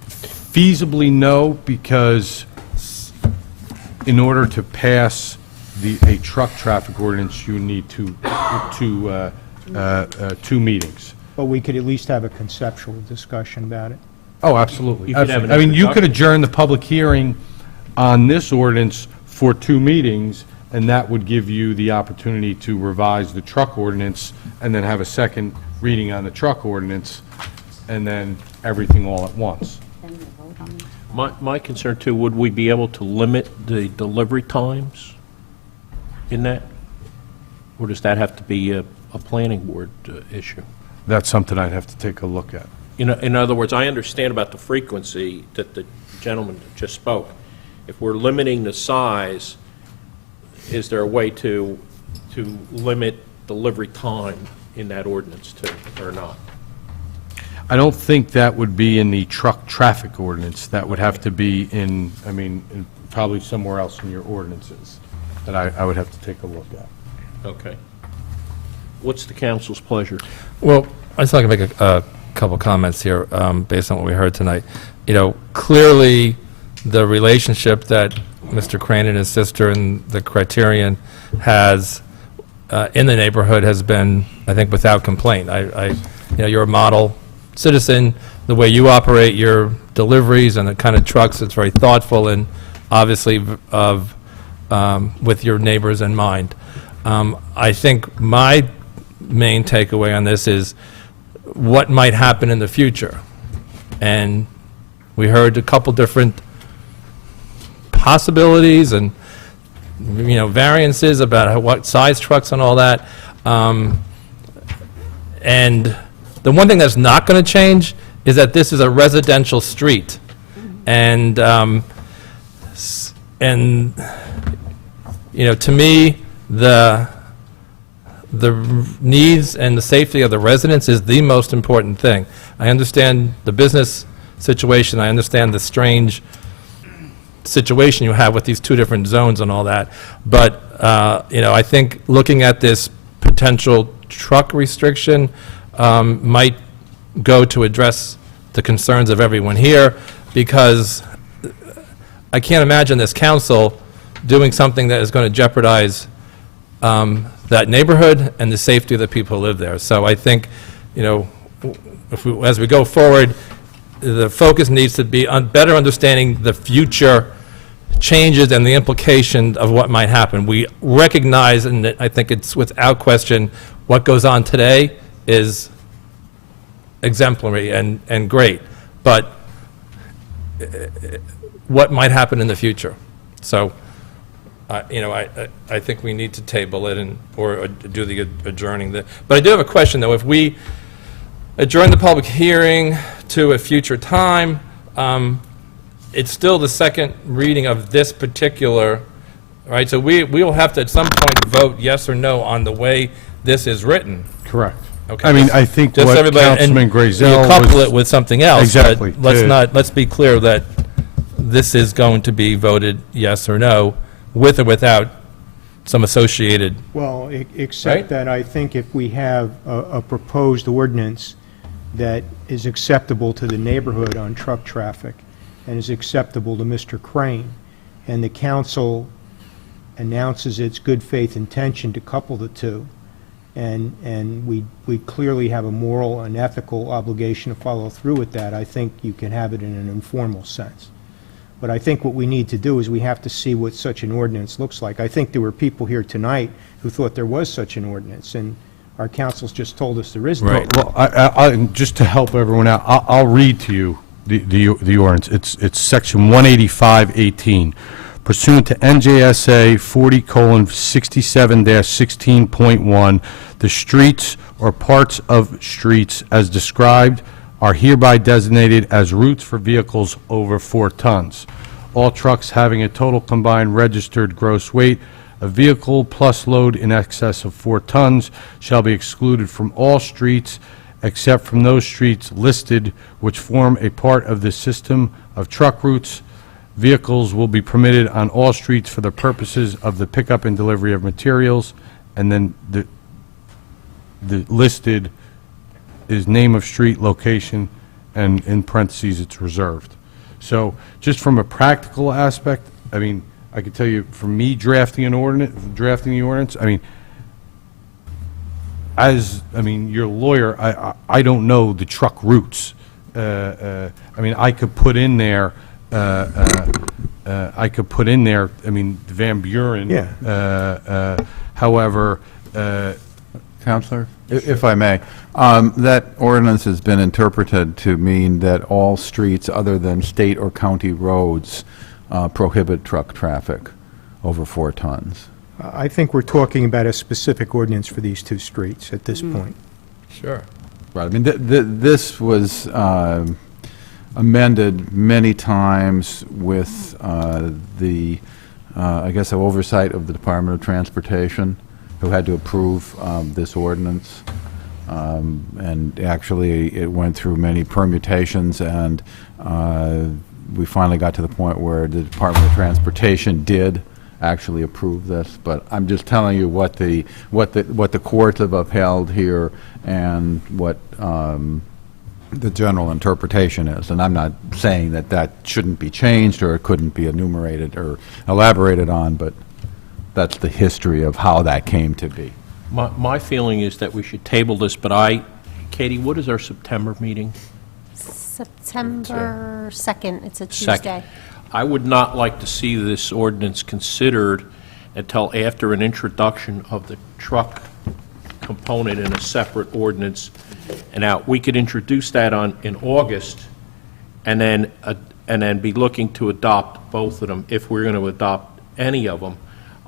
Feasibly, no, because in order to pass a truck traffic ordinance, you need two meetings. But we could at least have a conceptual discussion about it. Oh, absolutely. You could have an I mean, you could introduction. adjourn the public hearing on this ordinance for 2 meetings, and that would give you the opportunity to revise the truck ordinance and then have a second reading on the truck ordinance, and then everything all at once. My concern too, would we be able to limit the delivery times in that? Or does that have to be a planning board issue? That's something I'd have to take a look at. You know, in other words, I understand about the frequency that the gentleman just spoke. If we're limiting the size, is there a way to limit delivery time in that ordinance too, or not? I don't think that would be in the truck traffic ordinance. That would have to be in, I mean, probably somewhere else in your ordinances that I would have to take a look at. Okay. What's the council's pleasure? Well, I'd like to make couple comments here based on what we heard tonight. You know, clearly, the relationship that Mr. Crane and his sister and the Criterion has in the neighborhood has been, I think, without complaint. You know, you're a model citizen. The way you operate your deliveries and the kind of trucks, it's very thoughtful and obviously with your neighbors in mind. I think my main takeaway on this is what might happen in the future. And we heard a couple different possibilities and, you know, variances about what size trucks and all that. And the one thing that's not going to change is that this is a residential street. And you know, to me, the needs and the safety of the residents is the most important thing. I understand the business situation. I understand the strange situation you have with these two different zones and all that. But, you know, I think looking at this potential truck restriction might go to address the concerns of everyone here, because I can't imagine this council doing something that is going to jeopardize that neighborhood and the safety of the people who live there. So I think, you know, as we go forward, the focus needs to be on better understanding the future changes and the implication of what might happen. We recognize, and I think it's without question, what goes on today is exemplary and great, but what might happen in the future? So, you know, I think we need to table it or do the adjourning. But I do have a question, though. If we adjourn the public hearing to a future time, it's still the second reading of this particular, right? So we will have to at some point vote yes or no on the way this is written. Correct. Okay. I mean, I think Just what everybody- and Councilman Grazel you couple was- it with something else. Exactly. But let's be clear that this is going to be voted yes or no, with or without some associated. Well, except Right? that I think if we have a proposed ordinance that is acceptable to the neighborhood on truck traffic and is acceptable to Mr. Crane, and the council announces its good faith intention to couple the two, and we clearly have a moral and ethical obligation to follow through with that, I think you can have it in an informal sense. But I think what we need to do is we have to see what such an ordinance looks like. I think there were people here tonight who thought there was such an ordinance, and our council's just told us there isn't. Right. Well, I just to help everyone out, I'll read to you the ordinance. It's section 185-18. Pursuant to NJSA 40:67-16.1, the streets or parts of streets as described are hereby designated as routes for vehicles over 4 tons. All trucks having a total combined registered gross weight of vehicle plus load in excess of 4 tons shall be excluded from all streets except from those streets listed which form a part of the system of truck routes. Vehicles will be permitted on all streets for the purposes of the pickup and delivery of materials, and then the listed is name of street, location, and in parentheses, it's reserved. So just from a practical aspect, I mean, I can tell you, for me drafting the ordinance, I mean, you're a lawyer, I don't know the truck routes. I mean, I could put in there, I mean, Van Buren. Yeah. However, Counselor, if I may, that ordinance has been interpreted to mean that all streets other than state or county roads prohibit truck traffic over 4 tons. I think we're talking about a specific ordinance for these two streets at this point. Sure. Right. I mean, this was amended many times with the, I guess, oversight of the Department of Transportation, who had to approve this ordinance. And actually, it went through many permutations, and we finally got to the point where the Department of Transportation did actually approve this. But I'm just telling you what the courts have upheld here, and what the general interpretation is. And I'm not saying that that shouldn't be changed or it couldn't be enumerated or elaborated on, but that's the history of how that came to be. My feeling is that we should table this, but Katie, what is our September meeting? September 2nd, it's a Second. Tuesday. I would not like to see this ordinance considered until after an introduction of the truck component in a separate ordinance. And now, we could introduce that in August, and then be looking to adopt both of them, if we're going to adopt any of them,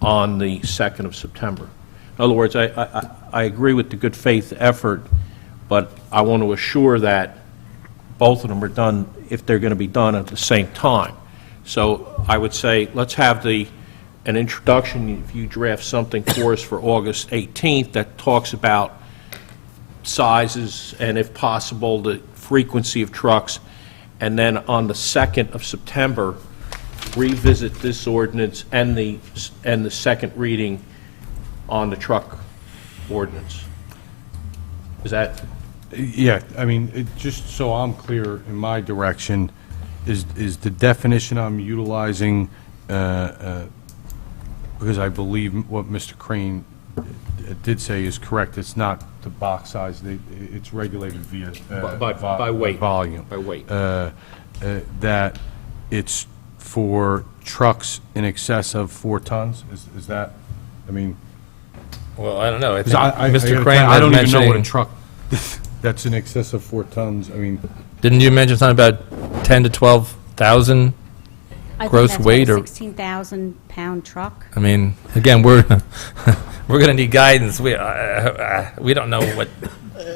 on the 2nd of September. In other words, I agree with the good faith effort, but I want to assure that both of them are done, if they're going to be done at the same time. So I would say, let's have an introduction, if you draft something for us for August 18th that talks about sizes and, if possible, the frequency of trucks, and then on the 2nd of September, revisit this ordinance and the second reading on the truck ordinance. Is that? Yeah, I mean, just so I'm clear in my direction, is the definition I'm utilizing, because I believe what Mr. Crane did say is correct, it's not the box size, it's regulated via By weight. volume. By weight. That it's for trucks in excess of 4 tons? Is that, I mean... Well, I don't know. I 'cause think Mr. I Crane I don't was even know what a mentioning- truck that's in excess of 4 tons, I mean... Didn't you mention something about 10 to 12,000 gross weight? I Or think that's like a 16,000-pound truck. I mean, again, we're going to need guidance. We don't know what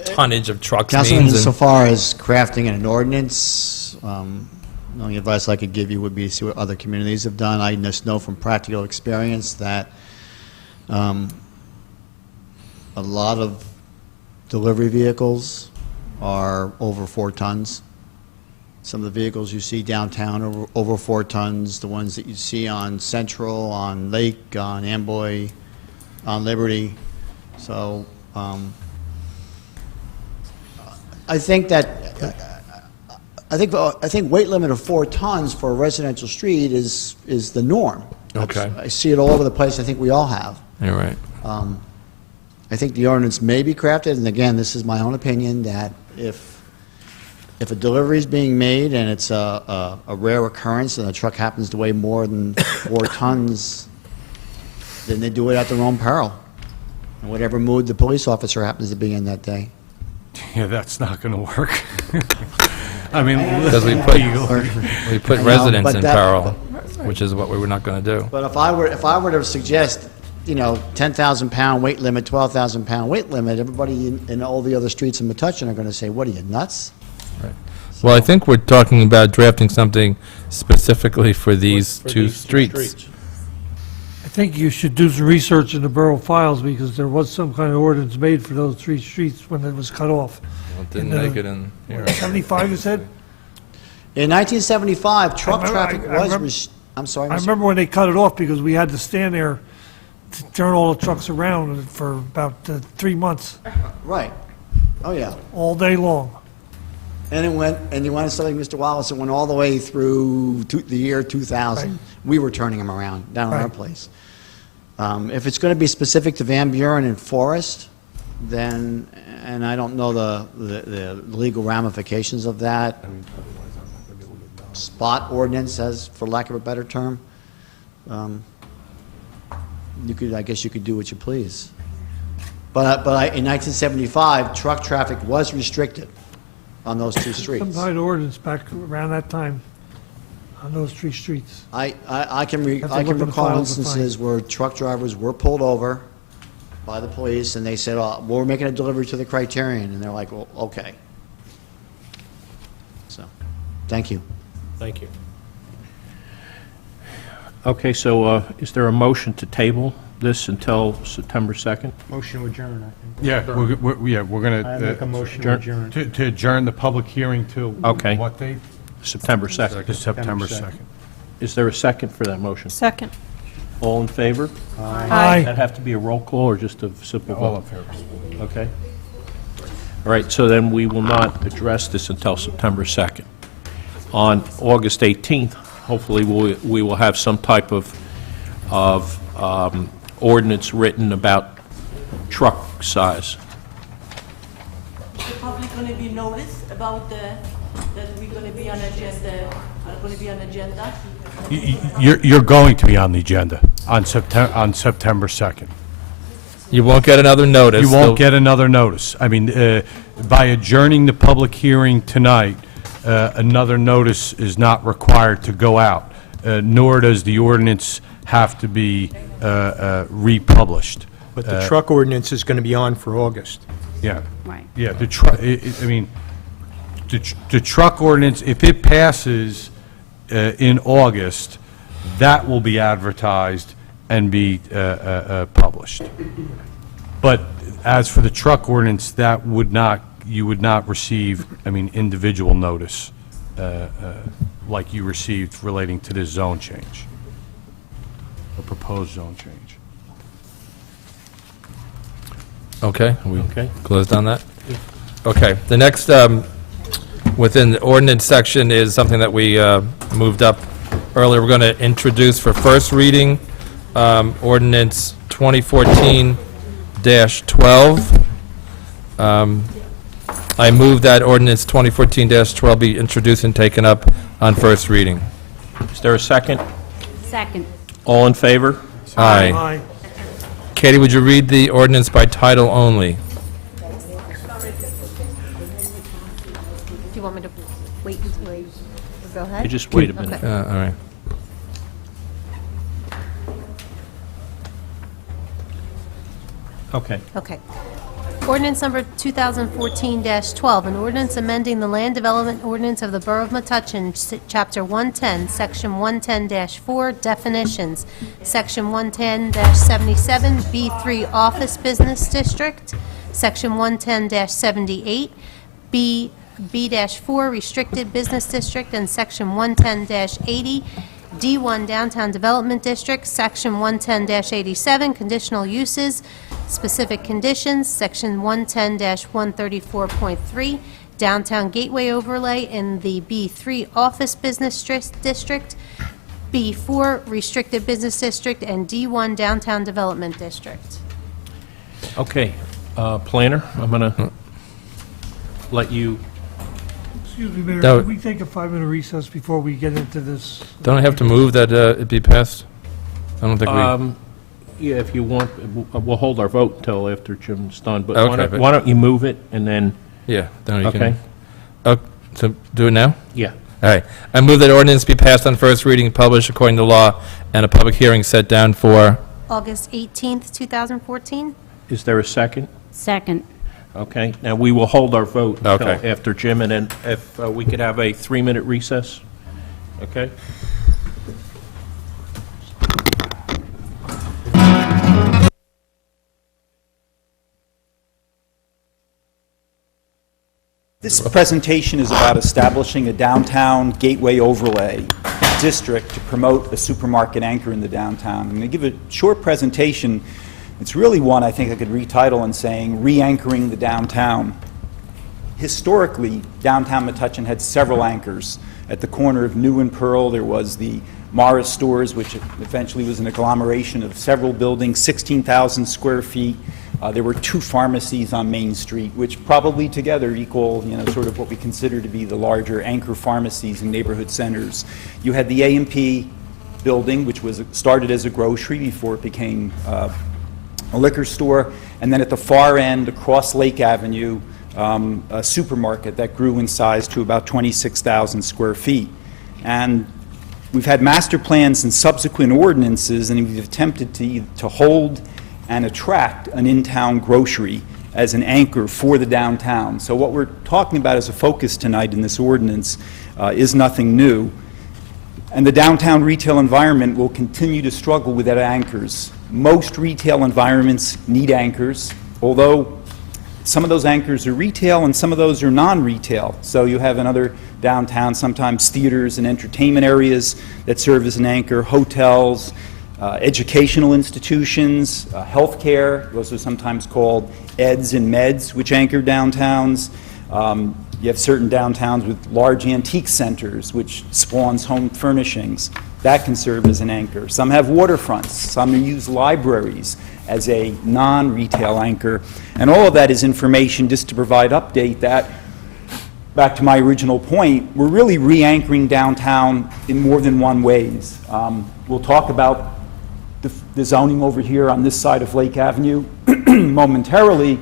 tonnage of trucks Councilman, means. so far as crafting an ordinance, the only advice I could give you would be to see what other communities have done. I just know from practical experience that a lot of delivery vehicles are over 4 tons. Some of the vehicles you see downtown are over 4 tons. The ones that you see on Central, on Lake, on Amboy, on Liberty. So I think that I think weight limit of 4 tons for a residential street is the norm. Okay. I see it all over the place. I think we all have. You're right. I think the ordinance may be crafted, and again, this is my own opinion, that if a delivery is being made and it's a rare occurrence and the truck happens to weigh more than 4 tons, then they do it at their own peril, in whatever mood the police officer happens to be in that day. Yeah, that's not going to work. I mean... Because we put I know, residents but in that- peril, which is what we were not going to do. But if I were to suggest, 10,000-pound weight limit, 12,000-pound weight limit, everybody in all the other streets in Metuchen are going to say, what are you, nuts? Well, I think we're talking about drafting something specifically for these two streets. I think you should do some research in the borough files, because there was some kind of ordinance made for those 3 streets when it was cut off. Well, it didn't make it in here. 75, you said? In 1975, truck traffic I was... remember- I'm sorry, I Mr. remember when they cut it off, because we had to stand there to turn all the trucks around for about 3 months, Right. Oh, yeah. all day long. And it went, and you want to say, like Mr. Wallace, it went all the way through the year 2000. Right. We were turning them around down at our Right. place. If it's going to be specific to Van Buren and Forest, then, and I don't know the legal ramifications of that, spot ordinance, as for lack of a better term, I guess you could do what you please. But in 1975, truck traffic was restricted on those 2 streets. Some kind of ordinance back around that time on those 3 streets. I can Have to look in the recall files to find. instances where truck drivers were pulled over by the police, and they said, "Oh, we're making a delivery to the Criterion," and they're like, "Well, okay." So, thank you. Thank you. Okay, so is there a motion to table this until September 2nd? Motion to adjourn, I think. Yeah, we're going I make a motion to adjourn. To adjourn the public hearing till Okay. what date? September 2nd. To September 2nd. Is there a second for that motion? Second. All in favor? Aye. Does that have to be a roll call or just a simple vote? All in favor. Okay. All right, so then we will not address this until September 2nd. On August 18th, hopefully, we will have some type of ordinance written about truck size. The public going to be noticed about that we're going to be on agenda, You're going to be on the agenda on September 2nd. You won't get another notice. You won't get another notice. I mean, by adjourning the public hearing tonight, another notice is not required to go out, nor does the ordinance have to be republished. But the truck ordinance is going to be on for August. Yeah. Right. Yeah, the truck, I mean, the truck ordinance, if it passes in August, that will be advertised and be published. But as for the truck ordinance, that would not, you would not receive, I mean, individual notice like you received relating to this zone change, or proposed zone change. Okay, are we Okay. closed on that? Okay, the next, within the ordinance section is something that we moved up earlier. We're going to introduce for first reading, ordinance 2014-12. I move that ordinance 2014-12 be introduced and taken up on first reading. Is there a second? Second. All in favor? Aye. Aye. Katie, would you read the ordinance by title only? Do you want me to wait until you go ahead? You just wait a minute. Okay. All right. Okay. Okay. Ordinance number 2014-12, an ordinance amending the land development ordinance of the Borough of Metuchen, Chapter 110, Section 110-4, definitions, Section 110-77, B3 Office Business District, Section 110-78, B-4 Restricted Business District, and Section 110-80, D1 Downtown Development District, Section 110-87, Conditional Uses, Specific Conditions, Section 110-134.3, Downtown Gateway Overlay in the B3 Office Business District, B4 Restricted Business District, and D1 Downtown Development District. Okay, planner, I'm going to let you, Excuse me, Mayor, No. can we take a 5-minute recess before we get into this? Don't I have to move that it be passed? I don't think we... yeah, if you want, we'll hold our vote until after Jim's done, but Okay, but- why don't you move it, and then, Yeah, then you can... okay? So do it now? Yeah. All right. I move that ordinance be passed on first reading, published according to law, and a public hearing set down for... August 18th, 2014. Is there a second? Second. Okay, now we will hold our vote until Okay. after Jim, and then if we could have a 3-minute recess, okay? This presentation is about establishing a downtown gateway overlay district to promote a supermarket anchor in the downtown. I'm going to give a short presentation. It's really one I think I could retitle in saying, Re-anchoring the Downtown. Historically, downtown Metuchen had several anchors. At the corner of New and Pearl, there was the Morris Stores, which eventually was an agglomeration of several buildings, 16,000 square feet. There were 2 pharmacies on Main Street, which probably together equal, sort of what we consider to be the larger anchor pharmacies in neighborhood centers. You had the A&P building, which was started as a grocery before it became a liquor store, and then at the far end, across Lake Avenue, a supermarket that grew in size to about 26,000 square feet. And we've had master plans and subsequent ordinances, and we've attempted to hold and attract an in-town grocery as an anchor for the downtown. So what we're talking about as a focus tonight in this ordinance is nothing new. And the downtown retail environment will continue to struggle without anchors. Most retail environments need anchors, although some of those anchors are retail and some of those are non-retail. So you have in other downtown sometimes theaters and entertainment areas that serve as an anchor, hotels, educational institutions, healthcare, those are sometimes called eds and meds, which anchor downtowns. You have certain downtowns with large antique centers, which spawns home furnishings. That can serve as an anchor. Some have waterfronts. Some use libraries as a non-retail anchor. And all of that is information just to provide update that, back to my original point, we're really re-anchoring downtown in more than one ways. We'll talk about the zoning over here on this side of Lake Avenue momentarily.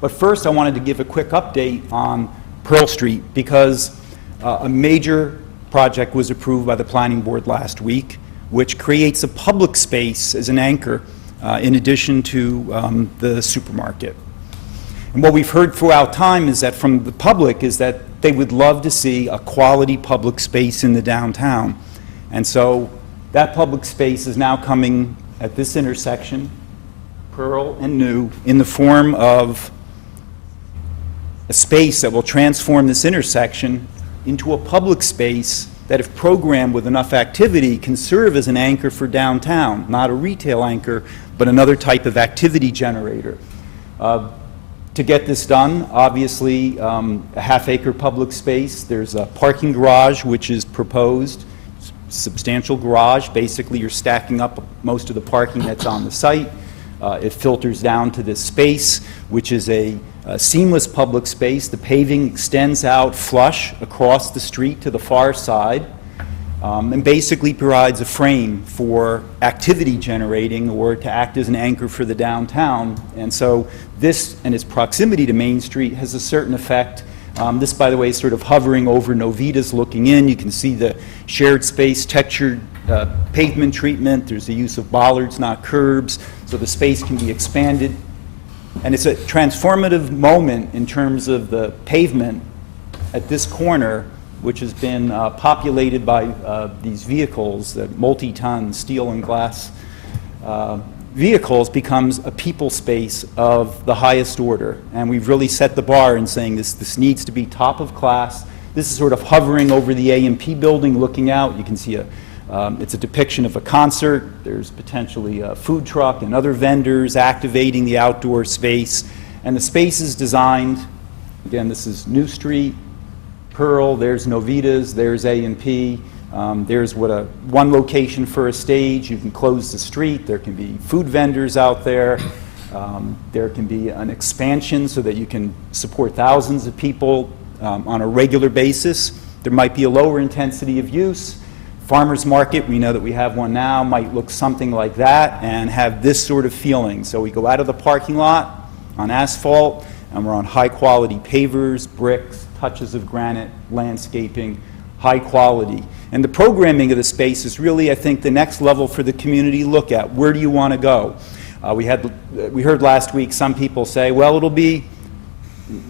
But first, I wanted to give a quick update on Pearl Street because a major project was approved by the Planning Board last week, which creates a public space as an anchor in addition to the supermarket. And what we've heard throughout time is that from the public is that they would love to see a quality public space in the downtown. And so that public space is now coming at this intersection, Pearl and New, in the form of a space that will transform this intersection into a public space that, if programmed with enough activity, can serve as an anchor for downtown, not a retail anchor, but another type of activity generator. To get this done, obviously, a half-acre public space. There's a parking garage, which is proposed, substantial garage. Basically, you're stacking up most of the parking that's on the site. It filters down to this space, which is a seamless public space. The paving extends out flush across the street to the far side, and basically provides a frame for activity generating or to act as an anchor for the downtown. And so this and its proximity to Main Street has a certain effect. This, by the way, is sort of hovering over Novitas looking in. You can see the shared space, textured pavement treatment. There's the use of bollards, not curbs, so the space can be expanded. And it's a transformative moment in terms of the pavement at this corner, which has been populated by these vehicles, that multi-ton steel and glass vehicles, becomes a people space of the highest order. And we've really set the bar in saying this needs to be top of class. This is sort of hovering over the A&P building looking out. You can see it's a depiction of a concert. There's potentially a food truck and other vendors activating the outdoor space. And the space is designed, again, this is New Street, Pearl, there's Novitas, there's A&P. There's one location for a stage. You can close the street. There can be food vendors out there. There can be an expansion so that you can support thousands of people on a regular basis. There might be a lower intensity of use. Farmers market, we know that we have one now, might look something like that and have this sort of feeling. So we go out of the parking lot on asphalt, and we're on high-quality pavers, bricks, touches of granite, landscaping, high quality. And the programming of the space is really, I think, the next level for the community to look at. Where do you want to go? We heard last week some people say, well, it'll be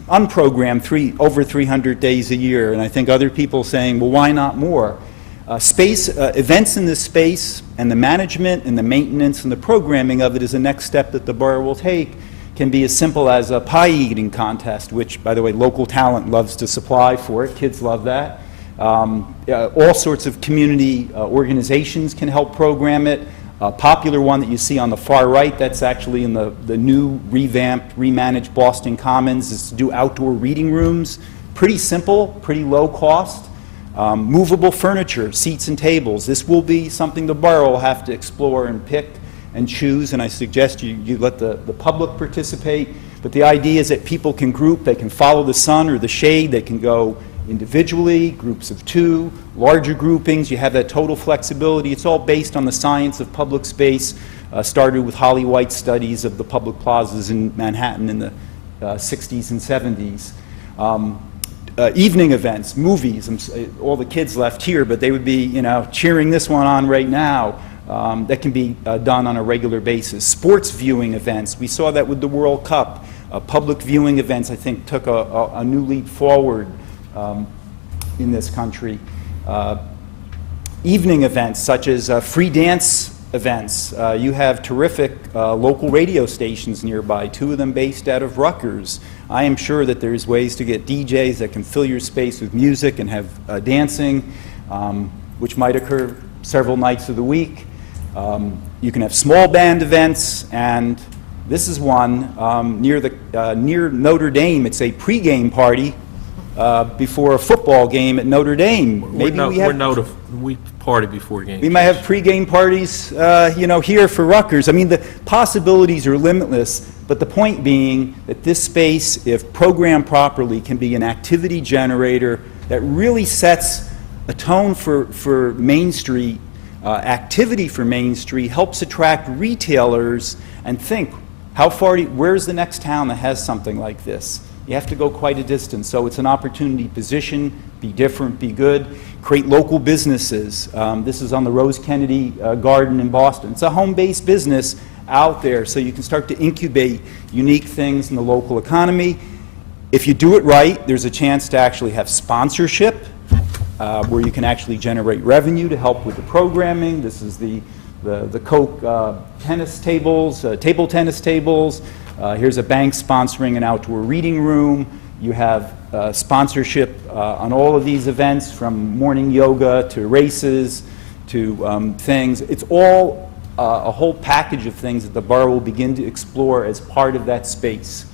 unprogrammed over 300 days a year. And I think other people saying, well, why not more? Events in this space and the management and the maintenance and the programming of it is the next step that the borough will take. Can be as simple as a pie eating contest, which, by the way, local talent loves to supply for it. Kids love that. All sorts of community organizations can help program it. A popular one that you see on the far right, that's actually in the new revamped, remanaged Boston Commons, is to do outdoor reading rooms. Pretty simple, pretty low cost. Movable furniture, seats and tables. This will be something the borough will have to explore and pick and choose, and I suggest you let the public participate. But the idea is that people can group, they can follow the sun or the shade, they can go individually, groups of two, larger groupings. You have that total flexibility. It's all based on the science of public space, started with Holly White's studies of the public plazas in Manhattan in the 60s and 70s. Evening events, movies, all the kids left here, but they would be, cheering this one on right now. That can be done on a regular basis. Sports viewing events, we saw that with the World Cup. Public viewing events, I think, took a new leap forward in this country. Evening events, such as free dance events. You have terrific local radio stations nearby, 2 of them based out of Rutgers. I am sure that there's ways to get DJs that can fill your space with music and have dancing, which might occur several nights of the week. You can have small band events, and this is one near Notre Dame. It's a pregame party before a football game at Notre Dame. We party before games. We might have pregame parties, here for Rutgers. I mean, the possibilities are limitless, but the point being that this space, if programmed properly, can be an activity generator that really sets a tone for Main Street, activity for Main Street, helps attract retailers, and think, where's the next town that has something like this? You have to go quite a distance. So it's an opportunity, position, be different, be good, create local businesses. This is on the Rose Kennedy Garden in Boston. It's a home-based business out there, so you can start to incubate unique things in the local economy. If you do it right, there's a chance to actually have sponsorship, where you can actually generate revenue to help with the programming. This is the Coke tennis tables, table tennis tables. Here's a bank sponsoring an outdoor reading room. You have sponsorship on all of these events, from morning yoga to races to things. It's all a whole package of things that the borough will begin to explore as part of that space.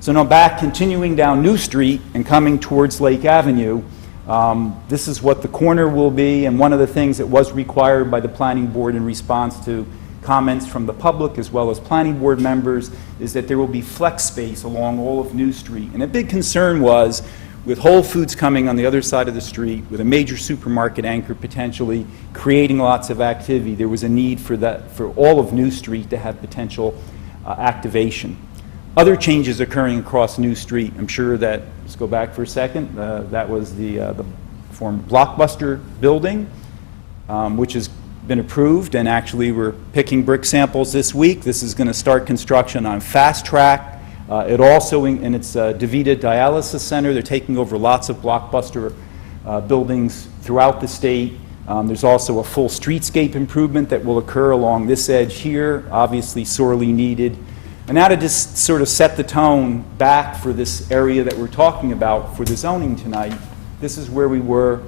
So now continuing down New Street and coming towards Lake Avenue, this is what the corner will be, and one of the things that was required by the planning board in response to comments from the public as well as planning board members is that there will be flex space along all of New Street. And a big concern was, with Whole Foods coming on the other side of the street, with a major supermarket anchor potentially creating lots of activity, there was a need for all of New Street to have potential activation. Other changes occurring across New Street, I'm sure that, let's go back for a second, that was the former Blockbuster building, which has been approved, and actually we're picking brick samples this week. This is going to start construction on Fast Track. It also, in its DeVita Dialysis Center, they're taking over lots of Blockbuster buildings throughout the state. There's also a full streetscape improvement that will occur along this edge here, obviously sorely needed. And now to just sort of set the tone back for this area that we're talking about for the zoning tonight, this is where we were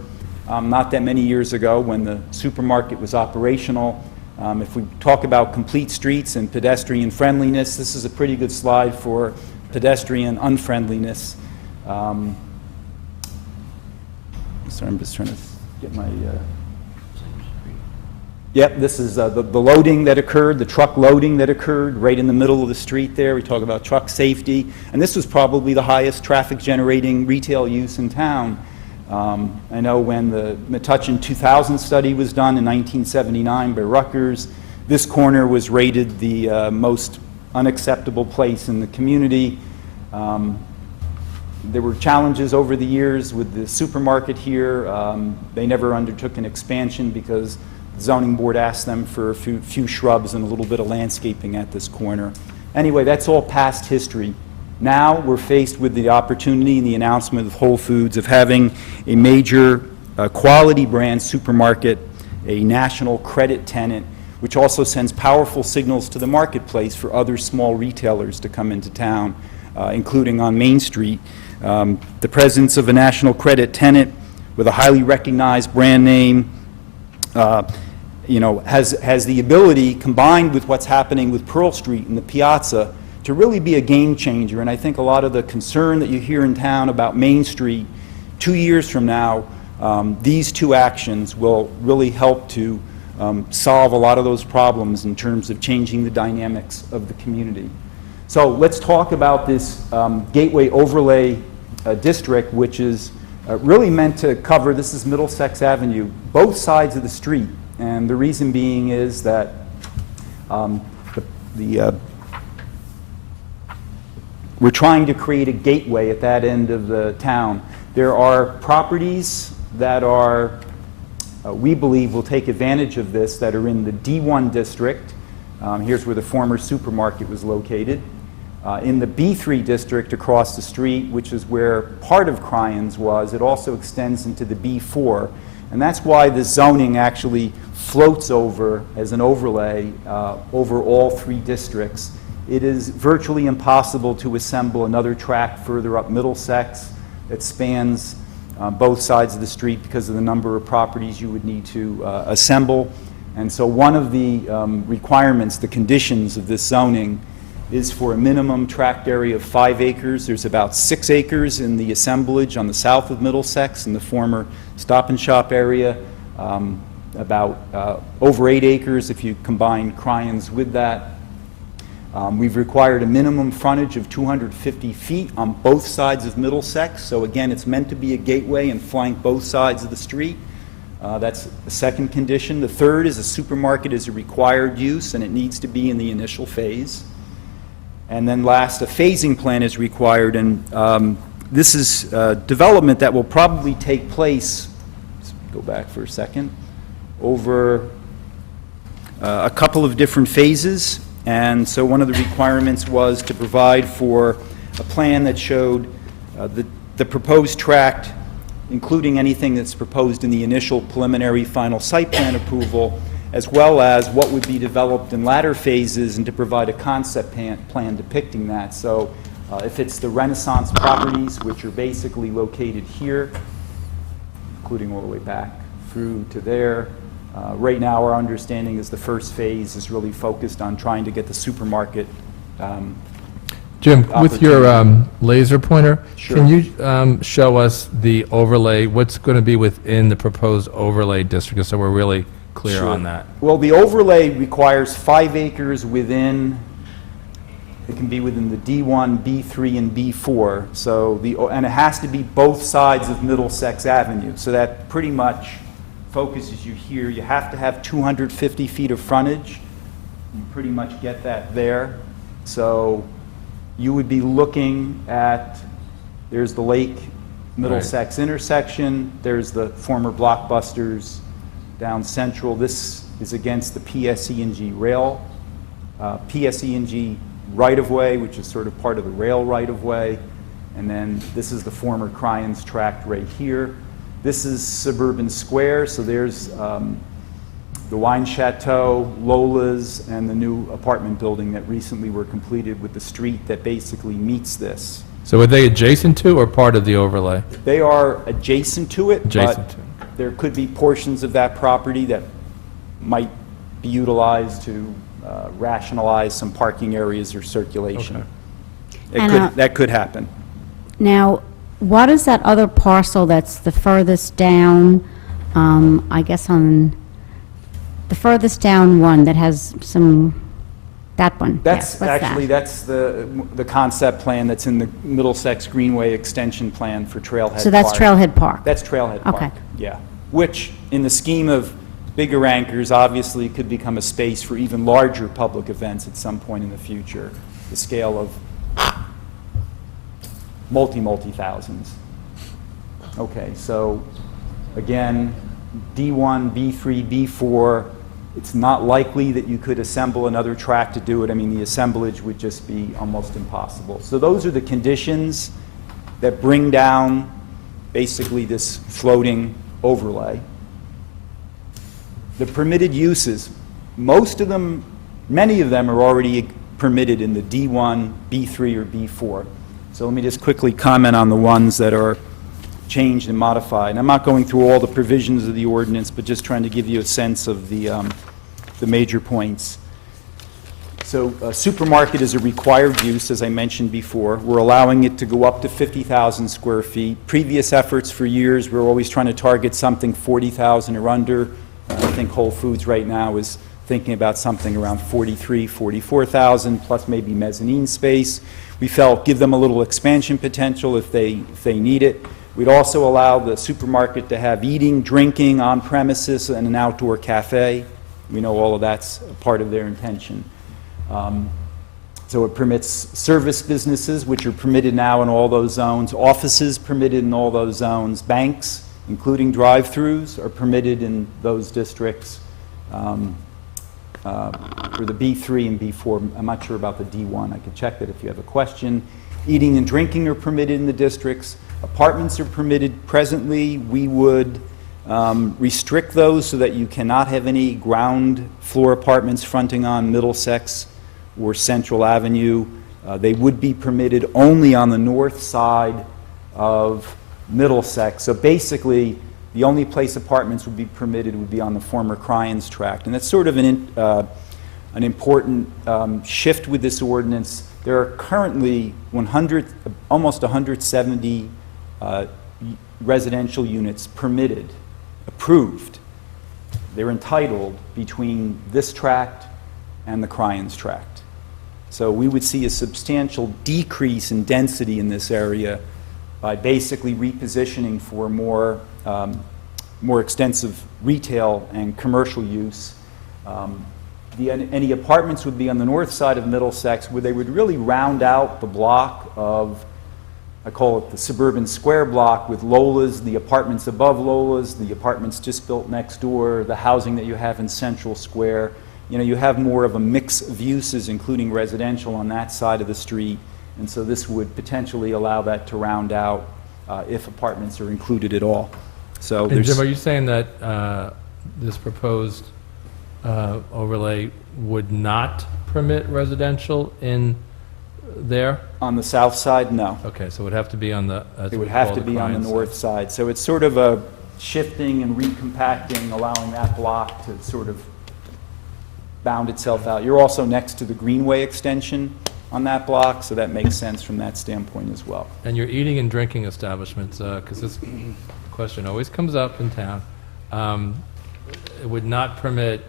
not that many years ago when the supermarket was operational. If we talk about complete streets and pedestrian friendliness, this is a pretty good slide for pedestrian unfriendliness. Sorry, I'm just trying to get my... Yep, this is the loading that occurred, the truck loading that occurred right in the middle of the street there. We talk about truck safety. And this was probably the highest traffic generating retail use in town. I know when the Metuchen 2000 study was done in 1979 by Rutgers, this corner was rated the most unacceptable place in the community. There were challenges over the years with the supermarket here. They never undertook an expansion because the zoning board asked them for a few shrubs and a little bit of landscaping at this corner. Anyway, that's all past history. Now we're faced with the opportunity and the announcement of Whole Foods of having a major quality brand supermarket, a national credit tenant, which also sends powerful signals to the marketplace for other small retailers to come into town, including on Main Street. The presence of a national credit tenant with a highly recognized brand name has the ability, combined with what's happening with Pearl Street and the Piazza, to really be a game changer. And I think a lot of the concern that you hear in town about Main Street 2 years from now, these two actions will really help to solve a lot of those problems in terms of changing the dynamics of the community. So let's talk about this Gateway Overlay District, which is really meant to cover, this is Middlesex Avenue, both sides of the street. And the reason being is that we're trying to create a gateway at that end of the town. There are properties that are, we believe, will take advantage of this that are in the D1 district. Here's where the former supermarket was located. In the B3 district across the street, which is where part of Cryans was, it also extends into the B4. And that's why the zoning actually floats over as an overlay over all three districts. It is virtually impossible to assemble another track further up Middlesex that spans both sides of the street because of the number of properties you would need to assemble. And so one of the requirements, the conditions of this zoning, is for a minimum tract area of 5 acres. There's about 6 acres in the assemblage on the south of Middlesex in the former Stop and Shop area, about over 8 acres if you combine Cryans with that. We've required a minimum frontage of 250 feet on both sides of Middlesex. So again, it's meant to be a gateway and flank both sides of the street. That's the second condition. The third is a supermarket is a required use, and it needs to be in the initial phase. And then last, a phasing plan is required, and this is development that will probably take place, let's go back for a second, over a couple of different phases. And so one of the requirements was to provide for a plan that showed the proposed tract, including anything that's proposed in the initial preliminary final site plan approval, as well as what would be developed in latter phases, and to provide a concept plan depicting that. So if it's the Renaissance properties, which are basically located here, including all the way back through to there, right now our understanding is the first phase is really focused on trying to get the supermarket Jim, with your laser pointer, Sure. can you show us the overlay, what's going to be within the proposed overlay district, so we're really clear Sure. on that? Well, the overlay requires 5 acres within, it can be within the D1, B3, and B4. So and it has to be both sides of Middlesex Avenue. So that pretty much focuses you here. You have to have 250 feet of frontage. You pretty much get that there. So you would be looking at, there's the Lake Middlesex intersection, there's the former Blockbusters down Central. This is against the PSE&G rail, PSE&G right-of-way, which is sort of part of the rail right-of-way. And then this is the former Cryans tract right here. This is Suburban Square, so there's the Wine Chateau, Lola's, and the new apartment building that recently were completed with the street that basically meets this. So are they adjacent to or part of the overlay? They are adjacent to it, Adjacent but to. there could be portions of that property that might be utilized to rationalize some parking areas or circulation. And, That could happen. Now, what is that other parcel that's the furthest down, I guess on the furthest down one that has some, that one? That's Yes, what's actually, that? that's the concept plan that's in the Middlesex Greenway extension plan for Trailhead Park. So that's Trailhead Park? That's Trailhead Park. Okay. Yeah. Which, in the scheme of bigger anchors, obviously could become a space for even larger public events at some point in the future, the scale of multi-thousands. Okay, so again, D1, B3, B4, it's not likely that you could assemble another track to do it. I mean, the assemblage would just be almost impossible. So those are the conditions that bring down basically this floating overlay. The permitted uses, most of them, many of them are already permitted in the D1, B3, or B4. So let me just quickly comment on the ones that are changed and modified. And I'm not going through all the provisions of the ordinance, but just trying to give you a sense of the major points. So a supermarket is a required use, as I mentioned before. We're allowing it to go up to 50,000 square feet. Previous efforts for years, we're always trying to target something 40,000 or under. I think Whole Foods right now is thinking about something around 43, 44,000, plus maybe mezzanine space. We felt give them a little expansion potential if they need it. We'd also allow the supermarket to have eating, drinking on premises, and an outdoor cafe. We know all of that's a part of their intention. So it permits service businesses, which are permitted now in all those zones, offices permitted in all those zones, banks, including drive-throughs, are permitted in those districts. For the B3 and B4, I'm not sure about the D1. I can check that if you have a question. Eating and drinking are permitted in the districts. Apartments are permitted presently. We would restrict those so that you cannot have any ground floor apartments fronting on Middlesex or Central Avenue. They would be permitted only on the north side of Middlesex. So basically, The only place apartments would be permitted would be on the former Cryans tract. And that's sort of an important shift with this ordinance. There are currently almost 170 residential units permitted, approved. They're entitled between this tract and the Cryans tract. So we would see a substantial decrease in density in this area by basically repositioning for more extensive retail and commercial use. Any apartments would be on the north side of Middlesex, where they would really round out the block of, I call it the suburban square block, with Lola's, the apartments above Lola's, the apartments just built next door, the housing that you have in Central Square. You know, you have more of a mix of uses, including residential, on that side of the street, and so this would potentially allow that to round out if apartments are included at all. So And there's... Jim, are you saying that this proposed overlay would not permit residential in there? On the south side, no. Okay, so it would have to be on the... It would have to be on the north side. So it's sort of a shifting and recompacting, allowing that block to sort of bound itself out. You're also next to the Greenway extension on that block, so that makes sense from that standpoint as well. And your eating and drinking establishments, because this question always comes up in town, it would not permit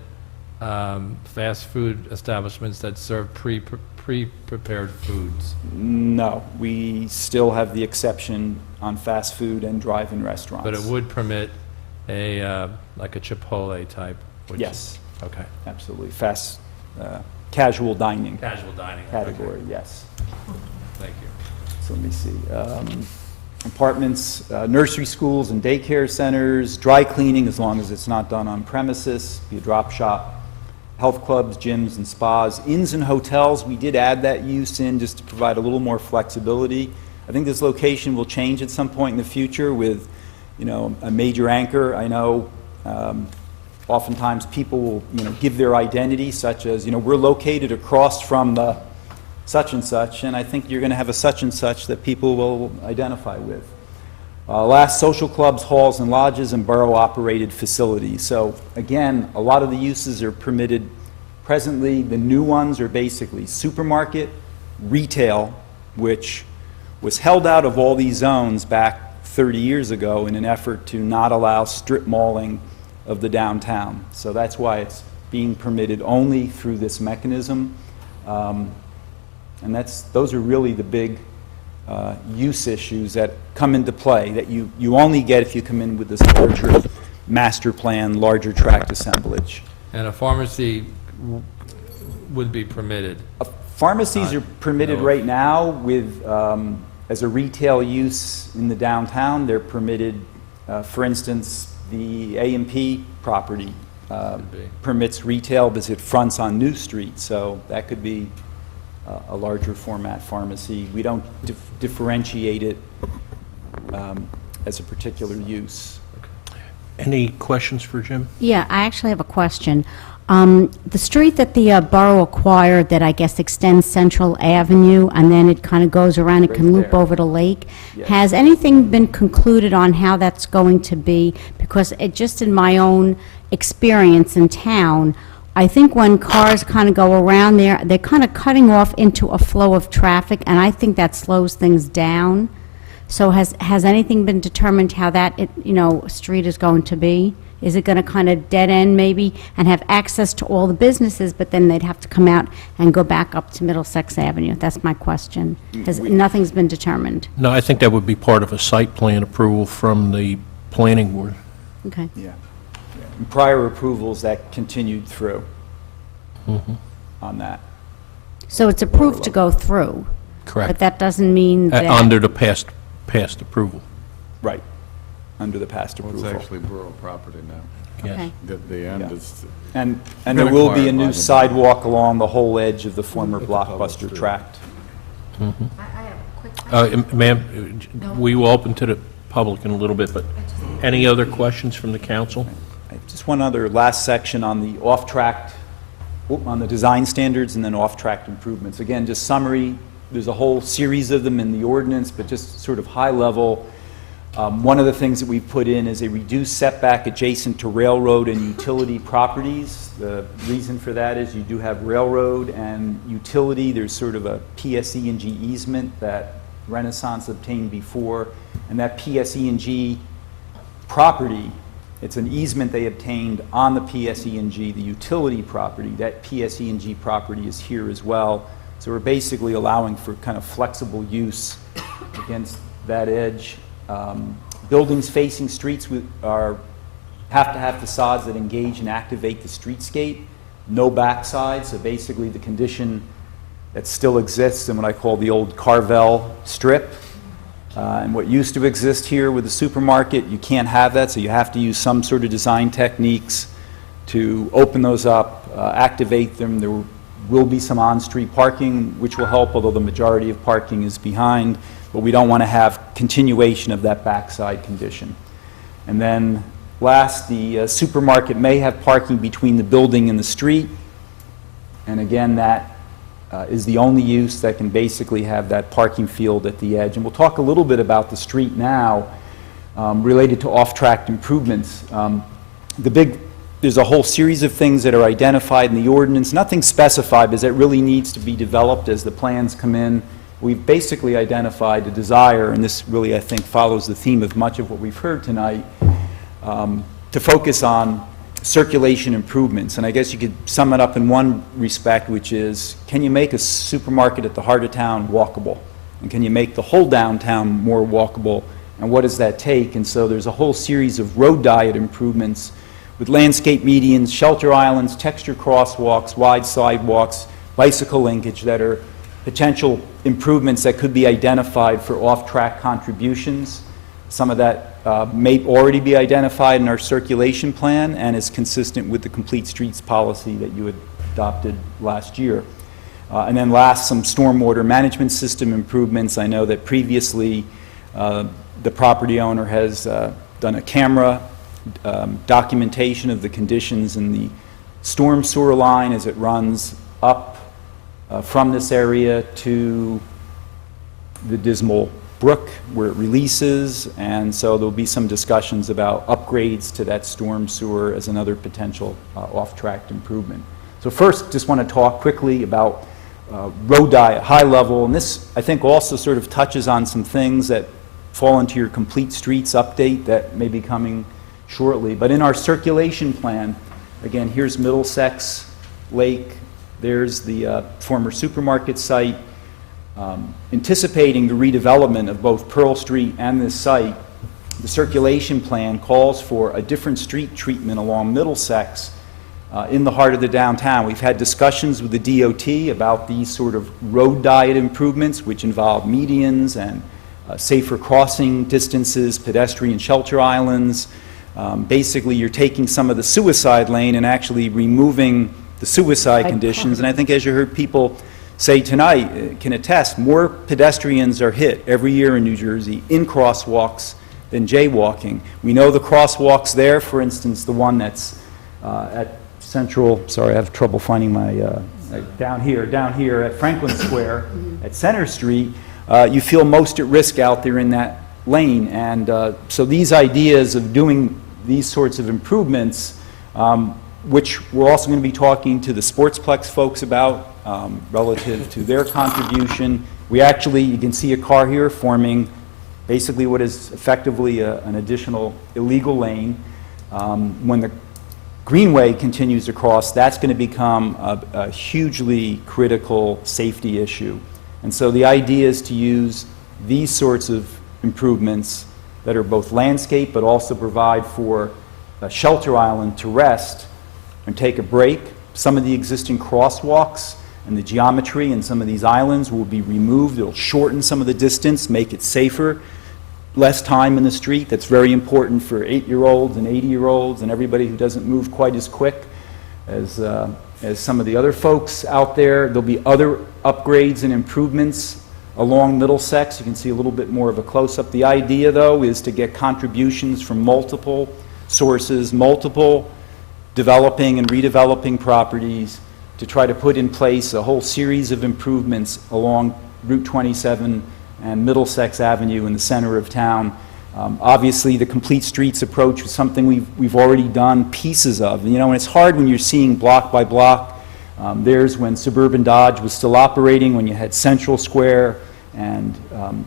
fast food establishments that serve pre-prepared foods. No, we still have the exception on fast food and drive-in restaurants. But it would permit like a Chipotle type? Yes. Okay. Absolutely. Casual dining. Casual dining. Category, yes. Thank you. So let me see. Apartments, nursery schools and daycare centers, dry cleaning as long as it's not done on premises, be a drop shop, health clubs, gyms and spas, inns and hotels. We did add that use in just to provide a little more flexibility. I think this location will change at some point in the future with, you know, a major anchor. I know oftentimes people will, you know, give their identity, such as, you know, we're located across from the such and such, and I think you're going to have a such and such that people will identify with. Last, social clubs, halls, and lodges, and borough-operated facilities. So again, a lot of the uses are permitted presently. The new ones are basically supermarket, retail, which was held out of all these zones back 30 years ago in an effort to not allow strip malling of the downtown. So that's why it's being permitted only through this mechanism. And those are really the big use issues that come into play, that you only get if you come in with this larger master plan, larger tract assemblage. And a pharmacy would be permitted? Pharmacies are permitted right now with, as a retail use in the downtown. They're permitted, for instance, the A&P property permits retail because it fronts on New Street, so that could be a larger format pharmacy. We don't differentiate it as a particular use. Any questions for Jim? Yeah, I actually have a question. The street that the borough acquired that I guess extends Central Avenue and then it kind of goes around, it can loop over to Lake, has anything been concluded on how that's going to be? Because just in my own experience in town, I think when cars kind of go around there, they're kind of cutting off into a flow of traffic, and I think that slows things down. So has anything been determined how that, street is going to be? Is it going to kind of dead end maybe and have access to all the businesses, but then they'd have to come out and go back up to Middlesex Avenue? That's my question. Nothing's been determined. No, I think that would be part of a site plan approval from the planning board. Okay. Yeah. And prior approvals that continued through on that. So it's approved to go through? Correct. But that doesn't mean that... Under the past approval. Right. Under the past approval. Well, it's actually borough property now. Yes. Okay. The end is... And been there will be acquired a by new the- sidewalk along the whole edge of the former Blockbuster tract. I have a quick question. Ma'am, we will open to the public in a little bit, but any other questions from the council? Just one other last section on the off-track, on the design standards and then off-track improvements. Again, just summary, there's a whole series of them in the ordinance, but just sort of high level. One of the things that we've put in is a reduced setback adjacent to railroad and utility properties. The reason for that is you do have railroad and utility. There's sort of a PSE&G easement that Renaissance obtained before, and that PSE&G property, it's an easement they obtained on the PSE&G, the utility property. That PSE&G property is here as well. So we're basically allowing for kind of flexible use against that edge. Buildings facing streets have to have facades that engage and activate the streetscape. No backside, so basically the condition that still exists in what I call the old Carvel strip. And what used to exist here with the supermarket, you can't have that, so you have to use some sort of design techniques to open those up, activate them. There will be some on-street parking, which will help, although the majority of parking is behind, but we don't want to have continuation of that backside condition. And then last, the supermarket may have parking between the building and the street, and again, that is the only use that can basically have that parking field at the edge. And we'll talk a little bit about the street now related to off-track improvements. There's a whole series of things that are identified in the ordinance, nothing specified, because that really needs to be developed as the plans come in. We've basically identified a desire, and this really, I think, follows the theme of much of what we've heard tonight, to focus on circulation improvements. And I guess you could sum it up in one respect, which is, can you make a supermarket at the heart of town walkable? And can you make the whole downtown more walkable? And what does that take? And so there's a whole series of road diet improvements with landscape medians, shelter islands, texture crosswalks, wide sidewalks, bicycle linkage that are potential improvements that could be identified for off-track contributions. Some of that may already be identified in our circulation plan and is consistent with the complete streets policy that you had adopted last year. And then last, some stormwater management system improvements. I know that previously the property owner has done a camera documentation of the conditions in the storm sewer line as it runs up from this area to the Dismal Brook where it releases, and so there'll be some discussions about upgrades to that storm sewer as another potential off-track improvement. So first, just want to talk quickly about road diet, high level, and this I think also sort of touches on some things that fall into your complete streets update that may be coming shortly. But in our circulation plan, again, here's Middlesex Lake, there's the former supermarket site. Anticipating the redevelopment of both Pearl Street and this site, the circulation plan calls for a different street treatment along Middlesex in the heart of the downtown. We've had discussions with the DOT about these sort of road diet improvements, which involve medians and safer crossing distances, pedestrian shelter islands. Basically, you're taking some of the suicide lane and actually removing the suicide conditions. And I think as you heard people say tonight, can attest, more pedestrians are hit every year in New Jersey in crosswalks than jaywalking. We know the crosswalks there, for instance, the one that's at Central, sorry, I have trouble finding my, down here at Franklin Square, at Center Street, you feel most at risk out there in that lane. And so these ideas of doing these sorts of improvements, which we're also going to be talking to the Sportsplex folks about, relative to their contribution. We actually, you can see a car here forming basically what is effectively an additional illegal lane. When the Greenway continues to cross, that's going to become a hugely critical safety issue. And so the idea is to use these sorts of improvements that are both landscape but also provide for a shelter island to rest and take a break. Some of the existing crosswalks and the geometry in some of these islands will be removed. It'll shorten some of the distance, make it safer, less time in the street. That's very important for 8-year-olds and 80-year-olds and everybody who doesn't move quite as quick as some of the other folks out there. There'll be other upgrades and improvements along Middlesex. You can see a little bit more of a close-up. The idea, though, is to get contributions from multiple sources, multiple developing and redeveloping properties, to try to put in place a whole series of improvements along Route 27 and Middlesex Avenue in the center of town Obviously, the complete streets approach was something we've already done pieces of. And it's hard when you're seeing block by block. There's when Suburban Dodge was still operating, when you had Central Square and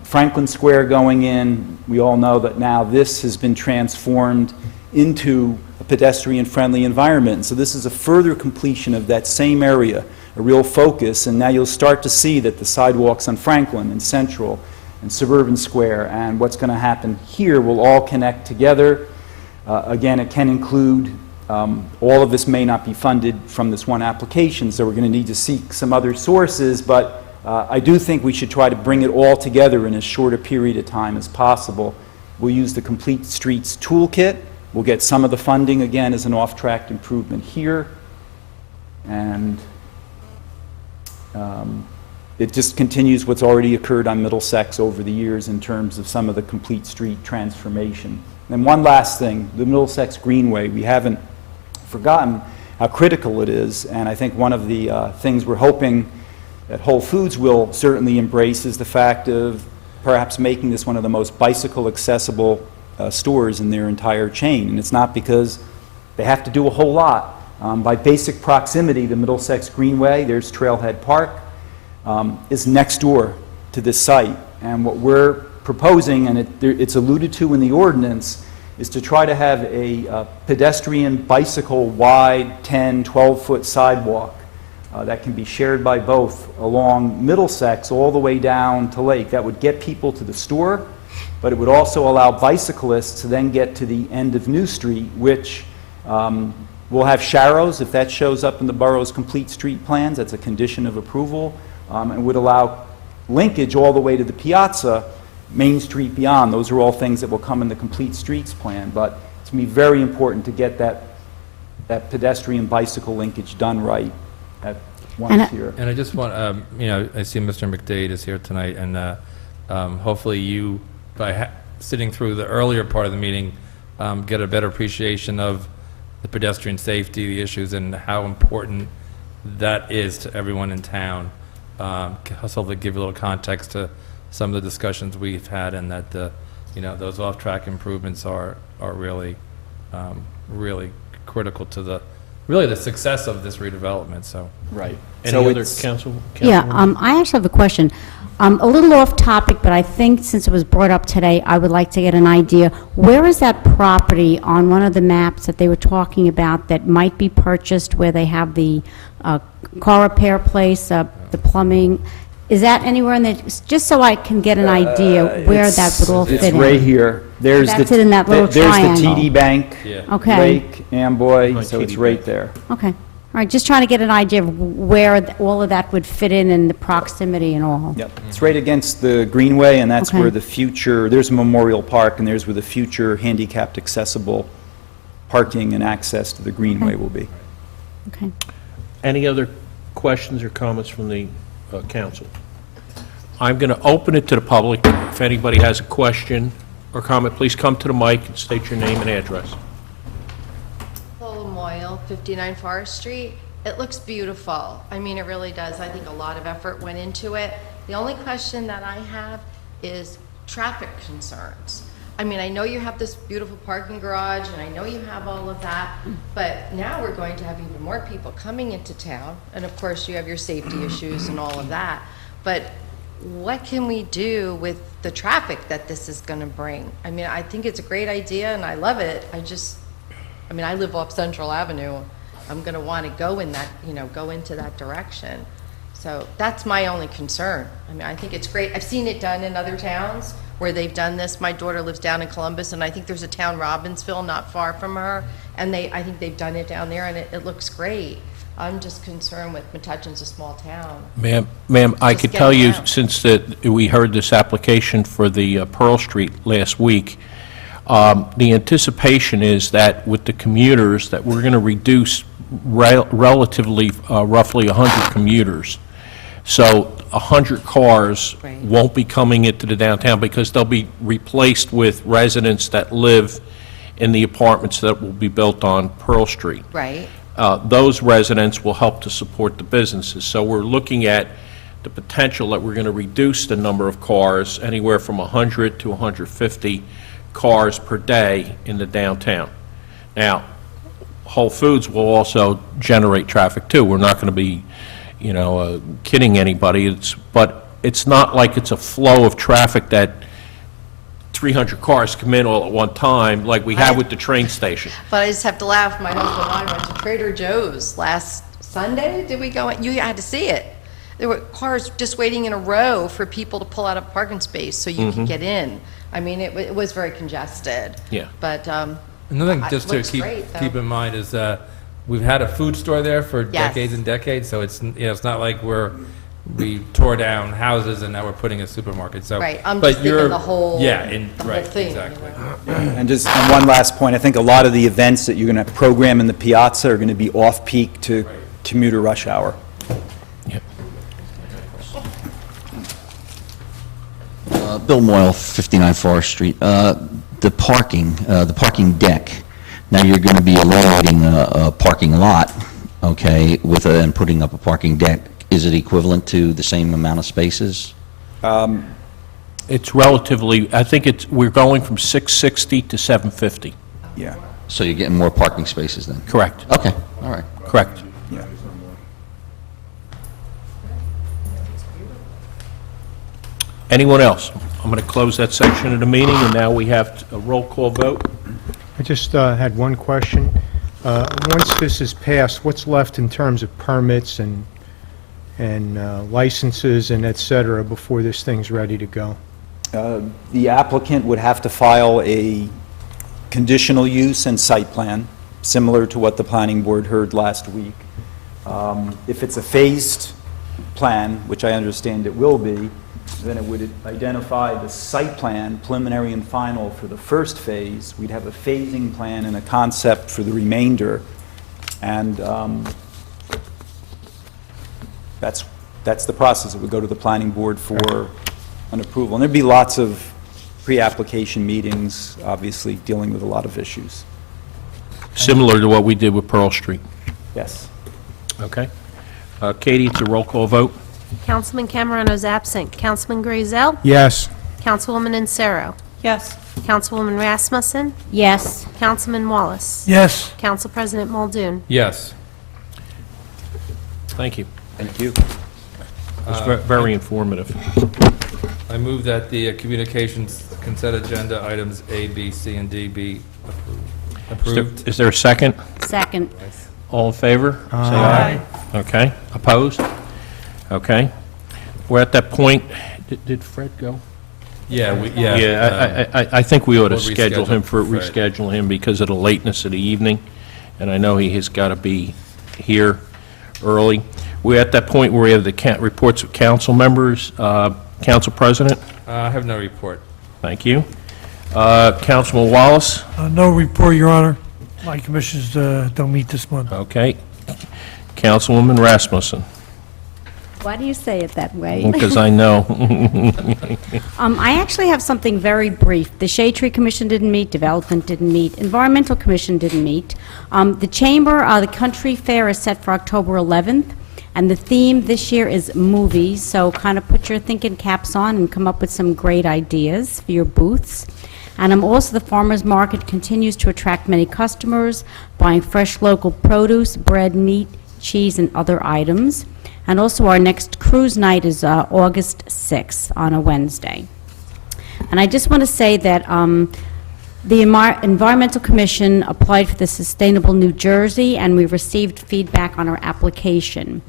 Franklin Square going in. We all know that now this has been transformed into a pedestrian-friendly environment. And so this is a further completion of that same area, a real focus. And now you'll start to see that the sidewalks on Franklin and Central and Suburban Square and what's going to happen here will all connect together. Again, it can include, all of this may not be funded from this one application, so we're going to need to seek some other sources, but I do think we should try to bring it all together in as short a period of time as possible. We'll use the Complete Streets Toolkit. We'll get some of the funding, again, as an off-track improvement here. And it just continues what's already occurred on Middlesex over the years in terms of some of the complete street transformation. And one last thing, the Middlesex Greenway, we haven't forgotten how critical it is, and I think one of the things we're hoping that Whole Foods will certainly embrace is the fact of perhaps making this one of the most bicycle accessible stores in their entire chain. And it's not because they have to do a whole lot. By basic proximity, the Middlesex Greenway, there's Trailhead Park, is next door to this site. And what we're proposing, and it's alluded to in the ordinance, is to try to have a pedestrian bicycle wide 10, 12-foot sidewalk that can be shared by both along Middlesex all the way down to Lake. That would get people to the store, but it would also allow bicyclists to then get to the end of New Street, which will have sharrows if that shows up in the borough's complete street plans. That's a condition of approval, and would allow linkage all the way to the piazza, Main Street beyond. Those are all things that will come in the complete streets plan, but it's going to be very important to get that pedestrian bicycle linkage done right at once here. And I just want, I see Mr. McDade is here tonight, and hopefully you, by sitting through the earlier part of the meeting, get a better appreciation of the pedestrian safety, the issues, and how important that is to everyone in town. Hopefully give a little context to some of the discussions we've had, and that those off-track improvements are really really critical to the success of this redevelopment. So Right. So Any other it's- council? Yeah, Councilwoman? I actually have a question. A little off topic, but I think since it was brought up today, I would like to get an idea. Where is that property on one of the maps that they were talking about that might be purchased, where they have the car repair place, the plumbing? Is that anywhere in there? Just so I can get an idea where that would all fit in. It's right here. There's That's it in that little There's triangle. the TD Bank, Okay. Lake, Amboy, Right, so it's TD right Bank. there. Okay. All right, just trying to get an idea of where all of that would fit in and the proximity and all. Yep, it's right against the Greenway, and that's Okay. where the future, there's a memorial park, and there's where the future handicapped accessible parking and access to the Greenway will be. Okay. Any other questions or comments from the council? I'm going to open it to the public. If anybody has a question or comment, please come to the mic and state your name and address. Lola Moyle, 59 Forest Street. It looks beautiful. I mean, it really does. I think a lot of effort went into it. The only question that I have is traffic concerns. I mean, I know you have this beautiful parking garage, and I know you have all of that, but now we're going to have even more people coming into town, and of course, you have your safety issues and all of that. But what can we do with the traffic that this is going to bring? I mean, I think it's a great idea, and I love it. I live off Central Avenue. I'm going to want to go in that, go into that direction. So that's my only concern. I mean, I think it's great. I've seen it done in other towns where they've done this. My daughter lives down in Columbus, and I think there's a town, Robbinsville, not far from her, and I think they've done it down there, and it looks great. I'm just concerned with Metuchen's a small town. Ma'am, I Just could get tell it you, out. since we heard this application for the Pearl Street last week, the anticipation is that with the commuters, that we're going to reduce relatively, roughly 100 commuters. So 100 cars Right. won't be coming into the downtown because they'll be replaced with residents that live in the apartments that will be built on Pearl Street. Right. Those residents will help to support the businesses. So we're looking at the potential that we're going to reduce the number of cars anywhere from 100 to 150 cars per day in the downtown. Now, Whole Foods will also generate traffic too. We're not going to be, kidding anybody. But it's not like it's a flow of traffic that 300 cars come in all at one time like we have with the train station. But I just have to laugh. My husband and I went to Trader Joe's last Sunday. Did we go? You had to see it. There were cars just waiting in a row for people to pull out a parking space so you could get in. I mean, it was very congested. Yeah. But Another thing just to looks great, though. keep in mind is we've had a food store there for Yes. decades and decades, so it's not like we tore down houses and now we're putting a supermarket. So, Right, I'm but just thinking you're- the whole- yeah, the whole right, thing, exactly. And just and one last point, I think a lot of the events that you're going to program in the piazza are going to be off-peak to commuter rush hour. Bill Moyle, 59 Forest Street. The parking deck, now you're going to be eliminating a parking lot, okay, and putting up a parking deck. Is it equivalent to the same amount of spaces? It's relatively, I think we're going from 660 to 750. Yeah. So you're getting more parking spaces then? Correct. Okay, all right. Correct. Yeah. Anyone else? I'm going to close that section of the meeting, and now we have a roll call vote. I just had one question. Once this is passed, what's left in terms of permits and licenses and et cetera before this thing's ready to go? The applicant would have to file a conditional use and site plan, similar to what the planning board heard last week. If it's a phased plan, which I understand it will be, then it would identify the site plan, preliminary and final, for the first phase. We'd have a phasing plan and a concept for the remainder. And that's the process. It would go to the planning board for an approval. And there'd be lots of pre-application meetings, obviously, dealing with a lot of issues. Similar to what we did with Pearl Street. Yes. Okay. Katie, it's a roll call vote. Councilman Camerano's absent. Councilman Grayzel? Yes. Councilwoman Insero? Yes. Councilwoman Rasmussen? Yes. Councilman Wallace? Yes. Council President Muldoon? Yes. Thank you. Thank you. It was very informative. I move that the communications consent agenda items A, B, C, and D be approved. Is there a second? Second. All in favor? Say aye. Okay. Opposed? Okay. We're at that point. Did Fred go? Yeah, I think we ought to we'll schedule him for, Fred. reschedule him because of the lateness of the evening, and I know he has got to be here early. We're at that point where we have the reports of council members. Council President? I have no report. Thank you. Councilman Wallace? No report, Your Honor. My commissions don't meet this month. Okay. Councilwoman Rasmussen? Why do you say it that way? Because I know. I actually have something very brief. The Shade Tree Commission didn't meet, Development didn't meet, Environmental Commission didn't meet. The Chamber, the Country Fair is set for October 11th, and the theme this year is movies, so kind of put your thinking caps on and come up with some great ideas for your booths. And also the farmers market continues to attract many customers, buying fresh local produce, bread, meat, cheese, and other items. And also our next cruise night is August 6th on a Wednesday. And I just want to say that the Environmental Commission applied for the Sustainable New Jersey, and we received feedback on our application.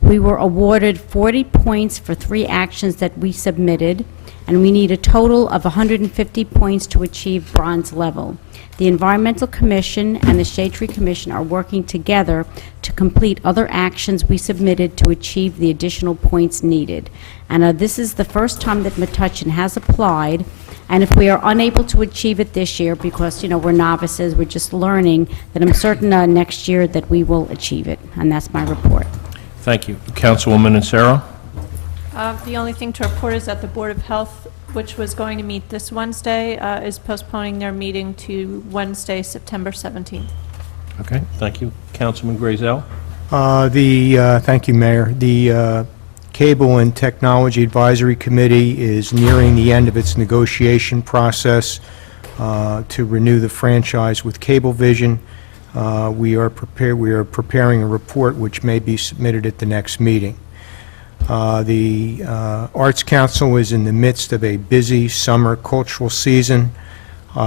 We were awarded 40 points for 3 actions that we submitted, and we need a total of 150 points to achieve bronze level. The Environmental Commission and the Shade Tree Commission are working together to complete other actions we submitted to achieve the additional points needed. And this is the first time that Metuchen has applied, and if we are unable to achieve it this year, because, we're novices, we're just learning, then I'm certain next year that we will achieve it. And that's my report. Thank you. Councilwoman Insero? The only thing to report is that the Board of Health, which was going to meet this Wednesday, is postponing their meeting to Wednesday, September 17th. Okay, thank you. Councilman Grayzel? Thank you, Mayor. The Cable and Technology Advisory Committee is nearing the end of its negotiation process to renew the franchise with Cablevision. We are preparing a report which may be submitted at the next meeting. The Arts Council is in the midst of a busy summer cultural season.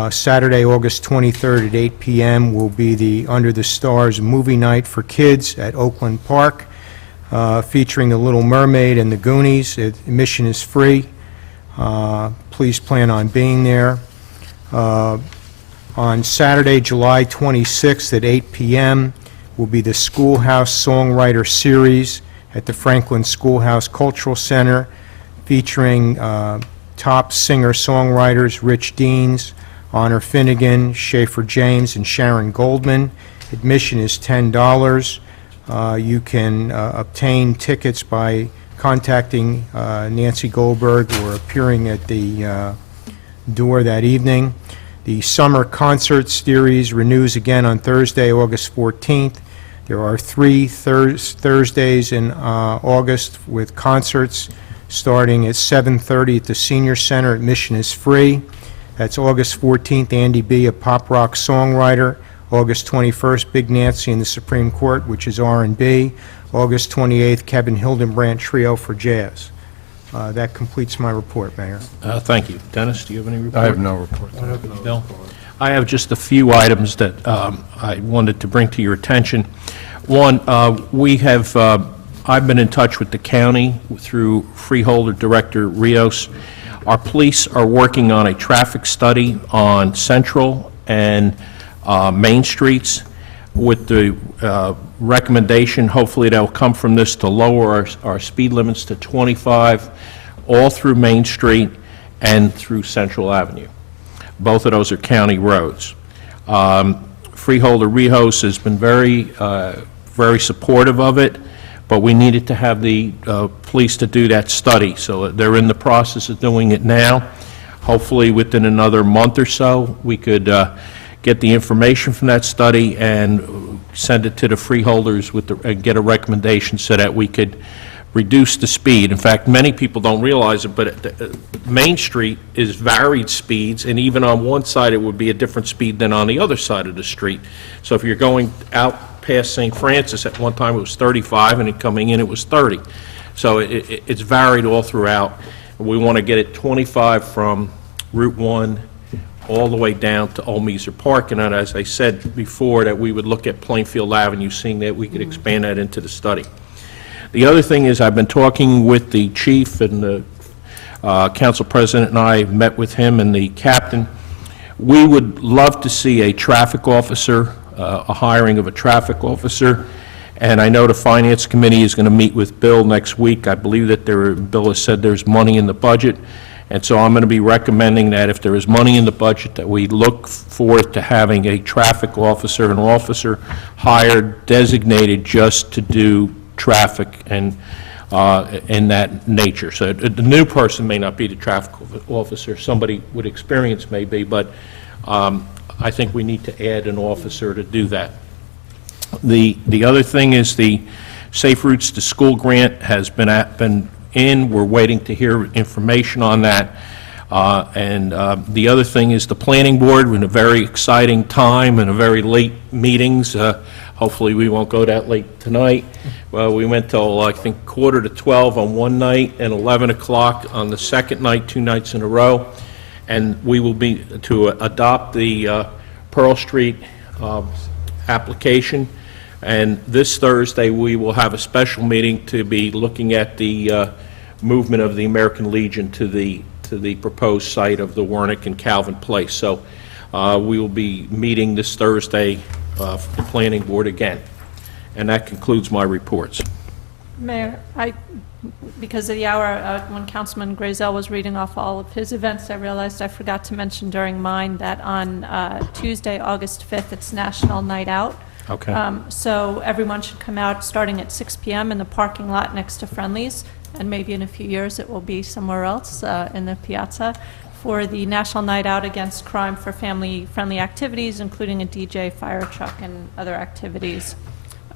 Saturday, August 23rd at 8 p.m. will be the Under the Stars movie night for kids at Oakland Park, featuring The Little Mermaid and The Goonies. Admission is free. Please plan on being there. On Saturday, July 26th at 8 p.m. will be the Schoolhouse Songwriter Series at the Franklin Schoolhouse Cultural Center, featuring top singer-songwriters Rich Deans, Honor Finnegan, Schaefer James, and Sharon Goldman. Admission is $10. You can obtain tickets by contacting Nancy Goldberg or appearing at the door that evening. The summer concert series renews again on Thursday, August 14th. There are 3 Thursdays in August with concerts starting at 7:30 at the Senior Center. Admission is free. That's August 14th, Andy B., a pop rock songwriter. August 21st, Big Nancy and the Supreme Court, which is R&B. August 28th, Kevin Hildenbrandt Trio for jazz. That completes my report, Mayor. Thank you. Dennis, do you have any report? I have no report. Bill? I have just a few items that I wanted to bring to your attention. One, I've been in touch with the county through Freeholder Director Rios. Our police are working on a traffic study on Central and Main Streets with the recommendation, hopefully that'll come from this, to lower our speed limits to 25 all through Main Street and through Central Avenue. Both of those are county roads. Freeholder Rios has been very supportive of it, but we needed to have the police to do that study, so they're in the process of doing it now. Hopefully within another month or so, we could get the information from that study and send it to the freeholders and get a recommendation so that we could reduce the speed. In fact, many people don't realize it, but Main Street is varied speeds, and even on one side it would be a different speed than on the other side of the street. So if you're going out past St. Francis, at one time it was 35, and coming in it was 30. So it's varied all throughout. We want to get it 25 from Route 1 all the way down to Old Meeser Park, and then, as I said before, that we would look at Plainfield Avenue, seeing that we could expand that into the study. The other thing is, I've been talking with the chief, and the council president and I met with him and the captain. We would love to see a traffic officer, a hiring of a traffic officer, and I know the finance committee is going to meet with Bill next week. I believe that Bill has said there's money in the budget, and so I'm going to be recommending that if there is money in the budget, that we look forward to having a traffic officer, an officer hired, designated just to do traffic and in that nature. So the new person may not be the traffic officer, somebody with experience may be, but I think we need to add an officer to do that. The other thing is the Safe Routes to School grant has been in. We're waiting to hear information on that. The other thing is the planning board. We're in a very exciting time and a very late meetings. Hopefully we won't go that late tonight. Well, we went till, I think, 11:45 on one night and 11 o'clock on the second night, 2 nights in a row. And we will be to adopt the Pearl Street application. And this Thursday, we will have a special meeting to be looking at the movement of the American Legion to the proposed site of the Wernick and Calvin Place. So we will be meeting this Thursday for the planning board again. And that concludes my reports. Mayor, because of the hour, when Councilman Grazel was reading off all of his events, I realized I forgot to mention during mine that on Tuesday, August 5th, it's National Night Out. Okay. So everyone should come out starting at 6 p.m. in the parking lot next to Friendly's, and maybe in a few years it will be somewhere else in the piazza, for the National Night Out Against Crime for family-friendly activities, including a DJ, fire truck, and other activities.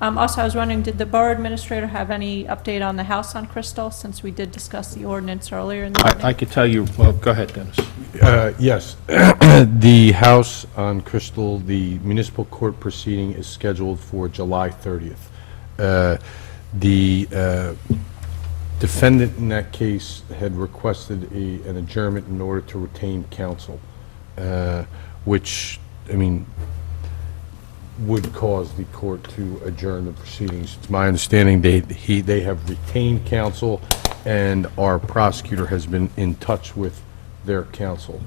Also, I was wondering, did the borough administrator have any update on the house on Crystal, since we did discuss the ordinance earlier in the meeting? I could tell you, well, go ahead, Dennis. Yes. The house on Crystal, the municipal court proceeding is scheduled for July 30th. The defendant in that case had requested an adjournment in order to retain counsel, which, I mean, would cause the court to adjourn the proceedings. It's my understanding they have retained counsel, and our prosecutor has been in touch with their counsel,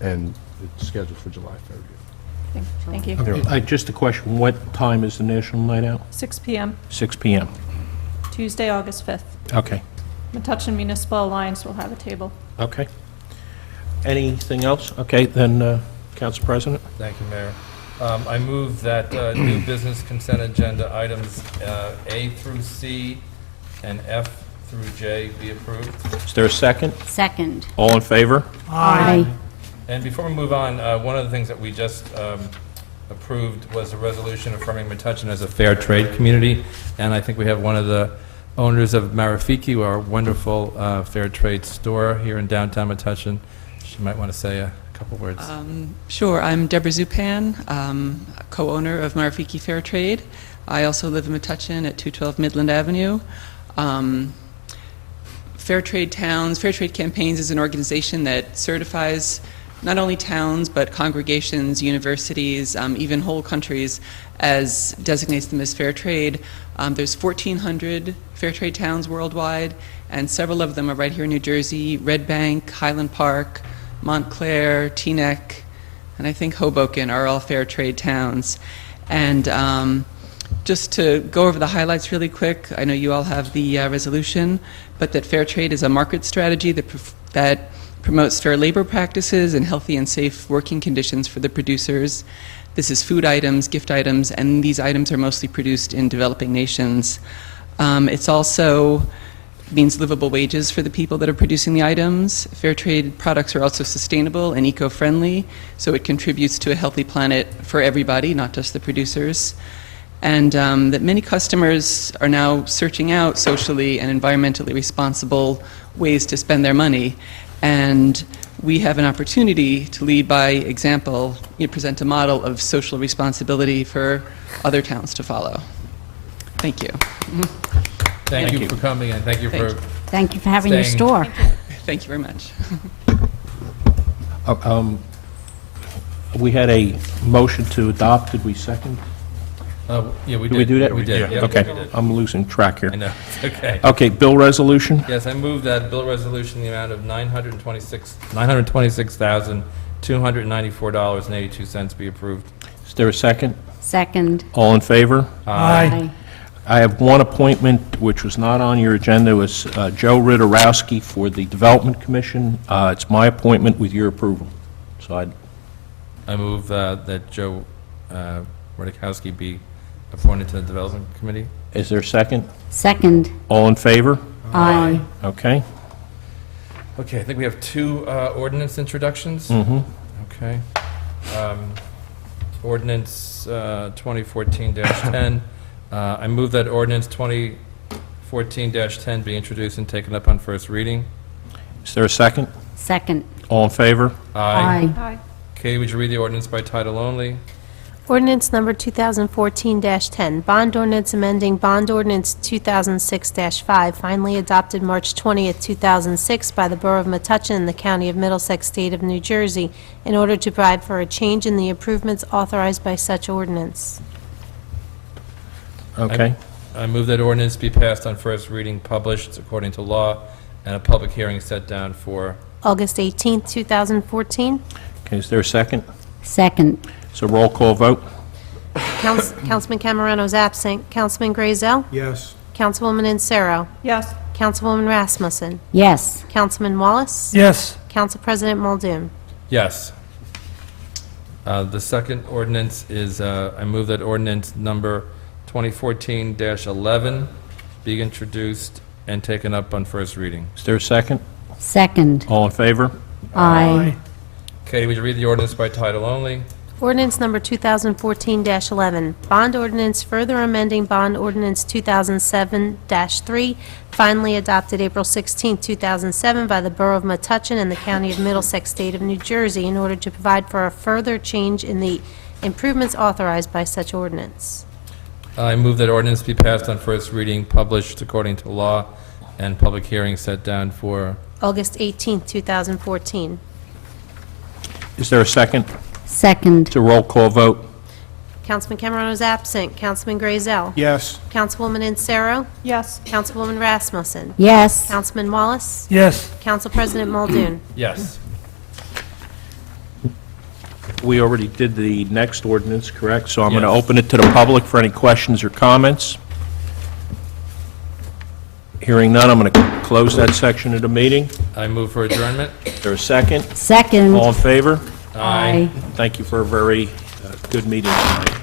and it's scheduled for July 30th. Thank you. Just a question, what time is the National Night Out? 6 p.m., 6 p.m. Tuesday, August 5th. Okay, Metuchen Municipal Alliance will have a table. okay. Anything else? Okay, then, Council President? Thank you, Mayor. I move that new business consent agenda items A through C and F through J be approved. Is there a second? Second. All in favor? Aye. And before we move on, one of the things that we just approved was a resolution affirming Metuchen as a fair trade community. And I think we have one of the owners of Marafiki, our wonderful fair trade store here in downtown Metuchen. She might want to say a couple words. Sure. I'm Deborah Zupan, co-owner of Marafiki Fair Trade. I also live in Metuchen at 212 Midland Avenue. Fair Trade Towns, Fair Trade Campaigns is an organization that certifies not only towns, but congregations, universities, even whole countries, as designates them as fair trade. There's 1,400 fair trade towns worldwide, and several of them are right here in New Jersey: Red Bank, Highland Park, Montclair, Teaneck, and I think Hoboken are all fair trade towns. And just to go over the highlights really quick, I know you all have the resolution, but that fair trade is a market strategy that promotes fair labor practices and healthy and safe working conditions for the producers. This is food items, gift items, and these items are mostly produced in developing nations. It's also means livable wages for the people that are producing the items. Fair trade products are also sustainable and eco-friendly, so it contributes to a healthy planet for everybody, not just the producers. And that many customers are now searching out socially and environmentally responsible ways to spend their money. And we have an opportunity to lead by example, present a model of social responsibility for other towns to follow. Thank you. Thank you for coming, and thank you for Thank you for having your staying. store. Thank you very much. We had a motion to adopt, did we second? Yeah, we did. Did we do that? Yeah, we did. Yeah, Okay, we did. I'm losing track here. I know, it's okay. Okay, bill resolution? Yes, I move that bill resolution in the amount of $926,294.82 be approved. Is there a second? Second. All in favor? Aye. I have one appointment which was not on your agenda. It was Joe Ridorowski for the Development Commission. It's my appointment with your approval. So I move that Joe Rodikowski be appointed to the Development Committee. Is there a second? Second. All in favor? Aye. Okay. Okay, I think we have two ordinance introductions. Mm-hmm. Okay. Ordinance 2014-10. I move that ordinance 2014-10 be introduced and taken up on first reading. Is there a second? Second. All in favor? Aye. Aye. Katie, would you read the ordinance by title only? Ordinance number 2014-10, bond ordinance amending bond ordinance 2006-5, finally adopted March 20th, 2006 by the Borough of Metuchen and the County of Middlesex, State of New Jersey, in order to provide for a change in the improvements authorized by such ordinance. Okay. I move that ordinance be passed on first reading, published according to law, and a public hearing set down for... August 18th, 2014. Okay, is there a second? Second. So roll call vote? Councilman Camerano's absent. Councilman Grazel? Yes. Councilwoman Insero? Yes. Councilwoman Rasmussen? Yes. Councilman Wallace? Yes. Council President Muldoon? Yes. The second ordinance is, I move that ordinance number 2014-11 be introduced and taken up on first reading. Is there a second? Second. All in favor? Aye. Katie, would you read the ordinance by title only? Ordinance number 2014-11, bond ordinance further amending bond ordinance 2007-3, finally adopted April 16, 2007 by the Borough of Metuchen and the County of Middlesex, State of New Jersey, in order to provide for a further change in the improvements authorized by such ordinance. I move that ordinance be passed on first reading, published according to law, and public hearing set down for... August 18, 2014. Is there a second? Second. It's a roll call vote. Councilman Cameron is absent. Councilman Grayzel. Yes. Councilwoman Insero. Yes. Councilwoman Rasmussen. Yes. Councilman Wallace. Yes. Council President Muldoon. Yes. We already did the next ordinance, correct? So I'm going to Yes. open it to the public for any questions or comments. Hearing none, I'm going to close that section of the meeting. I move for adjournment. Is there a second? Second. All in favor? Aye. Thank you for a very good meeting tonight.